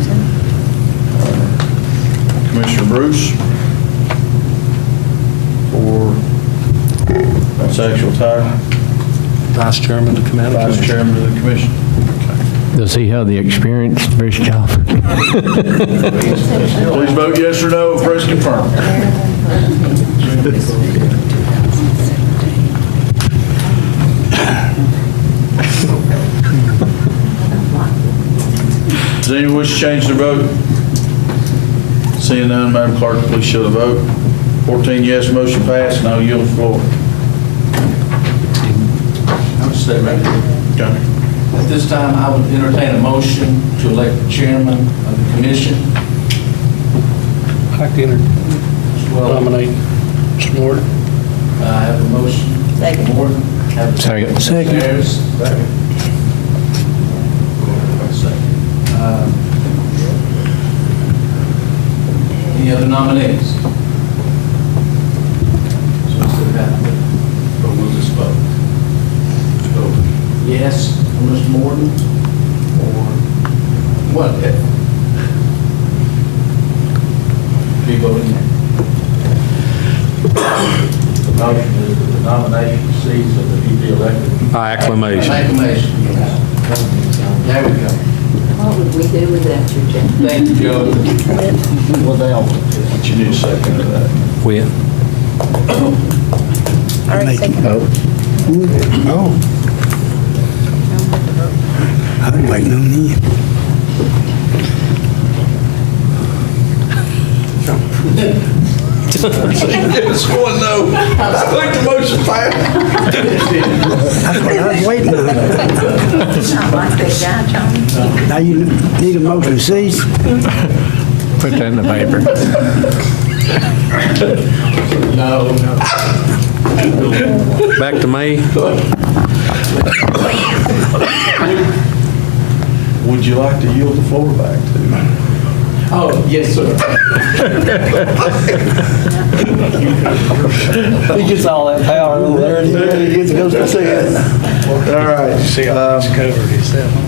Commissioner Bruce for, that's the actual title. Vice chairman to come out of the Vice commission. chairman of the commission. Does he have the experience, Bruce Joff? Please vote yes or no. Press confirm. Does anyone wish to change their vote? Seeing none, Madam Clerk, please show the vote. 14 yes, motion passed. Now yield the floor. I'll stay right here. Okay. At this time, I would entertain a motion to elect the chairman of the commission. I'd like to nominate Mr. Morton. I have a motion. Second. Morton. Have a Second. Second. Ayers. Second. Any other nominees? So instead of having to, but we'll just vote. So, yes for Mr. Morton, or what? Be voting nay. The motion is that the nomination cease and that he be elected. By acclamation. Acclamation. There we go. What would we do without you, Jim? Thank you, Joe. Without. But you need a second to that. When? I make. Oh. Oh. I was waiting on you. Yes, one no. I think the motion passed. That's what I was waiting on. Not like that guy, Johnny. Now you need a motion to cease? Put that in the paper. No. Back to me. Would you like to yield the floor back to? Oh, yes, sir. He gets all that power over there, and he goes to see it. All right.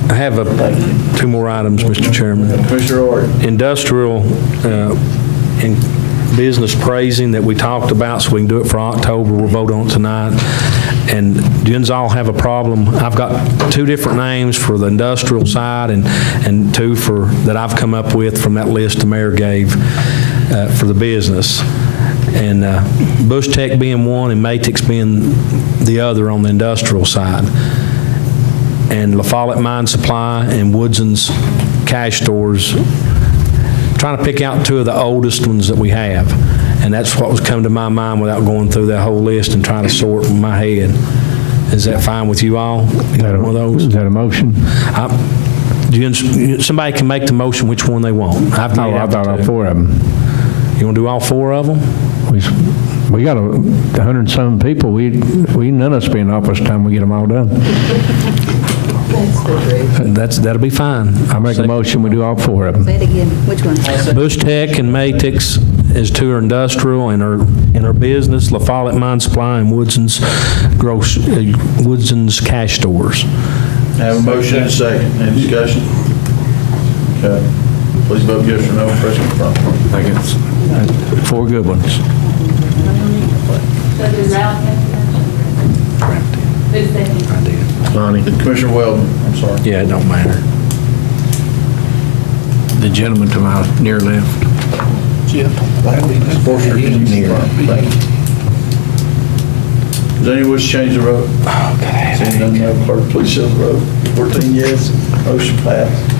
I have two more items, Mr. Chairman. Commissioner Ord. Industrial and business praising that we talked about, so we can do it for October. We'll vote on it tonight. And do you all have a problem? I've got two different names for the industrial side and two that I've come up with from that list the mayor gave for the business. And Bush Tech being one and Matix being the other on the industrial side. And La Follette Mine Supply and Woodson's Cash Stores, trying to pick out two of the oldest ones that we have. And that's what was coming to my mind without going through that whole list and trying to sort in my head. Is that fine with you all? One of those? Is that a motion? Somebody can make the motion which one they want. I thought all four of them. You want to do all four of them? We got 100 and some people. We none of us be in office time we get them all done. That'll be fine. I make a motion, we do all four of them. Say it again. Which one? Bush Tech and Matix is two are industrial and our business, La Follette Mine Supply and Woodson's Cash Stores. Have a motion and a second. Any discussion? Okay. please vote yes or no, press confirm. I think it's 4 good ones. So does Ralph have to? Who's second? Lonnie? Commissioner Weldon, I'm sorry. Yeah, it don't matter. The gentleman to my near left. Forster, can you confirm? Thank you. Does anyone wish to change the vote? Seeing none, Madam Clerk, please show the vote. 14 yes, motion passed.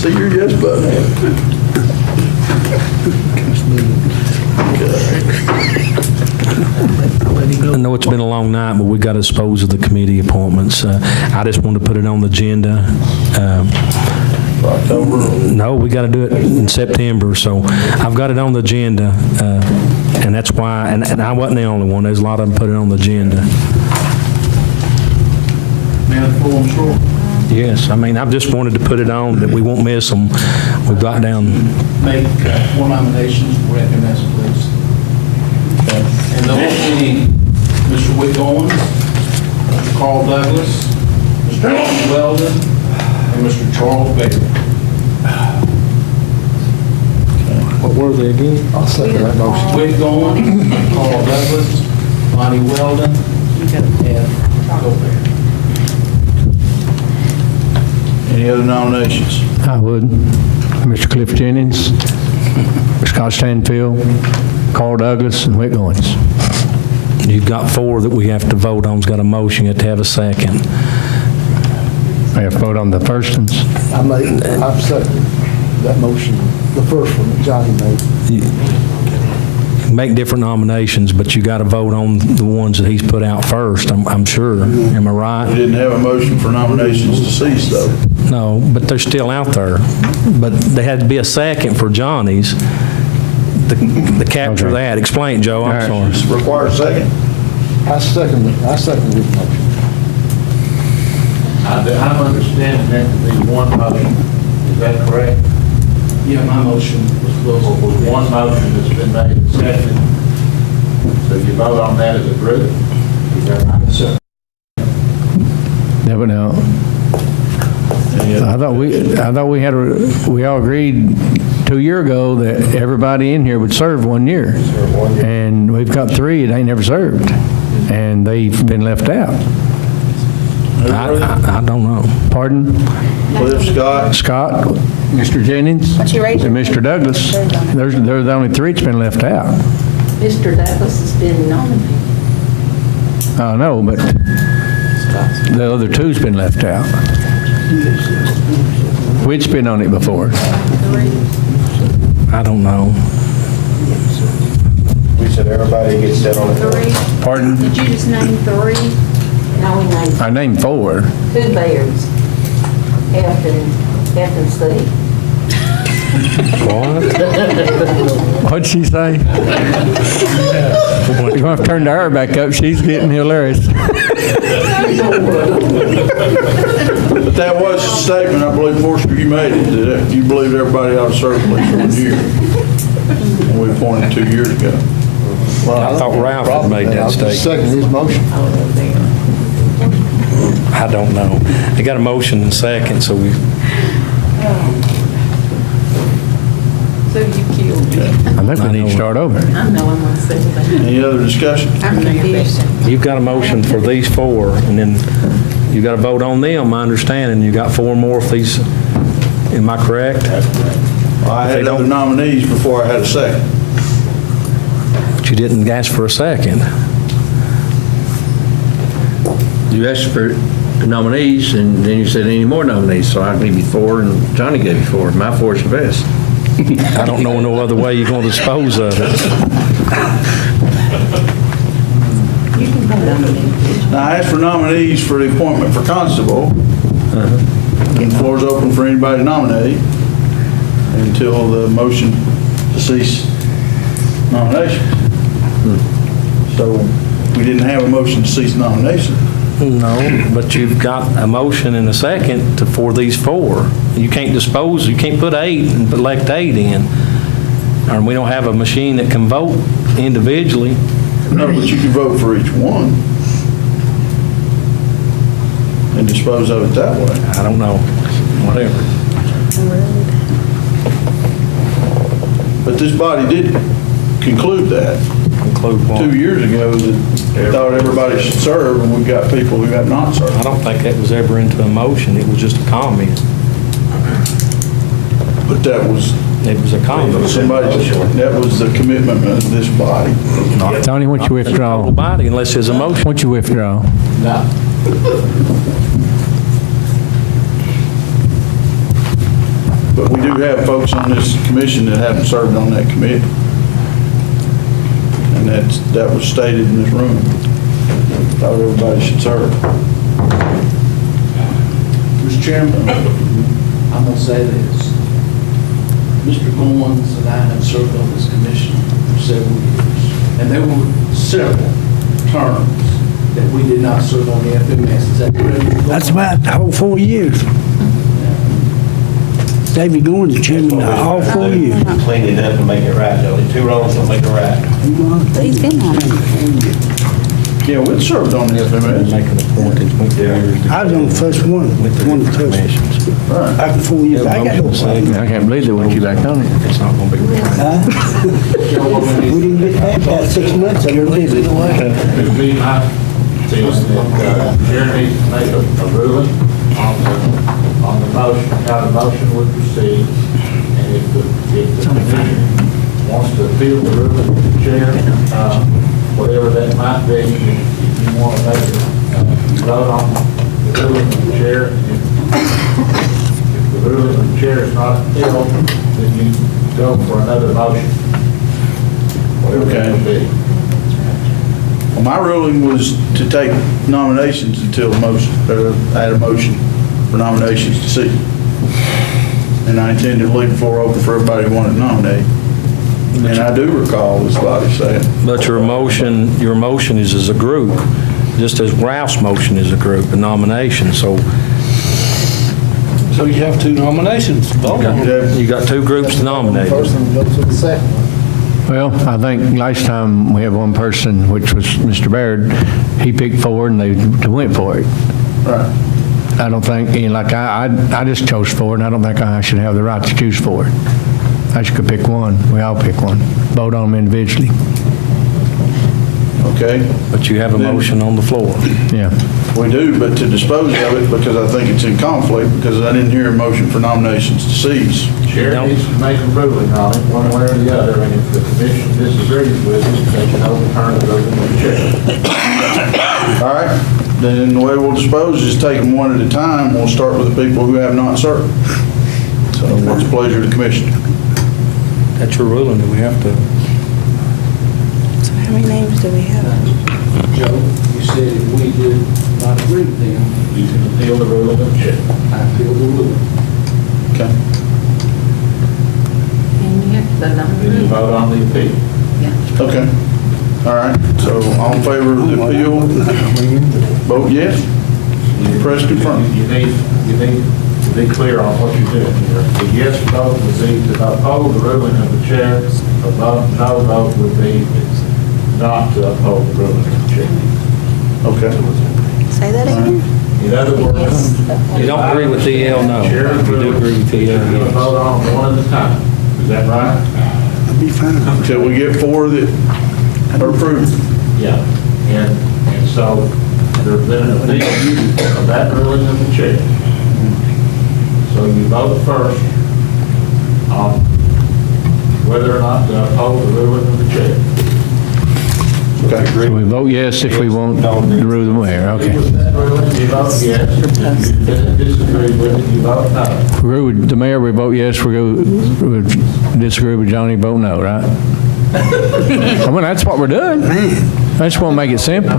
See your yes button. I know it's been a long night, but we got to dispose of the committee appointments. I just wanted to put it on the agenda. October? No, we got to do it in September, so I've got it on the agenda, and that's why, and I wasn't the only one. There's a lot of them put it on the agenda. Now the forum's full. Yes, I mean, I've just wanted to put it on that we won't miss them. We've got down, Make 4 nominations, recognize please. And those being Mr. Wick Owens, Mr. Carl Douglas, Mr. Martin Weldon, and Mr. Charles Baker. What were they again? I'll second that motion. Wick Owens, Carl Douglas, Lonnie Weldon, and Charles Baker. Any other nominations? I would. Mr. Cliff Jennings, Scott Stanfield, Carl Douglas, and Wick Owens. you've got 4 that we have to vote on. It's got a motion, you have to have a second. I have to vote on the first ones. I've seconded that motion, the first one that Johnny made. You make different nominations, but you got to vote on the ones that he's put out first, I'm sure. Am I right? We didn't have a motion for nominations to cease, though. No, but they're still out there. But there had to be a second for Johnny's to capture that. Explain, Joe, I'm sorry. Require a second? I second his motion. I'm understanding that to be one motion. Is that correct? Yeah, my motion was one motion that's been made and seconded. So you vote on that as a group? Is that right? Sir. Never know. I thought we all agreed 2 years ago that everybody in here would serve 1 year. And we've got 3 that ain't never served. And they've been left out. I don't know. Pardon? Cliff, Scott. Scott, Mr. Jennings, and Mr. Douglas. They're the only 3 that's been left out. Mr. Douglas has been nominated. I know, but the other 2's been left out. Which's been on it before? I don't know. We said everybody gets set on it. 3. Pardon? Did you just name 3? No, we named I named 4. 2 bears. F and C. What? What'd she say? You're going to have to turn the air back up. She's getting hilarious. But that was a statement, I believe, Forster, you made it, that you believed everybody ought to serve at least 1 year. And we appointed 2 years ago. I thought Ralph had made that statement. Second his motion. I don't know. They got a motion and second, so we... So you killed me. I think we need to start over. I know I'm going to say that. Any other discussion? I'm confused. You've got a motion for these 4, and then you got to vote on them, my understanding. You got 4 more if these, am I correct? Well, I had other nominees before I had a second. But you didn't ask for a second. You asked for nominees, and then you said any more nominees, so I gave you 4, and Johnny gave you 4. My 4's the best. I don't know no other way you're going to dispose of it. Now, I asked for nominees for the appointment for constable. And the floor's open for anybody to nominate until the motion to cease nominations. So we didn't have a motion to cease nomination. No, but you've got a motion and a second for these 4. You can't dispose, you can't put 8 and elect 8 in. Or we don't have a machine that can vote individually. No, but you can vote for each one and dispose of it that way. I don't know, whatever. this body did conclude that. Conclude what? 2 years ago that they thought everybody should serve, and we've got people who have not served. I don't think that was ever into a motion, it was just a comment. But that was, It was a comment. that was the commitment of this body. Tony, what's your withdrawal? Body, unless there's a motion. What's your withdrawal? No. But we do have folks on this commission that haven't served on that committee. And that was stated in this room. Thought everybody should serve. Mr. Chairman, I'm going to say this. Mr. Goins and I have served on this commission for several years. And there were several terms that we did not serve on the FMS. Is that correct? That's about the whole 4 years. David Goins, the chairman, all 4 years. Clean it up and make it right, Joey. 2 wrongs don't make it right. He's been on it. Yeah, we served on the FMS. Making a point, it's been 2 years. I was on the first one that took it. After 4 years, I got no problem. I can't believe they want you back on it. It's not going to be. We didn't get back about 6 months, I never did. It'd be my feeling that Chair needs to make a ruling on the motion, how the motion would proceed, and if the commission wants to appeal the ruling of the chair, whatever that might be, if you want to make a vote on the ruling of the chair, if the ruling of the chair is not appealed, then you go for another motion, whatever that would be. Well, my ruling was to take nominations until I had a motion for nominations to see. And I intend to leave the floor open for everybody who wanted to nominate. And I do recall this body saying. But your motion is as a group, just as Ralph's motion is a group, a nomination, so. So you have 2 nominations, vote on them. You got 2 groups to nominate. First one goes to the second one. Well, I think last time we had one person, which was Mr. Baird, he picked 4 and they went for it. Right. I don't think, like I just chose 4 and I don't think I should have the right to choose 4. I should pick one. We all pick one. Vote on them individually. Okay. But you have a motion on the floor. Yeah. We do, but to dispose of it, because I think it's in conflict, because I didn't hear a motion for nominations to cease. Chair needs to make a ruling on it, one way or the other, and if the commission disagrees with it, they can overturn the ruling of the chair. All right, then the way we'll dispose is take them one at a time. We'll start with the people who have not served. So what's the pleasure of the commission? That's your ruling, that we have to. So how many names do we have? Joe, you said if we did not agree with them, you can appeal the ruling of the chair. I appeal the ruling. Okay. And you have to vote on Then you it. vote on the appeal. Yeah. Okay. All right, so all in favor of the appeal, vote yes. Press confirm. You need to be clear on what you're doing here. The yes vote would be to uphold the ruling of the chair, a no vote would be not to uphold the ruling of the chair. Okay. Say that again? In other words, You don't agree with DL, no. Chair You do agree with you're going to DL, vote on one at a time. Is that right? I'll be fine. Until we get 4 that are approved. Yeah. And so there's been an appeal of that ruling of the chair. So you vote first on whether or not to uphold the ruling of the chair. Okay. So we vote yes if we want the rule of the mayor. Okay. With that ruling, you vote yes. If you disagree with it, you vote no. If we agree with the mayor, we vote yes. We disagree with Johnny, vote no, right? I mean, that's what we're doing. I just want to make it simple.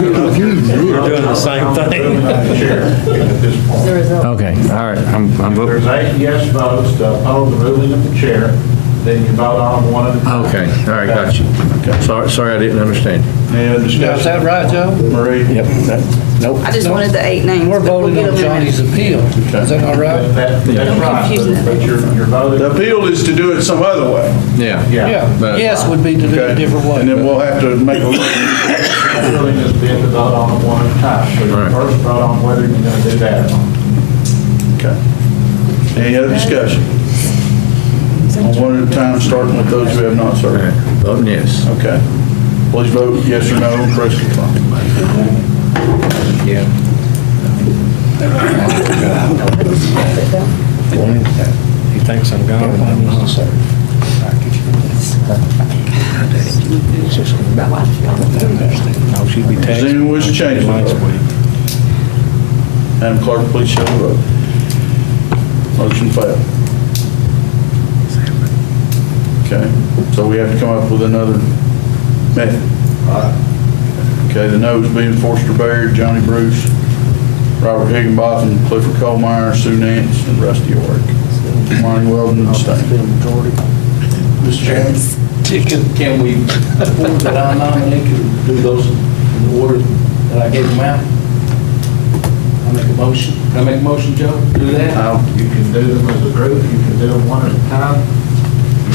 You're doing the same thing. Okay, all right. I'm There's voting. 8 yes votes to uphold the ruling of the chair, then you vote on one at a time. Okay, all right, got you. Sorry, I didn't understand. Any other Is discussion? that right, Joe? Marie? Yep. Nope. I just wanted the 8 names. We're but we'll voting get on them in. Johnny's appeal. Is that all right? That's right, but you're voting. The appeal is to do it some other way. Yeah. Yeah, but- yes would be to do it a Okay. different way. And then we'll have to make a The ruling has been to vote on it one at a time. So you Right. first vote on whether you're going to do that or not. Okay. Any other discussion? So On one at a time, starting with those who have not served. Voting yes. Okay. Please vote yes or no, and press confirm. Yeah. He thinks I'm gone. I'm not, sir. No, she'd be Does taxed. anyone wish to change their vote? Madam Clerk, please show the vote. Motion failed. Okay, so we have to come up with another method. Okay, the no's being Forster Baird, Johnny Bruce, Robert Higginbotham, Clifford Colemeyer, Sue Nance, and Rusty Orrick. Lonnie Weldon abstained. Mr. Chairman, can we, that I nominate, can do those in the order that I gave them out? I make a motion. Can I make a motion, Joe? Do that? You can do them as a group, you can do them one at a time.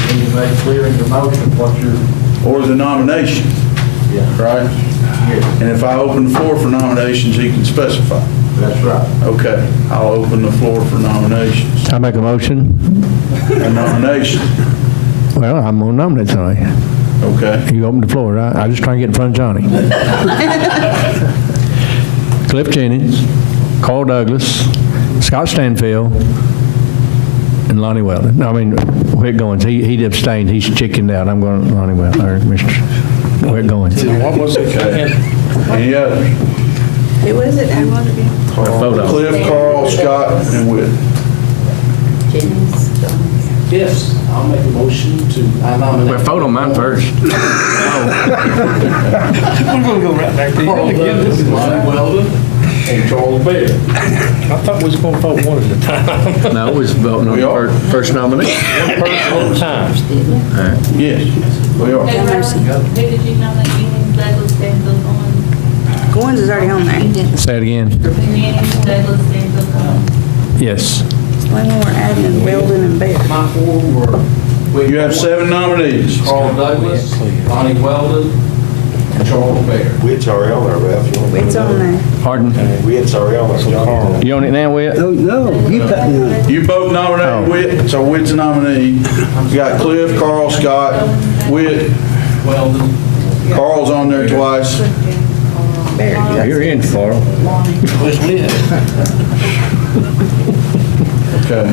You need to make clear in your motion what your... Or the nomination. Yeah. Right? And if I open the floor for nominations, he can specify. That's right. Okay, I'll open the floor for nominations. I make a motion. A nomination. Well, I'm going to nominate somebody. Okay. You open the floor, right? I just try and get in front of Johnny. Cliff Jennings, Carl Douglas, Scott Stanfield, and Lonnie Weldon. No, I mean, Whit Goins. He abstained. He's chickened out. I'm going Lonnie Weldon, or Mr. Whit Goins. What was it? Okay. Any others? Who was it? Who was it again? Cliff, Carl, Scott, and Whit. Yes, I'll make a motion to, I nominate. Well, vote on mine first. I'm gonna go right back to you. Carl Douglas, Lonnie Weldon, and Charles Baird. I thought we was gonna vote one at a time. No, we was voting on the first nominee. One person at a time. Yes, we are. Who did you nominate? Jennings, Douglas, Stanfield, Owens? Goins is already on there. Say it again. Jennings, Douglas, Stanfield, Owens. Yes. One more adding in Weldon and Baird. My four were. You have 7 nominees. Carl Douglas, Lonnie Weldon, and Charles Baird. Whit's already on there, Ralph. It's on there. Pardon? Whit's already on there. You on it now, Whit? No, you put me on. You both nominated Whit, so Whit's a nominee. You got Cliff, Carl, Scott, Whit. Weldon. Carl's on there twice. You're in, Carl. Okay.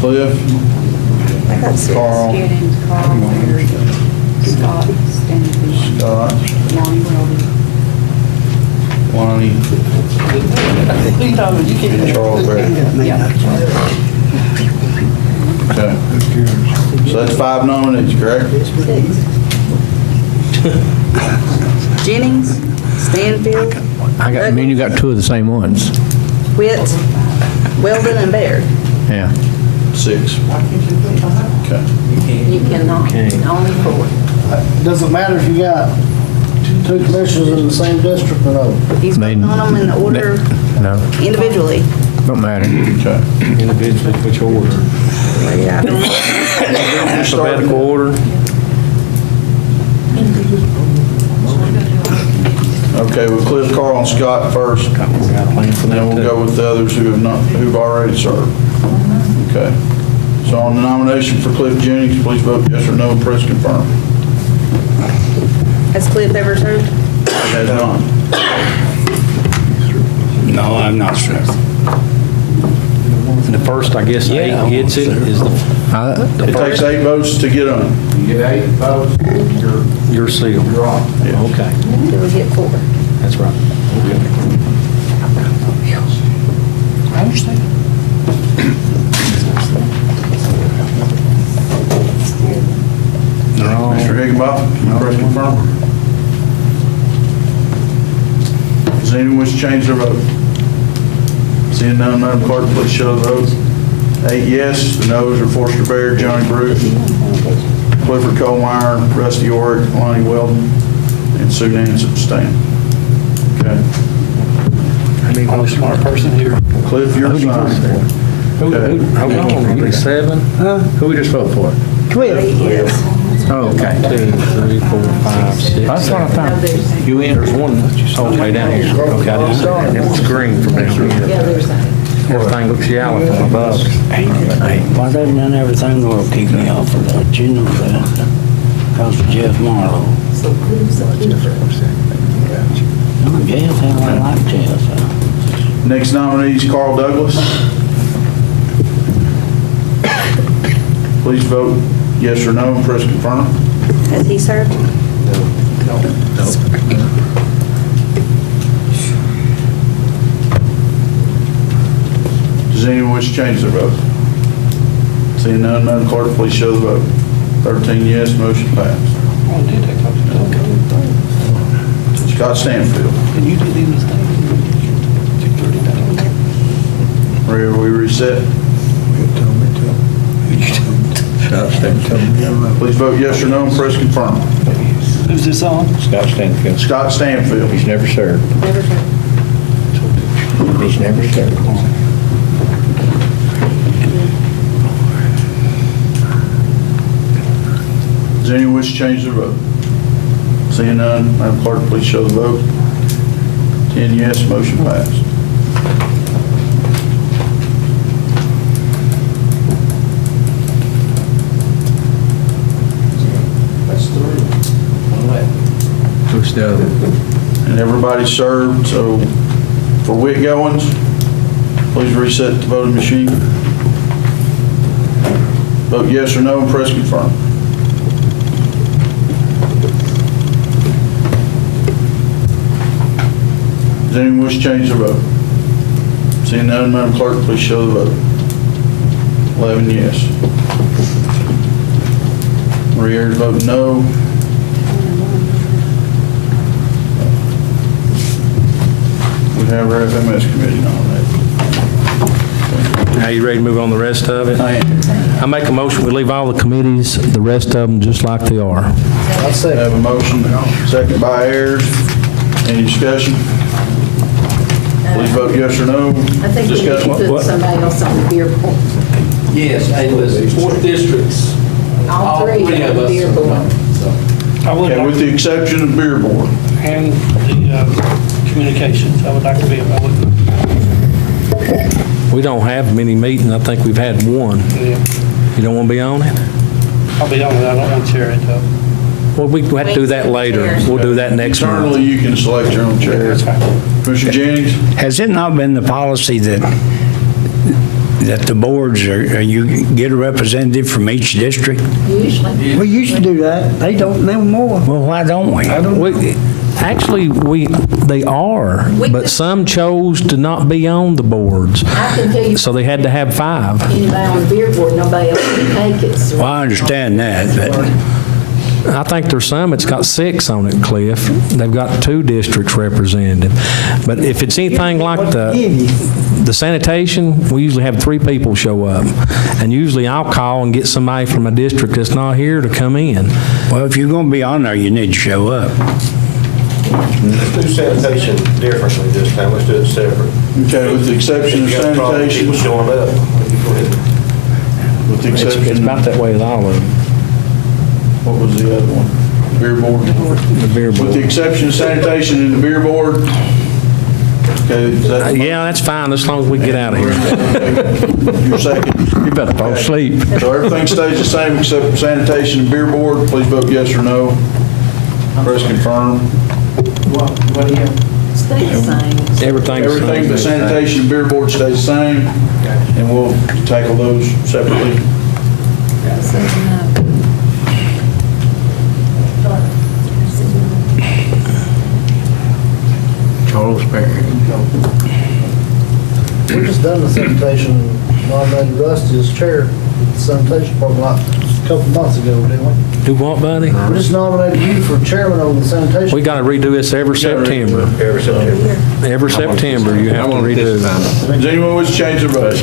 Cliff, I got 6. Carl. Jennings, Carl, Baird, Scott, Stanfield, Scott, Lonnie Weldon. Lonnie, and Charles Baird. Okay. So that's 5 nominees, correct? Jennings, Stanfield, I mean, you got 2 of the same ones. Whit, Weldon, and Baird. Yeah. 6. Okay. You cannot, only 4. Does it matter if you got 2 commissioners in the same district or no? He's voting on them in the order No, individually. don't matter. Okay. Individually, which order? Yeah, I don't know. Alphabetical order. Okay, with Cliff, Carl, and Scott first. Then we'll go with the others who've already served. Okay. So on the nomination for Cliff Jennings, please vote yes or no and press confirm. Has Cliff ever served? It has not. No, I'm not sure. The first, I guess, 8 gets it is the It takes 8 votes to get on. You get 8 votes, your seal. you're on. Okay, Until we get 4. that's right. I understand. Mr. Higginbotham, can you press confirm? Does anyone wish to change their vote? Seeing none, Madam Clerk, please show the vote. 8 yes, the no's are Forster Baird, Johnny Bruce, Clifford Colemeyer, Rusty Orrick, Lonnie Weldon, and Sue Nance abstained. Okay. I mean, I'm a smart person here. Cliff, you're signed. Hold on, 7? Who we just vote for? Yes. Oh, okay. 2, 3, 4, 5, 6. That's what I thought. You in, there's one all the way down here. Okay, I didn't see it. It's green from down here. Yeah, there's that. Everything looks yellow from above. Well, they've done everything in the world to keep me off of that, you know that. Because of Jeff Marlowe. Oh, Jeff, I like Jeff. Next nominee is Carl Douglas. Please vote yes or no and press confirm. Has he served? Does anyone wish to change their vote? Seeing none, Madam Clerk, please show the vote. 13 yes, motion passed. Scott Stanfield. Can you do these things? Maria, we reset? Please vote yes or no and press confirm. Who's this on? Scott Stanfield. Scott Stanfield. He's never served. Never served. He's never served. Does anyone wish to change their vote? Seeing none, Madam Clerk, please show the vote. 10 yes, motion passed. That's three. One left. Who's the other? And everybody served, so for Whit Goins, please reset the voting machine. Vote yes or no and press confirm. Does anyone wish to change their vote? Seeing none, Madam Clerk, please show the vote. 11 yes. Maria Ayers voting no. We have our FMS committee nominated. Now you ready to move on the rest of it? I make a motion, we leave all the committees, the rest of them just like they are. I have a motion, second by Ayers. Any discussion? Please vote yes or no. I think we need to put somebody else on the beer board. Yes, it was 4th districts. All three of on the us. beer board. I would Okay, with the exception of beer board. and the communications, I would like to be, I would, We don't have many meetings, I think we've had one. yeah. You don't want to be on it? I'll be honest, I don't want to chair it though. Well, we have to do that later. We'll do that next month. Internally, you can select your own chair. That's fine. Commissioner Jennings? Has it not been the policy that the boards you get a representative from each district? Usually. We used to do that. They don't no more. Well, why don't we? Actually, they are, but some chose to not be on the boards, I can tell you, so they had to have 5. anybody on the beer board, nobody else can take it. So Well, I understand that, but I think there's some, it's got 6 on it, Cliff. They've got 2 districts represented. But if it's anything like the sanitation, we usually have 3 people show up. And usually I'll call and get somebody from a district that's not here to come in. well, if you're going to be on there, you need to show up. Let's do sanitation differently this time. Let's do it separate. Okay, with the exception of If you got a problem with sanitation. people showing up, we can go ahead. With the It's exception, about that way with all of them. what was the other one? Beer board? The beer With the board. exception of sanitation and the beer board? Okay, is that? Yeah, that's fine, as long as we get out of here. Your second. You better fall asleep. So everything stays the same except sanitation and beer board. Please vote yes or no. Press confirm. stay the same. Everything's the Everything same. but sanitation and beer board stays the same, and we'll tackle those separately. Charles Perry. We just done the sanitation, nominated Rusty as chair of the sanitation department like a couple months ago, didn't we? Do what, buddy? We just nominated you for chairman of the sanitation. We got to redo this every September. Every September. Every September, you have to redo. Does anyone wish to change their vote?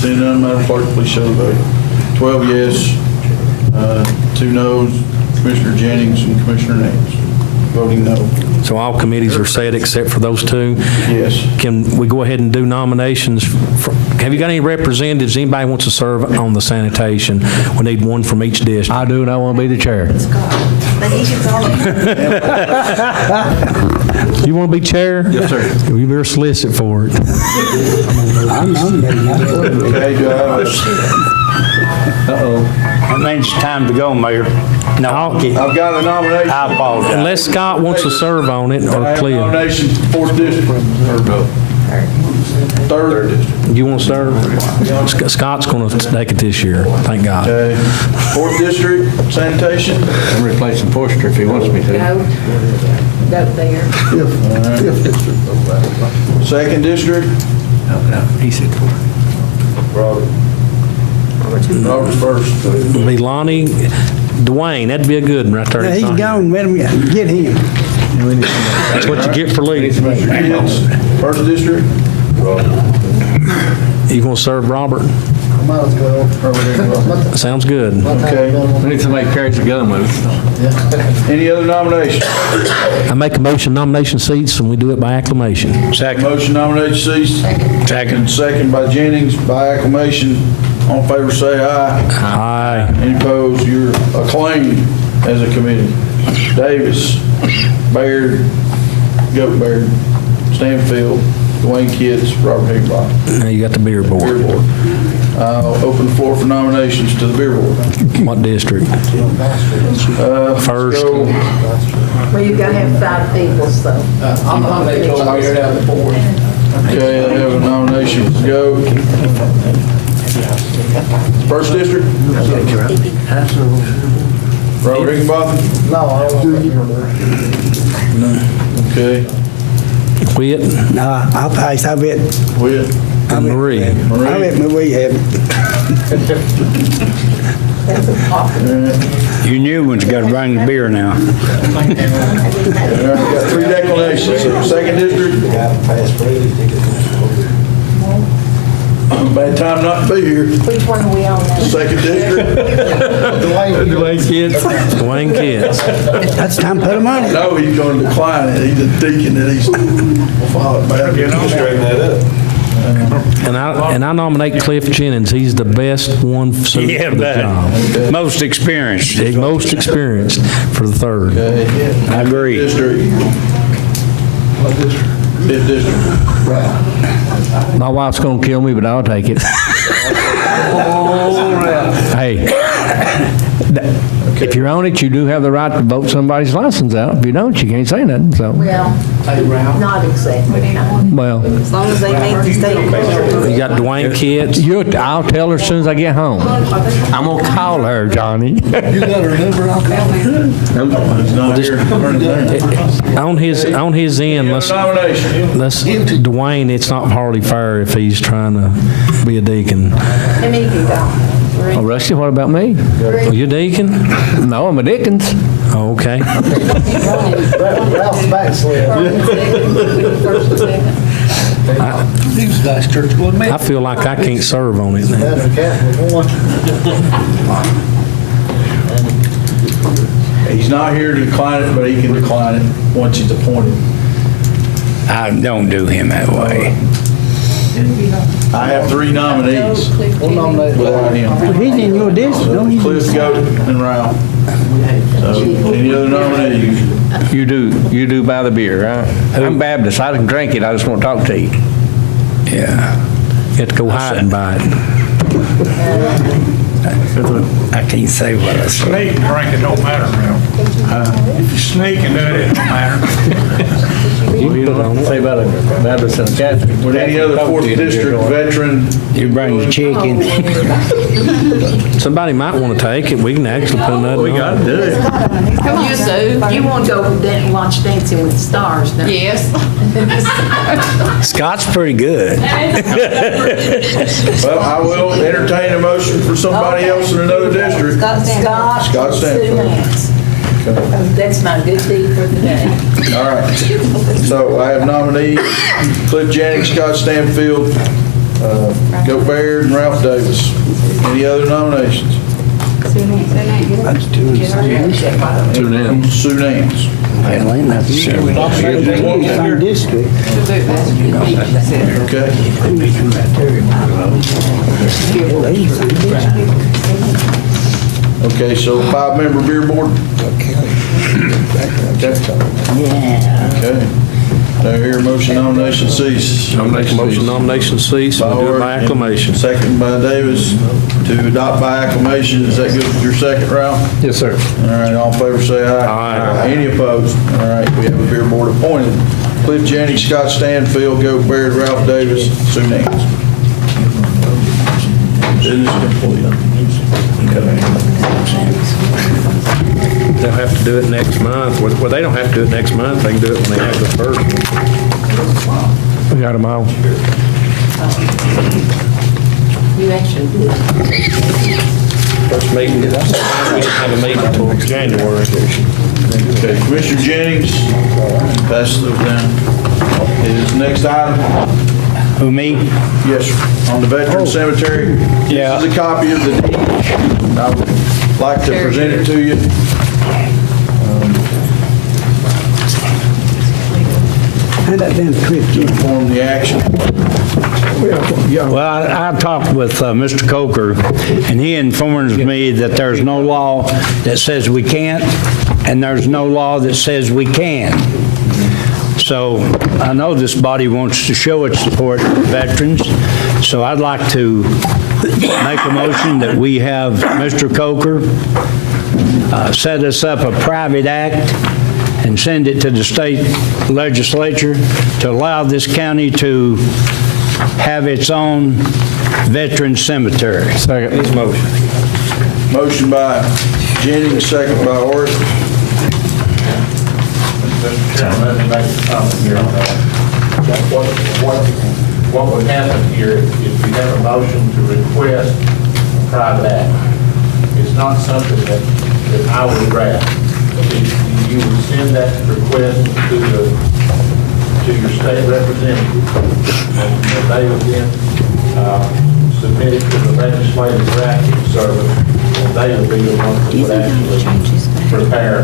Seeing none, Madam Clerk, please show the vote. 12 yes, 2 noes, Commissioner Jennings and Commissioner Nance voting no. So all committees are set except for those 2? Yes. Can we go ahead and do nominations? Have you got any representatives, anybody wants to serve on the sanitation? We need one from each district. I do, and I want to be the chair. You You want to be chair? Yes, sir. You better solicit for it. I'm nominating. Okay, do I have a Uh-oh. That means it's time to go, Mayor. No, I've got a nomination. I apologize. Unless Scott wants to serve on it, I or have a Cliff. nomination, 4th district. Third district. You want to serve? Scott's going to take it this year, thank God. Okay. 4th district, sanitation. I'm replacing Forster if he wants me to. Go there. 2nd district. He said Robert's first. Be Lonnie, Dwayne, that'd be a good one right there. Yeah, he's gone, let him get him. That's what you get for leaving. Kids, 1st district. You going to serve Robert? Might as well. Sounds good. Okay. We need somebody who carries a gun with us. Any other nominations? I make a motion nomination seats, and we do it by acclamation. Motion nomination cease. Second by Jennings, by acclamation. All in favor, say aye. Aye. Any opposed? You're acclaimed as a committee. Davis, Baird, Goat Baird, Stanfield, Dwayne Kitts, Robert Higginbotham. Now you got the beer Beer board. Board. I'll open the floor for nominations to the Beer Board. What district? First. Go. Well, you gotta have 5 people, so. I'm nominating over here down the board. Okay, I have a nomination. Go. 1st district? Robert Higginbotham? No, I don't want to. Okay. Quit. Nah, I'll pass, I bet. Quit. I bet Marie. I bet Marie have it. You new ones got to bring the beer now. All right, we got 3 declarations. 2nd district? Bad time not to be here. Which one are we on now? 2nd district? Dwayne Kitts. Dwayne Kitts. That's time to put him on it. No, he's going to decline it. He's a deacon and he's followed back. Straighten that up. And I nominate Cliff Jennings. He's the best one suited for the job. Most experienced. He's most experienced for the 3rd. I agree. District. 5th district. My wife's going to kill me, but I'll take it. Hey, if you're on it, you do have the right to vote somebody's license out. If you don't, you can't say nothing, so, Well, not exactly, no. well. As long as they meet the state code. You got Dwayne Kitts. I'll tell her as soon as I get home. I'm going to call her, Johnny. You got her number, I'll call her. He's not here. On his end, let's Dwayne, it's not hardly fair if he's trying to be a deacon. How many of you got? Oh, Rusty, what about me? Are you a deacon? No, I'm a Dickens. Oh, okay. Ralph's backslid. He was nice church going, man. I feel like I can't serve on it now. That and cat was one. He's not here to decline it, but he can decline it once he's appointed. I don't do him that way. I have 3 nominees We'll nominate without him. He's in your district, don't he? Cliff, Goat, and Ralph. So, any other nominees? You do buy the beer, right? I'm Baptist, I can drink it, I just won't talk to you. Yeah. You have to go hide and buy it. I can't say what I say. Sneak and drink, it don't matter, Ralph. If you sneak and do it, it don't matter. You don't say about a Baptist and a Catholic. Would any other 4th district veteran? You bring the chicken. Somebody might want to take it. We can actually put another. We got to do it. Come on, Sue. You want to go and watch Dancing with the Stars, don't you? Yes. Scott's pretty good. Well, I will entertain a motion for somebody else in another district. Scott Scott Stanfield. Nance. That's my good deed for the day. All right. So I have nominees Cliff Jennings, Scott Stanfield, Goat Baird, and Ralph Davis. Any other nominations? That's two names. Sue Nance. Same district. Okay. Okay, so 5-member beer board? Okay. Yeah. Okay. Do I hear a motion nomination cease? I'll make a motion nomination cease, and we'll do it by acclamation. Second by Davis to adopt by acclamation. Is that good with your second, Ralph? Yes, sir. All right, all in favor say aye. Aye. Any opposed? All right, we have a beer board appointed. Cliff Jennings, Scott Stanfield, Goat Baird, Ralph Davis, Sue Nance. Business complete. They'll have to do it next month. Well, they don't have to do it next month. They can do it when they have the first one. We got them all. You actually did. First meeting, we didn't have a meeting until January. Okay, Commissioner Jennings, pass those down. His next item. Who, me? Yes, sir. On the Veteran Cemetery. Yeah. This is a copy of the deed. I would like to present it to you. Hand that down quick, Jim. Inform the action. Well, I talked with Mr. Coker, and he informs me that there's no law that says we can't, and there's no law that says we can. So I know this body wants to show its support for veterans, so I'd like to make a motion that we have Mr. Coker set us up a private act and send it to the state legislature to allow this county to have its own veteran cemetery. Second. Motion. Motion by Jennings, second by Orr. Mr. Chairman, let me make a comment here on that. What would happen here if we have a motion to request a private act? It's not something that I would draft. You would send that request to your state representative, and they would then submit it to the legislative drafting service, and they would be the ones that would actually prepare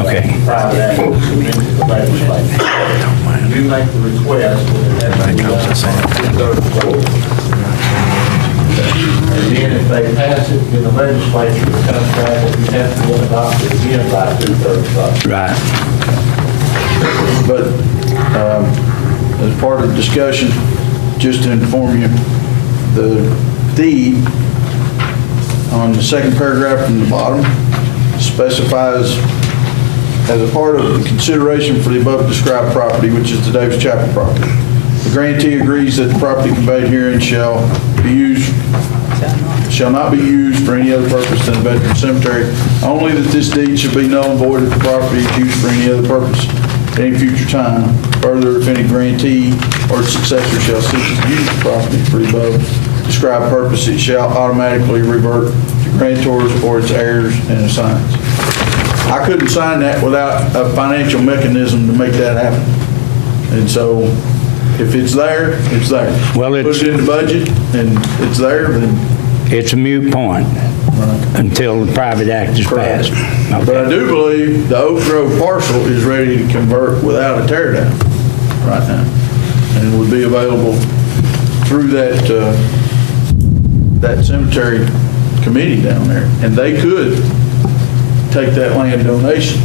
Okay. private act and submit to the legislature. You make the request, and it has to be done on 2/3 vote. And then if they pass it in the legislature, it comes back, and you have to adopt it again by 2/3 vote. Right. But as part of the discussion, just to inform you, the deed on the second paragraph from the bottom specifies as a part of the consideration for the above described property, which is the Davis Chapel property. The grantee agrees that the property conveyed herein shall not be used for any other purpose than a veteran cemetery, only that this deed should be null and void if the property is used for any other purpose at any future time. Further, if any grantee or its successor shall seek to use the property for the above described purpose, it shall automatically revert to grantors or its heirs and assigns. I couldn't sign that without a financial mechanism to make that happen. And so, if it's there, it's there. Well, Put it in the budget, and it's there, then. It's a moot point until the private act is passed. But I do believe the Oak Grove parcel is ready to convert without a tear down right now. And would be available through that cemetery committee down there. And they could take that land donation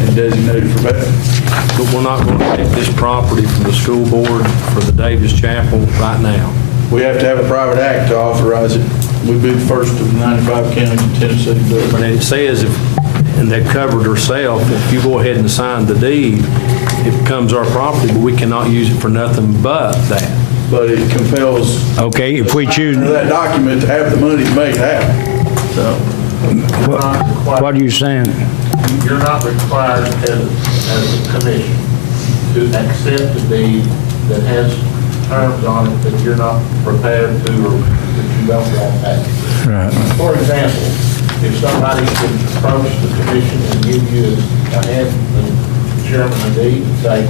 and designate it for veterans. But we're not going to take this property from the school board for the Davis Chapel right now. We have to have a private act to authorize it. We'd be the first of the 95 counties in Tennessee to do it. But it says, and they covered herself, if you go ahead and sign the deed, it becomes our property, but we cannot use it for nothing but that. But it compels. Okay, if we choose. That document to have the money to make it happen. So. What are you saying? You're not required as a commission to accept a deed that has terms on it that you're not prepared to or that you don't want that. Right. For example, if somebody could approach the commission and give you a hand, the chairman of the deed and say,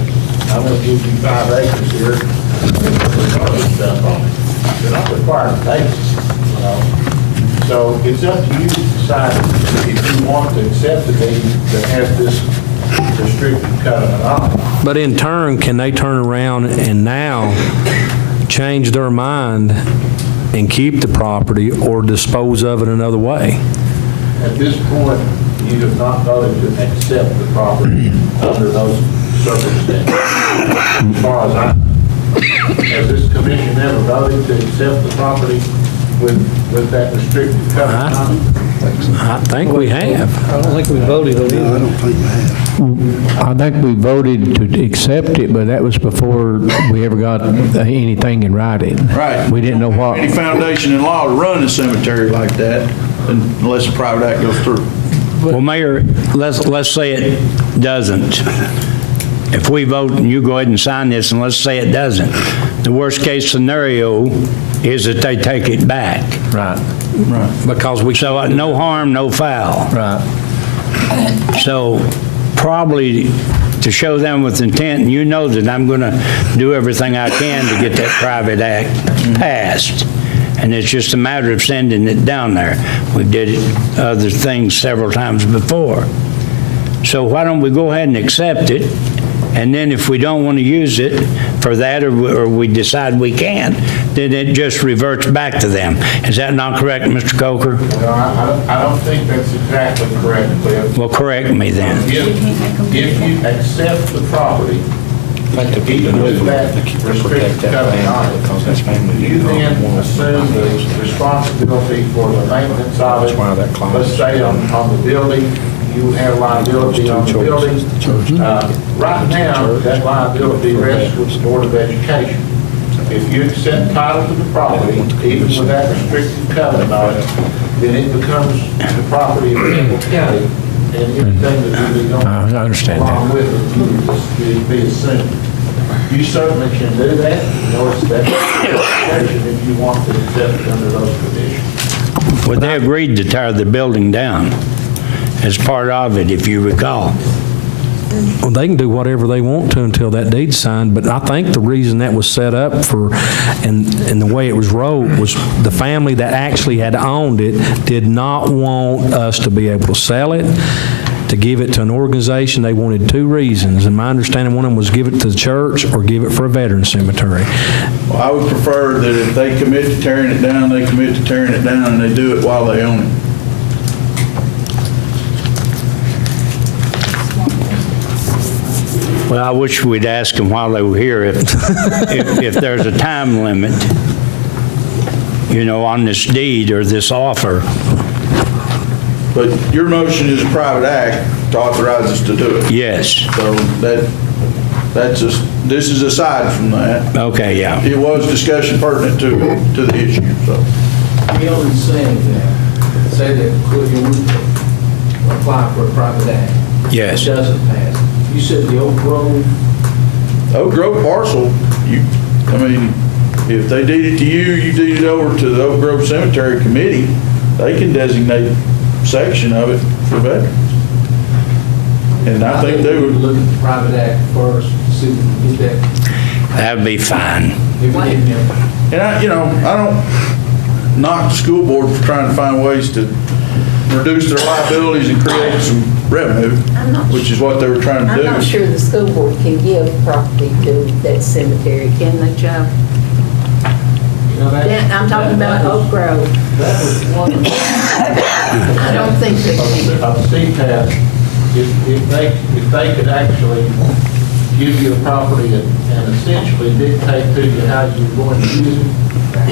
I'm going to give you 5 acres here, and the garbage dump on it. You're not required to take it. So it's up to you to decide if you want to accept the deed that has this restricted covenant on it. But in turn, can they turn around and now change their mind and keep the property or dispose of it another way? At this point, you have not voted to accept the property under those circumstances. As far as I know. Has this commission ever voted to accept the property with that restricted covenant on it? I think we have. I don't think we voted on it. I don't think we have. I think we voted to accept it, but that was before we ever got anything in writing. Right. We didn't know what. Any foundation in law to run a cemetery like that unless a private act goes through. Well, Mayor, let's say it doesn't. If we vote and you go ahead and sign this, and let's say it doesn't, the worst case scenario is that they take it back. Right. Because so no harm, no foul. Right. So probably to show them with intent, and you know that I'm going to do everything I can to get that private act passed. And it's just a matter of sending it down there. We did other things several times before. So why don't we go ahead and accept it? And then if we don't want to use it for that, or we decide we can't, then it just reverts back to them. Is that not correct, Mr. Coker? Well, I don't think that's exactly correct, Cliff. Well, correct me then. If you accept the property, even with that restricted covenant on it, you then assume the responsibility for the maintenance of it. Let's say on the building, you have liability on the building. Right now, that liability rests with the Board of Education. If you accept title to the property, even with that restricted covenant on it, then it becomes the property of Campbell County, and anything that you don't I understand along that. with it, you'd be assumed. You certainly can do that, or it's that if you want to accept it under those conditions. Well, they agreed to tear the building down as part of it, if you recall. Well, they can do whatever they want to until that deed's signed, but I think the reason that was set up for, and the way it was wrote, was the family that actually had owned it did not want us to be able to sell it, to give it to an organization. They wanted two reasons, and my understanding, one of them was give it to the church or give it for a veteran cemetery. Well, I would prefer that if they commit to tearing it down, they commit to tearing it down, and they do it while they own it. Well, I wish we'd ask them while they were here if there's a time limit, you know, on this deed or this offer. But your motion is a private act to authorize us to do it. Yes. So that's just, this is aside from that. Okay, yeah. It was discussion pertinent to the issue, so. Beyond saying that, say that you would apply for a private act. Yes. It doesn't pass. You said the Oak Grove. Oak Grove parcel, if they deed it to you, you deed it over to the Oak Grove Cemetery Committee, they can designate a section of it for veterans. And I think they would look at the private act first, see if we can get that. That'd be fine. And I don't knock the school board for trying to find ways to reduce their liabilities and create some revenue, which is what they were trying to do. I'm not sure the school board can give property to that cemetery, can they, Joe? I'm talking about Oak Grove. That was one of the. I don't think they can. Of CPAP, if they could actually give you a property and essentially dictate to you how you're going to use it.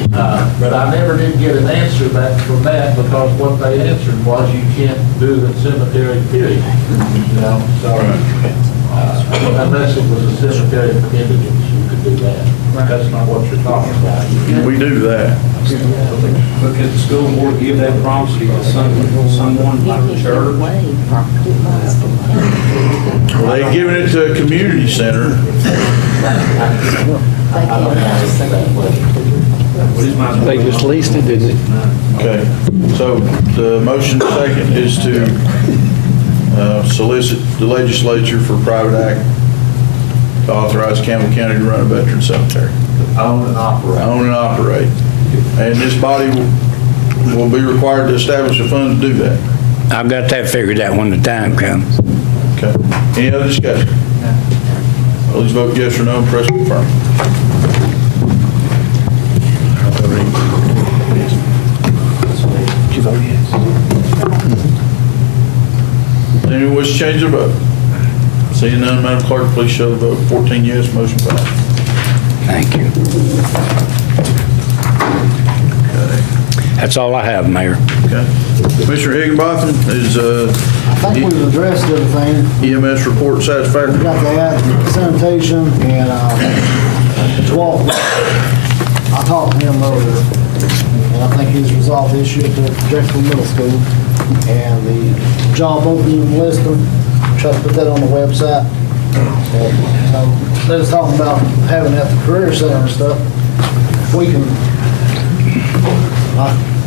But I never did get an answer back from that, because what they answered was you can't do the cemetery, period. You know, so unless it was a cemetery for indigents, you could do that. That's not what you're talking about. We do that. But could the school board give that property to someone like the church? Well, they've given it to a community center. They just leased it, didn't they? Okay, so the motion second is to solicit the legislature for private act to authorize Campbell County to run a veteran cemetery. Own and operate. Own and operate. And this body will be required to establish a fund to do that. I've got that figured out when the time comes. Okay. Any other discussion? Please vote yes or no and press confirm. You vote yes. Anyone wish to change their vote? Seeing none, Madam Clerk, please show the vote. 14 yes, motion passed. Thank you. That's all I have, Mayor. Okay. Commissioner Higginbotham is I think we've addressed everything. EMS report satisfactory. We got that, sanitation, and the 12th, I talked to him earlier, and I think he's resolved the issue at the Jacksonville Middle School, and the job opening list, try to put that on the website. They was talking about having it at the career center and stuff. We can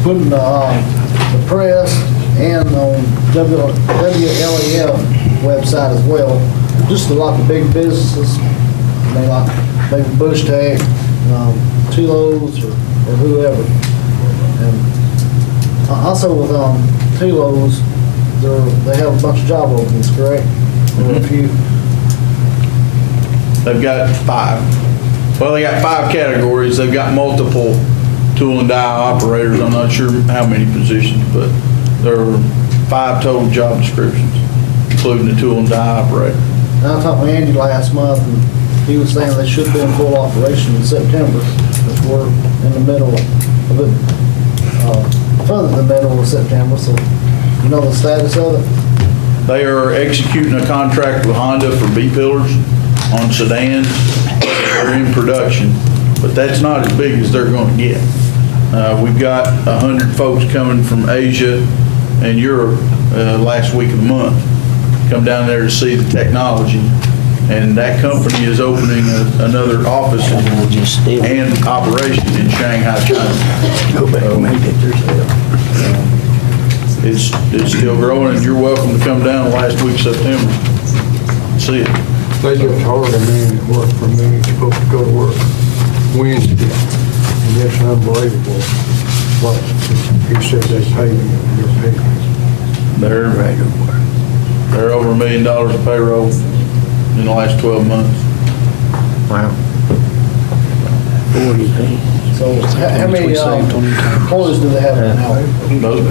put in the press and on WLEF website as well, just a lot of big businesses, I mean, like maybe Bush Tech, Tulos or whoever. And also with Tulos, they have a bunch of job openings, correct? Or a few. They've got 5. Well, they got 5 categories. They've got multiple tool and die operators. I'm not sure how many positions, but there are 5 total job descriptions, including the tool and die operator. I talked with Andy last month, and he was saying they should be in full operation in September, because we're in the middle of it, further than the middle of September, so you know the status of it? They are executing a contract with Honda for B-pillars on sedans. They're in production, but that's not as big as they're going to get. We've got 100 folks coming from Asia and Europe last week of the month, come down there to see the technology. And that company is opening another office and operation in Shanghai, China. It's still growing, and you're welcome to come down the last week of September. See it. They just hired a man that worked for me, he's supposed to go to work Wednesday, and it's unbelievable what he said they pay me, their pay. They're over $1 million of payroll in the last 12 months. Wow. So how many employees do they have now?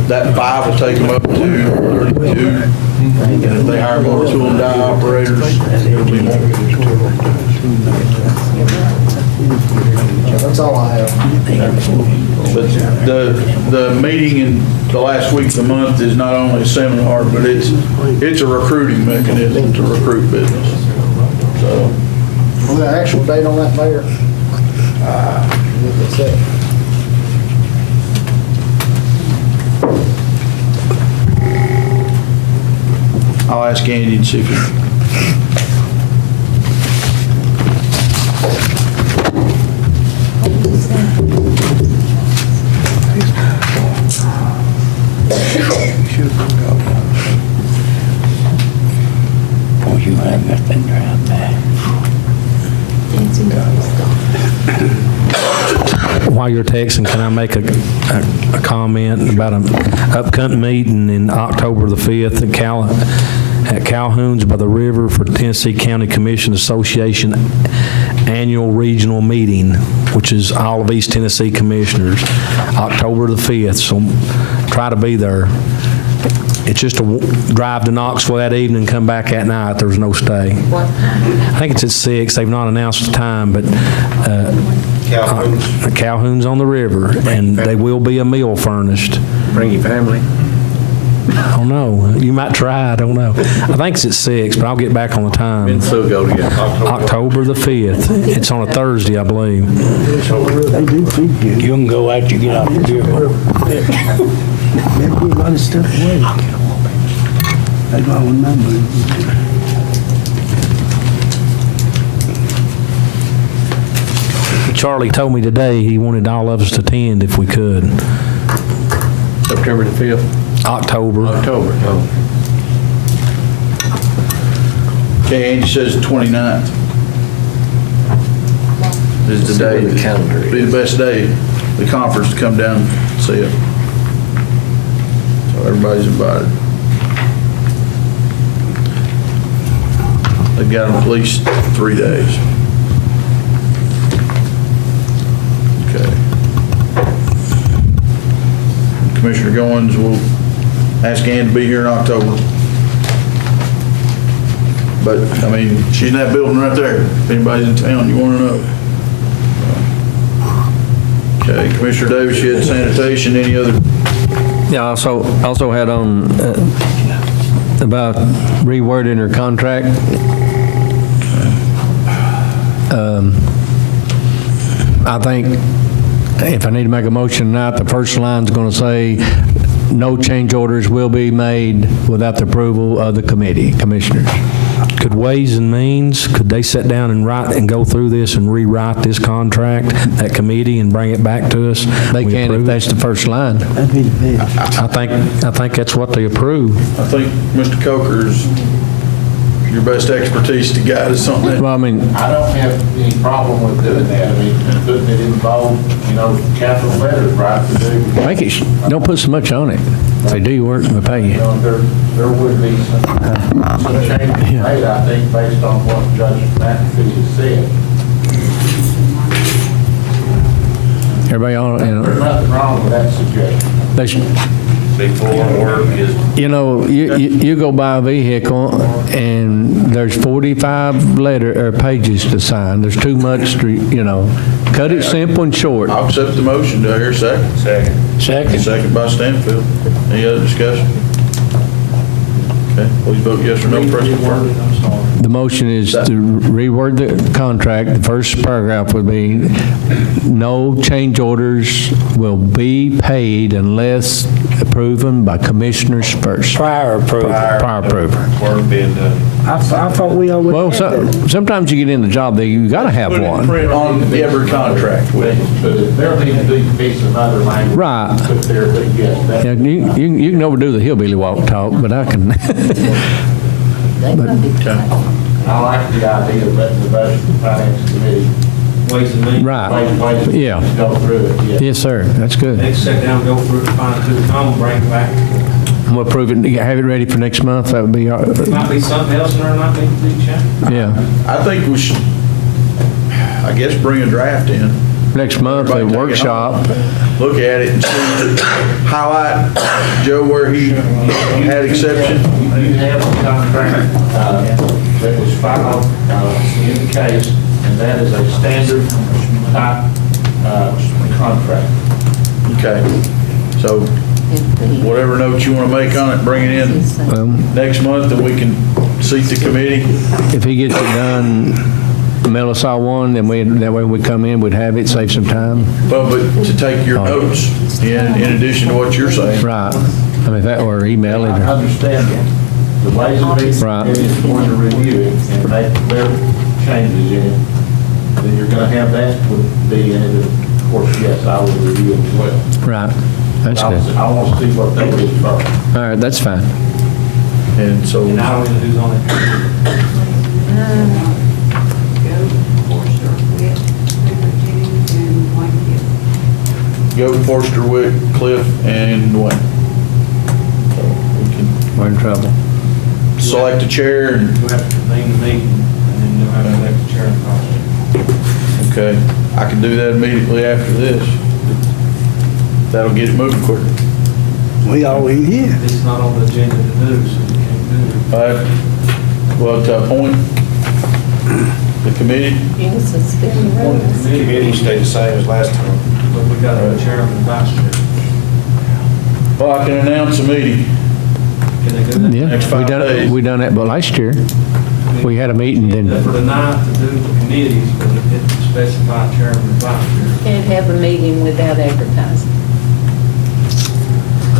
That 5 will take them up to 32. And if they hire more tool and die operators, it'll be more. That's all I have. But the meeting in the last week of the month is not only a seminar, but it's a recruiting mechanism to recruit business. So. Well, the actual date on that, Mayor? What's that? I'll ask Andy and see if he. Oh, you have that thing right back. While you're texting, can I make a comment about an upcoming meeting in October the 5th at Calhoun's by the river for Tennessee County Commission Association Annual Regional Meeting, which is all of East Tennessee Commissioners, October the 5th, so try to be there. It's just a drive to Knoxville that evening, come back at night. There's no stay. I think it's at 6. They've not announced the time, but Calhoun's on the river, and they will be a meal furnished. Bring your family. I don't know. You might try. I don't know. I think it's at 6, but I'll get back on the time. And so go together. October the 5th. It's on a Thursday, I believe. They do feed good. You can go out, you get off the vehicle. They put a lot of stuff away. I don't remember. Charlie told me today he wanted all of us to attend if we could. September the 5th? October. October, oh. Okay, Andy says the 29th is the day. The calendar Be the best day, the conference to come down and see it. So everybody's invited. They've got them at least 3 days. Okay. Commissioner Goins will ask Ann to be here in October. But, I mean, she's in that building right there. If anybody's in town, you want to know. Okay, Commissioner Davis, you had sanitation, any other? Yeah, also had on about rewording her contract. I think if I need to make a motion tonight, the first line's going to say, no change orders will be made without the approval of the commissioners. Could Ways and Means, could they sit down and write and go through this and rewrite this contract, that committee, and bring it back to us? They We can if approve it? that's the first line. That'd be the best. I think that's what they approve. I think Mr. Coker's your best expertise to guide us on that. Well, I mean, I don't have any problem with doing that. I mean, couldn't it involve, capital letters, right, to do? make it, don't put so much on it. If they do your work, we'll pay you. There would be some changes made, I think, based on what Judge McAfee has said. Everybody on, There's nothing wrong with that suggestion. they should, Before work is you go buy a vehicle and there's 45 pages to sign. There's too much to, cut it simple and short. I'll accept the motion. Do I hear a second? second. Second by Stanfield. Any other discussion? Okay, please vote yes or no, press confirm. The motion is to reword the contract. The first paragraph would be, no change orders will be paid unless proven by commissioners first. Prior approval. Prior approval. Work being done. I thought we always Well, had that. sometimes you get in the job, you got to have Put it in one. print on every contract with it. But there needs to be some other language. Right. Put there, but yes, that. Yeah, you can overdo the hillbilly walk talk, but I can. I like the idea of letting the budget and finance committee. Ways and Means. Right. Yeah. Go through it, yeah. Yes, sir. That's good. They sit down, go through it, find tooth comb, bring it back. We'll approve it, have it ready for next month. That would be, Might be something else in there, might be changed. yeah. I think we should, I guess, bring a draft in. Next month, a Everybody take it workshop. home, look at it and see, highlight, Joe, where he had exception. You have a contract that was filed in the case, and that is a standard type contract. Okay, so whatever notes you want to make on it, bring it in next month, and we can seat the committee. If he gets it done, mail us out one, then that way when we come in, we'd have it, save some time. Well, but to take your notes in addition to what you're saying. Right. I mean, that, or email it. I or- understand that. The Ways and Means Committee is going to review it and make their changes in it. Then you're going to have that would be in it. Of course, yes, I will review it as well. Right. That's good. I want to see what they did first. All right, that's fine. And so, And I don't know who's on it. Goat, Forster, Wick, Cliff, and Dwayne. So we can We're in trouble. select a chair and, You'll have to convene the meeting, and then you'll have to elect the chair and vice chair. okay, I can do that immediately after this. That'll get it moving quicker. We all in here. It's not on the agenda to do, so you can't do it. All right, well, to appoint the committee, The committee stayed the same as last time. But we got a chairman and vice chair. well, I can announce a meeting. Can they do that? Yeah, Next 5 days. we done that, but last year, we had a meeting, then, For the night to do the committees, but it specify chairman and vice chair. Can't have a meeting without advertising.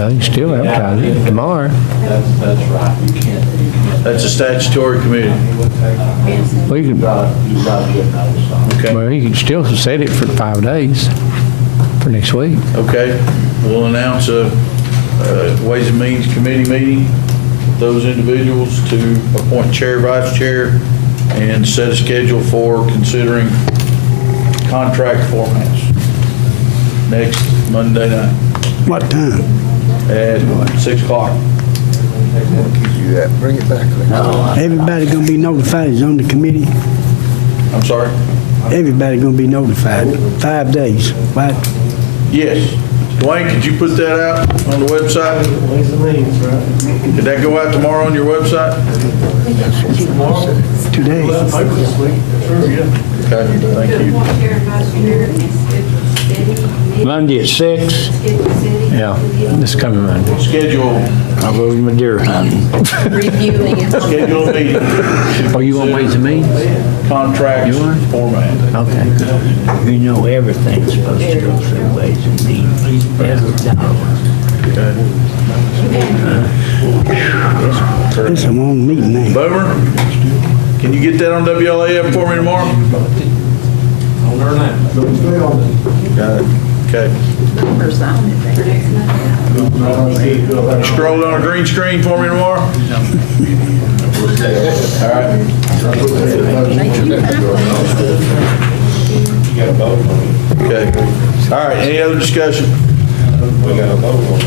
I think still advertise it tomorrow. That's right. You can't. That's a statutory committee. Well, you You could, got to get notice on it. Okay, well, you could still set it for 5 days for next week. okay. We'll announce a Ways and Means Committee meeting with those individuals to appoint chair, vice chair, and set a schedule for considering contract formats next Monday night What time? at 6 o'clock. You that, bring it back. Everybody gonna be notified is on the committee. I'm sorry? Everybody gonna be notified. 5 days, right? Yes, Dwayne, could you put that out on the website? Ways and means, right? Did that go out tomorrow on your website? Today. This week, sure, yeah. Okay, thank you. Monday at 6? Yeah, this coming Monday. Schedule, I'll go to my deer hunting. Reviewing it. schedule a meeting. Oh, you want Ways and Means? Contracts format. Okay. You know everything's supposed to go through Ways and Means. Every dollar. It's a long meeting now. Boomer, can you get that on WLAF for me tomorrow? On there now. Got it. Okay. Numbers on it there. Scroll on a green screen for me tomorrow? All right. You got a vote on it. Okay. All right, any other discussion? We got a vote on it.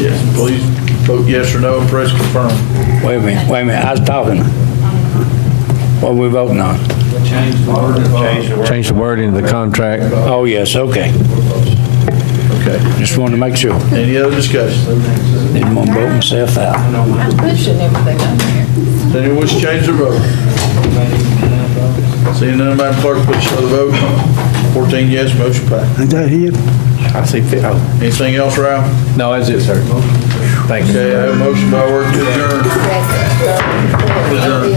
Yes, please vote yes or no and press confirm. Wait a minute, I was talking. What are we voting on? Change the word. Change the wording of the contract. Oh, yes, okay. Okay. Just wanted to make sure. Any other discussion? Didn't want to vote myself out. I'm pushing everything on there. Does anyone wish to change their vote? Seeing none, Madam Clerk, please show the vote. 14 yes, motion passed. Is that it? I see fit. Oh, Anything else, Ralph? no, that's it, sir. Thank you. Okay, I have a motion by word to adjourn. Adjourn.